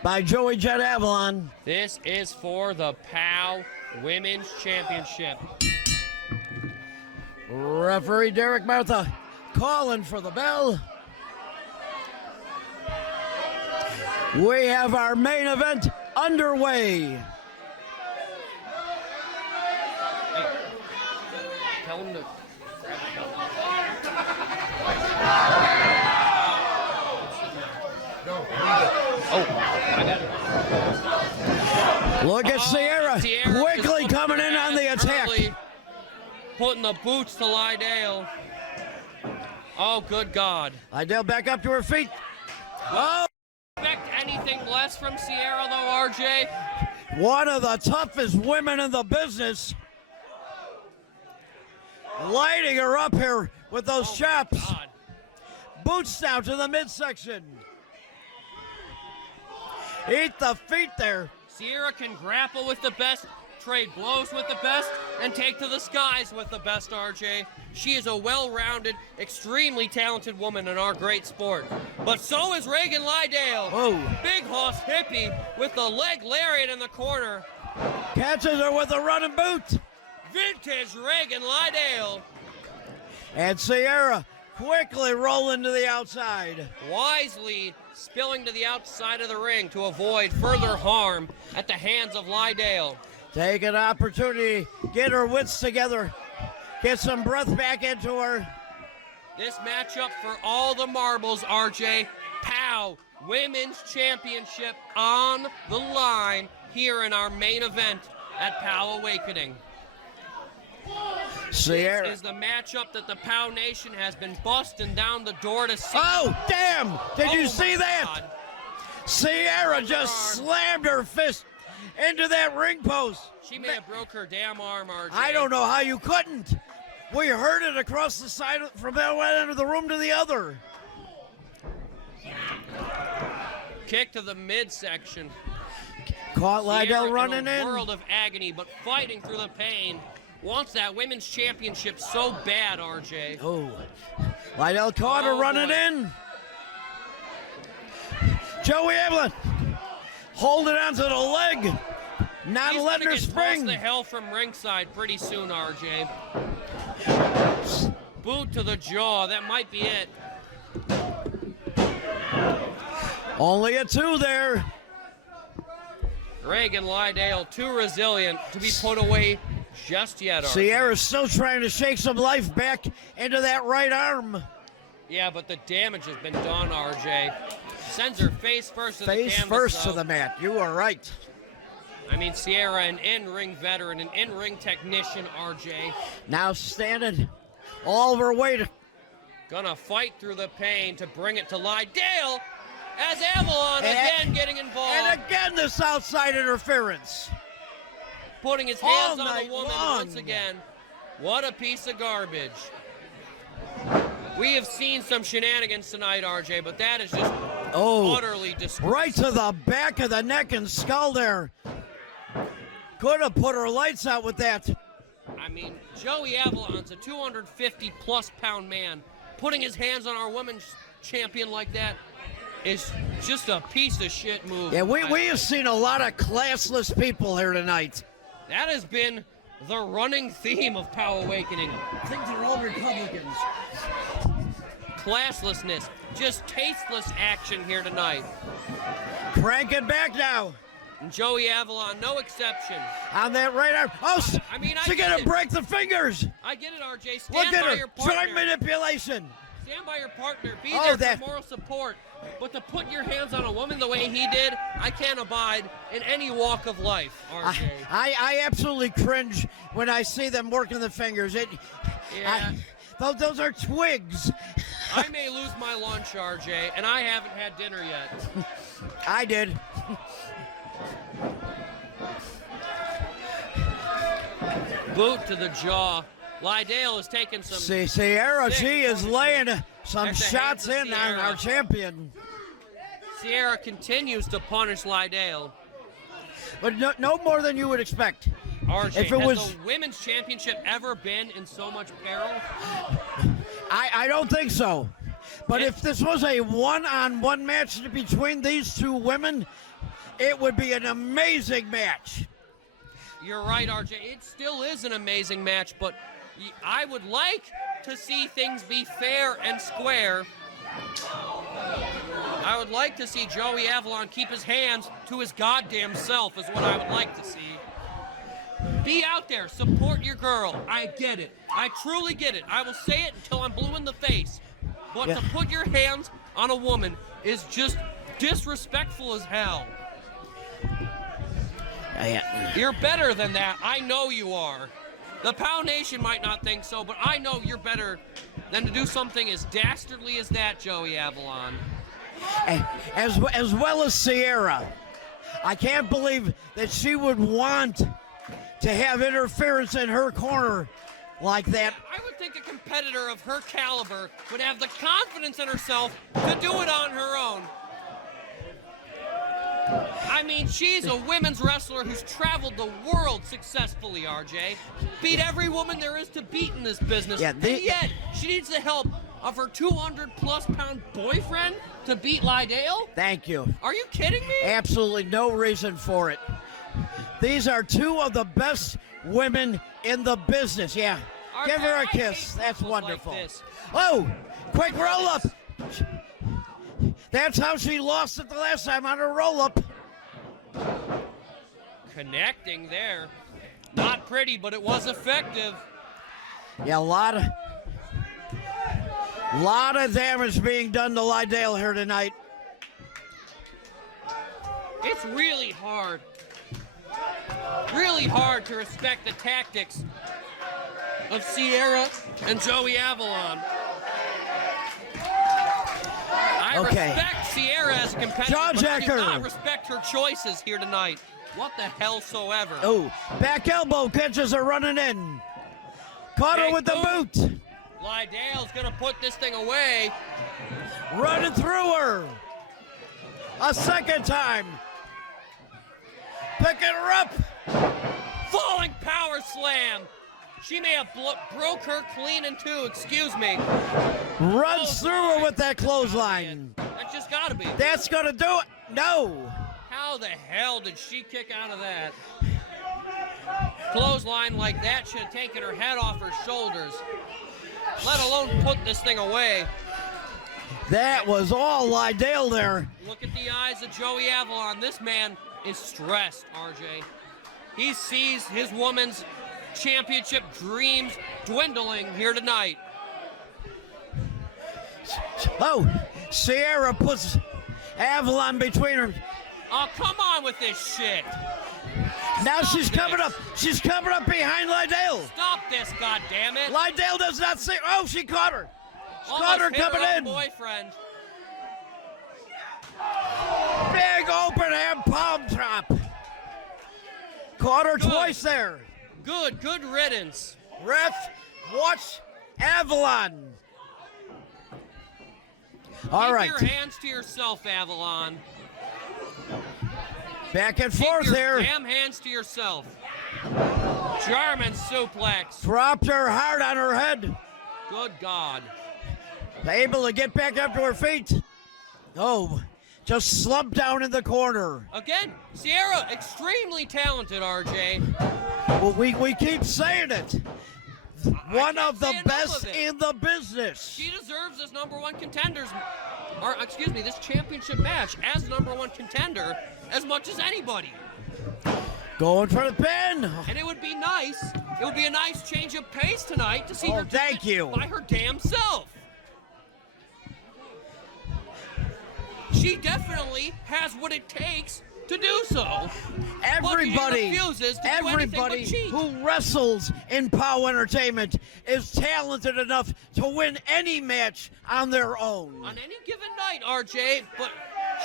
by Joey Jet Avalon. This is for the POW Women's Championship. Referee Derek Martha calling for the bell. We have our main event underway. Hey, tell him to I got it. Look at Sierra quickly coming in on the attack. Putting the boots to Lydale. Oh, good God. Lydale back up to her feet. Oh! Expect anything less from Sierra, though, RJ? One of the toughest women in the business. Lighting her up here with those chops. God. Boots down to the midsection. Eat the feet there. Sierra can grapple with the best. trade blows with the best and take to the skies with the best, RJ. She is a well-rounded, extremely talented woman in our great sport. But so is Reagan Lydale. Oh. Big hoss hippie with the leg lariat in the corner. Catches her with a running boot. Vintage Reagan Lydale. And Sierra quickly rolling to the outside. Wisely spilling to the outside of the ring to avoid further harm at the hands of Lydale. Take an opportunity, get her wits together, get some breath back into her. This matchup for all the marbles, RJ. POW Women's Championship on the line here in our main event at POW Awakening. Sierra. This is the matchup that the POW Nation has been busting down the door to see. Oh, damn! Did you see that? God. Sierra just slammed her fist into that ring post. She may have broke her damn arm, RJ. I don't know how you couldn't. We heard it across the side from that one end of the room to the other. Kick to the midsection. Caught Lydale Sierra running in a in. world of agony, but fighting through the pain. Wants that women's championship so bad, RJ. Oh, Lydale caught her running boy. in. Joey Avalon holding onto the leg, not He's letting her gonna get spring. tossed to hell from ringside pretty soon, RJ. Boot to the jaw, that might be it. Only a 2 there. Reagan Lydale, too resilient to be put away just yet, RJ. Sierra's still trying to shake some life back into that right arm. Yeah, but the damage has been done, RJ. Sends her face first to the Face canvas, first though. to the mat. You are right. I mean, Sierra, an in-ring veteran, an in-ring technician, RJ. Now standing all of her weight. Gonna fight through the pain to bring it to Lydale as Avalon again getting involved. And again, this outside interference. Putting his all hands on night the woman long. once again. What a piece of garbage. We have seen some shenanigans tonight, RJ, but that is just utterly disgraceful. Right to the back of the neck and skull there. Could have put her lights out with that. I mean, Joey Avalon's a 250-plus pound man. Putting his hands on our women's champion like that is just a piece of shit move. Yeah, we have seen a lot of classless people here tonight. That has been the running theme of POW Awakening. I think they're all Republicans. Classlessness, just tasteless action here tonight. Crank it back now. And Joey Avalon, no exception. On that right arm. Oh, I mean, I she's get gonna it. break the fingers. I get it, RJ. Stand Look at by her. your partner. Joint manipulation. Stand by your partner. Be Oh, there that- for moral support. But to put your hands on a woman the way he did, I can't abide in any walk of life, RJ. I absolutely cringe when I see them working the fingers. Yeah. Those are twigs. I may lose my lunch, RJ, and I haven't had dinner yet. I did. Boot to the jaw. Lydale is taking some. See, Sierra, sick she is punishment laying some at the shots hands of in on Sierra. our champion. Sierra continues to punish Lydale. But no more than you would expect. RJ, If it has was- the women's championship ever been in so much peril? I don't think so. But if this was a one-on-one match between these two women, it would be an amazing match. You're right, RJ. It still is an amazing match, but I would like to see things be fair and square. I would like to see Joey Avalon keep his hands to his goddamn self is what I would like to see. Be out there. Support your girl. I get it. I truly get it. I will say it until I'm blue in the face. But Yeah. to put your hands on a woman is just disrespectful as hell. Yeah. You're better than that. I know you are. The POW Nation might not think so, but I know you're better than to do something as dastardly as that, Joey Avalon. As well as Sierra. I can't believe that she would want to have interference in her corner like that. I would think a competitor of her caliber would have the confidence in herself to do it on her own. I mean, she's a women's wrestler who's traveled the world successfully, RJ. Beat every woman there is to beat in this business. Yeah, And yet, she needs the help of her 200-plus pound boyfriend to beat Lydale? Thank you. Are you kidding me? Absolutely no reason for it. These are two of the best women in the business. Yeah, give her a kiss. That's wonderful. Like this. Oh, quick roll-up. That's how she lost it the last time, on a roll-up. Connecting there. Not pretty, but it was effective. Yeah, a lot of damage being done to Lydale here tonight. It's really hard to respect the tactics of Sierra and Joey Avalon. I respect Sierra as a competitor, but I do not respect her choices here tonight. What the hell soever. Oh, back elbow catches her running in. Caught her with the boot. Lydale's gonna put this thing away. Running through her. A second time. Picking her up. Falling power slam. She may have broke her clean in two, excuse me. Runs through her with that clothesline. That's just gotta be. That's gonna do it. No. How the hell did she kick out of that? Clothesline like that should have taken her head off her shoulders, let alone put this thing away. That was all Lydale there. Look at the eyes of Joey Avalon. This man is stressed, RJ. He sees his woman's championship dreams dwindling here tonight. Oh, Sierra puts Avalon between her. Oh, come on with this shit. Now she's coming up. She's coming up behind Lydale. Stop this, goddammit. Lydale does not see. Oh, she caught her. She caught her coming in. Boyfriend. Big open hand palm drop. Caught her twice there. Good riddance. Ref, watch Avalon. All right. Keep your hands to yourself, Avalon. Back and forth here. Keep your damn hands to yourself. German suplex. Dropped her hard on her head. Good God. Able to get back up to her feet. Oh, just slumped down in the corner. Again, Sierra, extremely talented, RJ. Well, we keep saying it. One of the best in the business. She deserves this #1 contenders, or excuse me, this championship match as #1 contender as much as anybody. Going for the pin. And it would be nice. It would be a nice change of pace tonight to see her do it by her damn self. She definitely has what it takes to do so. Everybody who wrestles in POWW Entertainment is talented enough to win any match on their own. On any given night, RJ, but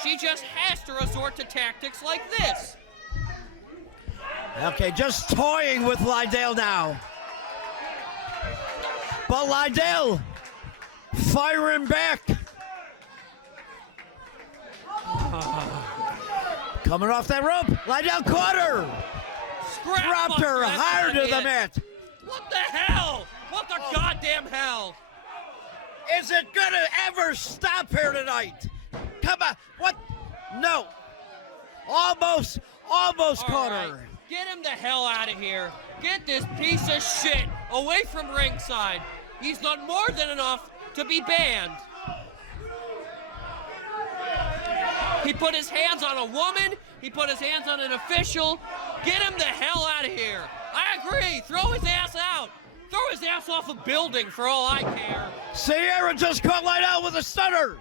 she just has to resort to tactics like this. Okay, just toying with Lydale now. But Lydale firing back. Coming off that rope, Lydale caught her. Dropped her hard to the mat. What the hell? What the goddamn hell? Is it gonna ever stop here tonight? Come on, what? No. Almost caught her. Get him the hell out of here. Get this piece of shit away from ringside. He's done more than enough to be banned. He put his hands on a woman. He put his hands on an official. Get him the hell out of here. I agree. Throw his ass out. Throw his ass off a building for all I care. Sierra just caught Lydale with a stunner.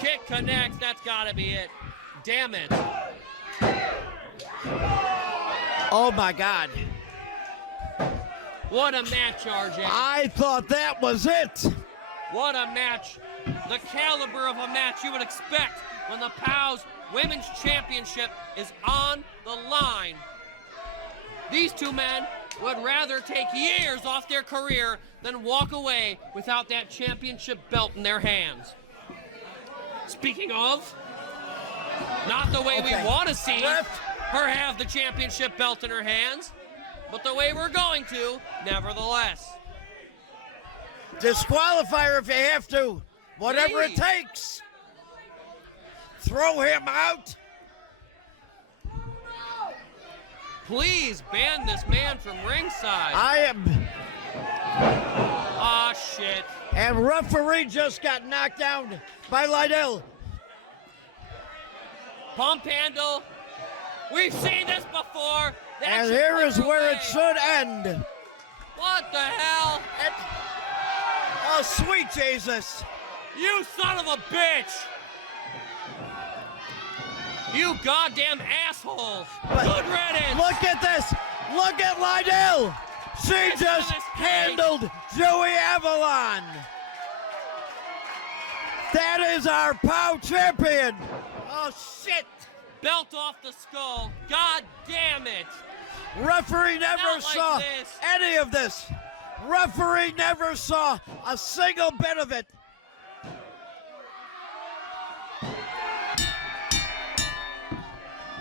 Kick connects. That's got to be it. Damn it. Oh, my God. What a match, RJ. I thought that was it. What a match. The caliber of a match you would expect when the POWW's Women's Championship is on the line. These two men would rather take years off their career than walk away without that championship belt in their hands. Speaking of, Not the way we Okay. want to see Ref. her have the championship belt in her hands, but the way we're going to, nevertheless. Disqualify her if you have to. Whatever it Please. takes. Throw him out. Please ban this man from ringside. I am. Ah, shit. And referee just got knocked down by Lydell. Pump handle. We've seen this before. That And should here clear is where away. it should end. What the hell? Oh, sweet Jesus. You son of a bitch! You goddamn asshole! Good riddance! Look at this. Look at Lydell. She Listen to just this handled Joey Avalon. That is our POW champion. Oh, shit. Belt off the skull. God damn it! Referee never Not like saw this. any of this. Referee never saw a single bit of it.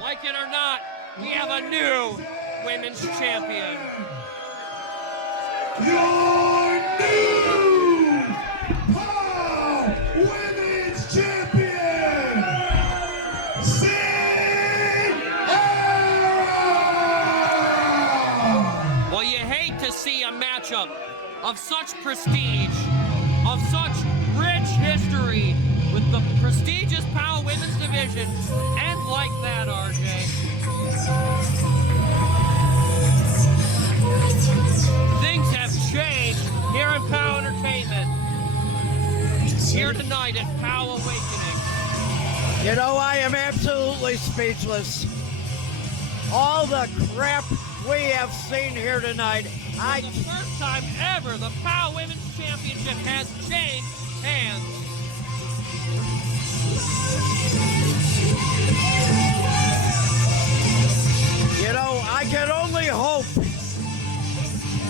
Like it or not, we have a new women's champion. Your new POW Women's Champion, Well, you hate to see a matchup of such prestige, of such rich history with the prestigious POW Women's Division, and like that, RJ. Things have changed here in POW Entertainment. Here tonight at POW Awakening. You know, I am absolutely speechless. All the crap we have seen here tonight. For the first time ever, the POW Women's Championship has changed hands. You know, I can only hope.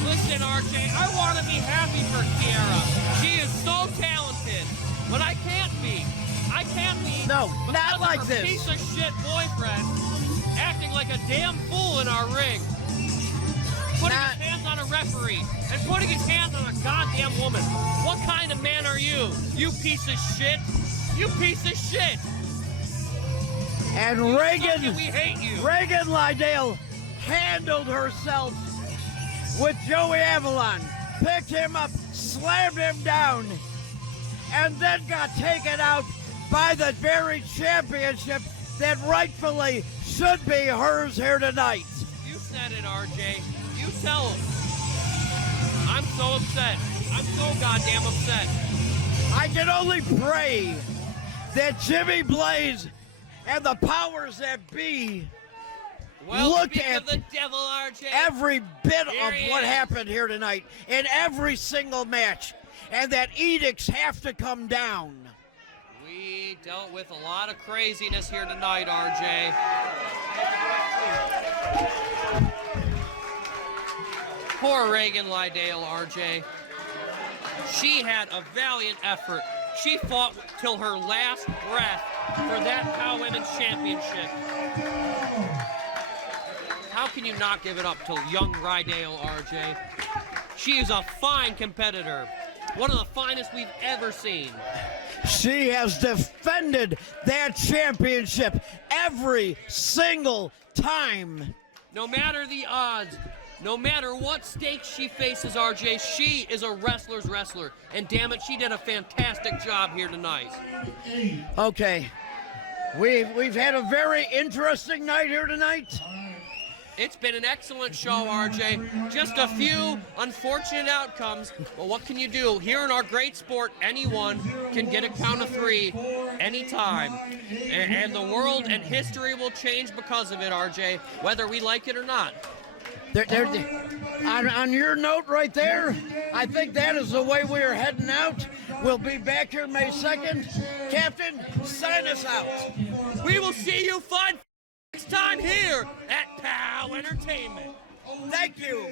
Listen, RJ, I want to be happy for Kiera. She is so talented, but I can't be. I can't be. No, because not of like her this. Piece of shit boyfriend acting like a damn fool in our ring. Putting his hands on a referee and putting his hands on a goddamn woman. What kind of man are you? You piece of shit. You piece of shit. And You Reagan, suck and we hate you. Reagan Lydell handled herself with Joey Avalon, picked him up, slammed him down, and then got taken out by the very championship that rightfully should be hers here tonight. You said it, RJ. You tell him. I'm so upset. I'm so goddamn upset. I can only pray that Jimmy Blaze and the powers that be Well, look speak at of the devil, RJ. every bit Here of he what is. happened here tonight in every single match, and that edicts have to come down. We dealt with a lot of craziness here tonight, RJ. Poor Reagan Lydell, RJ. She had a valiant effort. She fought till her last breath for that POW Women's Championship. How can you not give it up to young Rydell, RJ? She is a fine competitor. One of the finest we've ever seen. She has defended that championship every single time. No matter the odds, no matter what stakes she faces, RJ, she is a wrestler's wrestler. And damn it, she did a fantastic job here tonight. Okay, we've had a very interesting night here tonight. It's been an excellent show, RJ. Just a few unfortunate outcomes, but what can you do? Here in our great sport, anyone can get a count of three anytime. And the world and history will change because of it, RJ, whether we like it or not. On your note right there, I think that is the way we are heading out. We'll be back here May 2nd. Captain, sign us out. We will see you fun next time here at POW Entertainment. Thank you.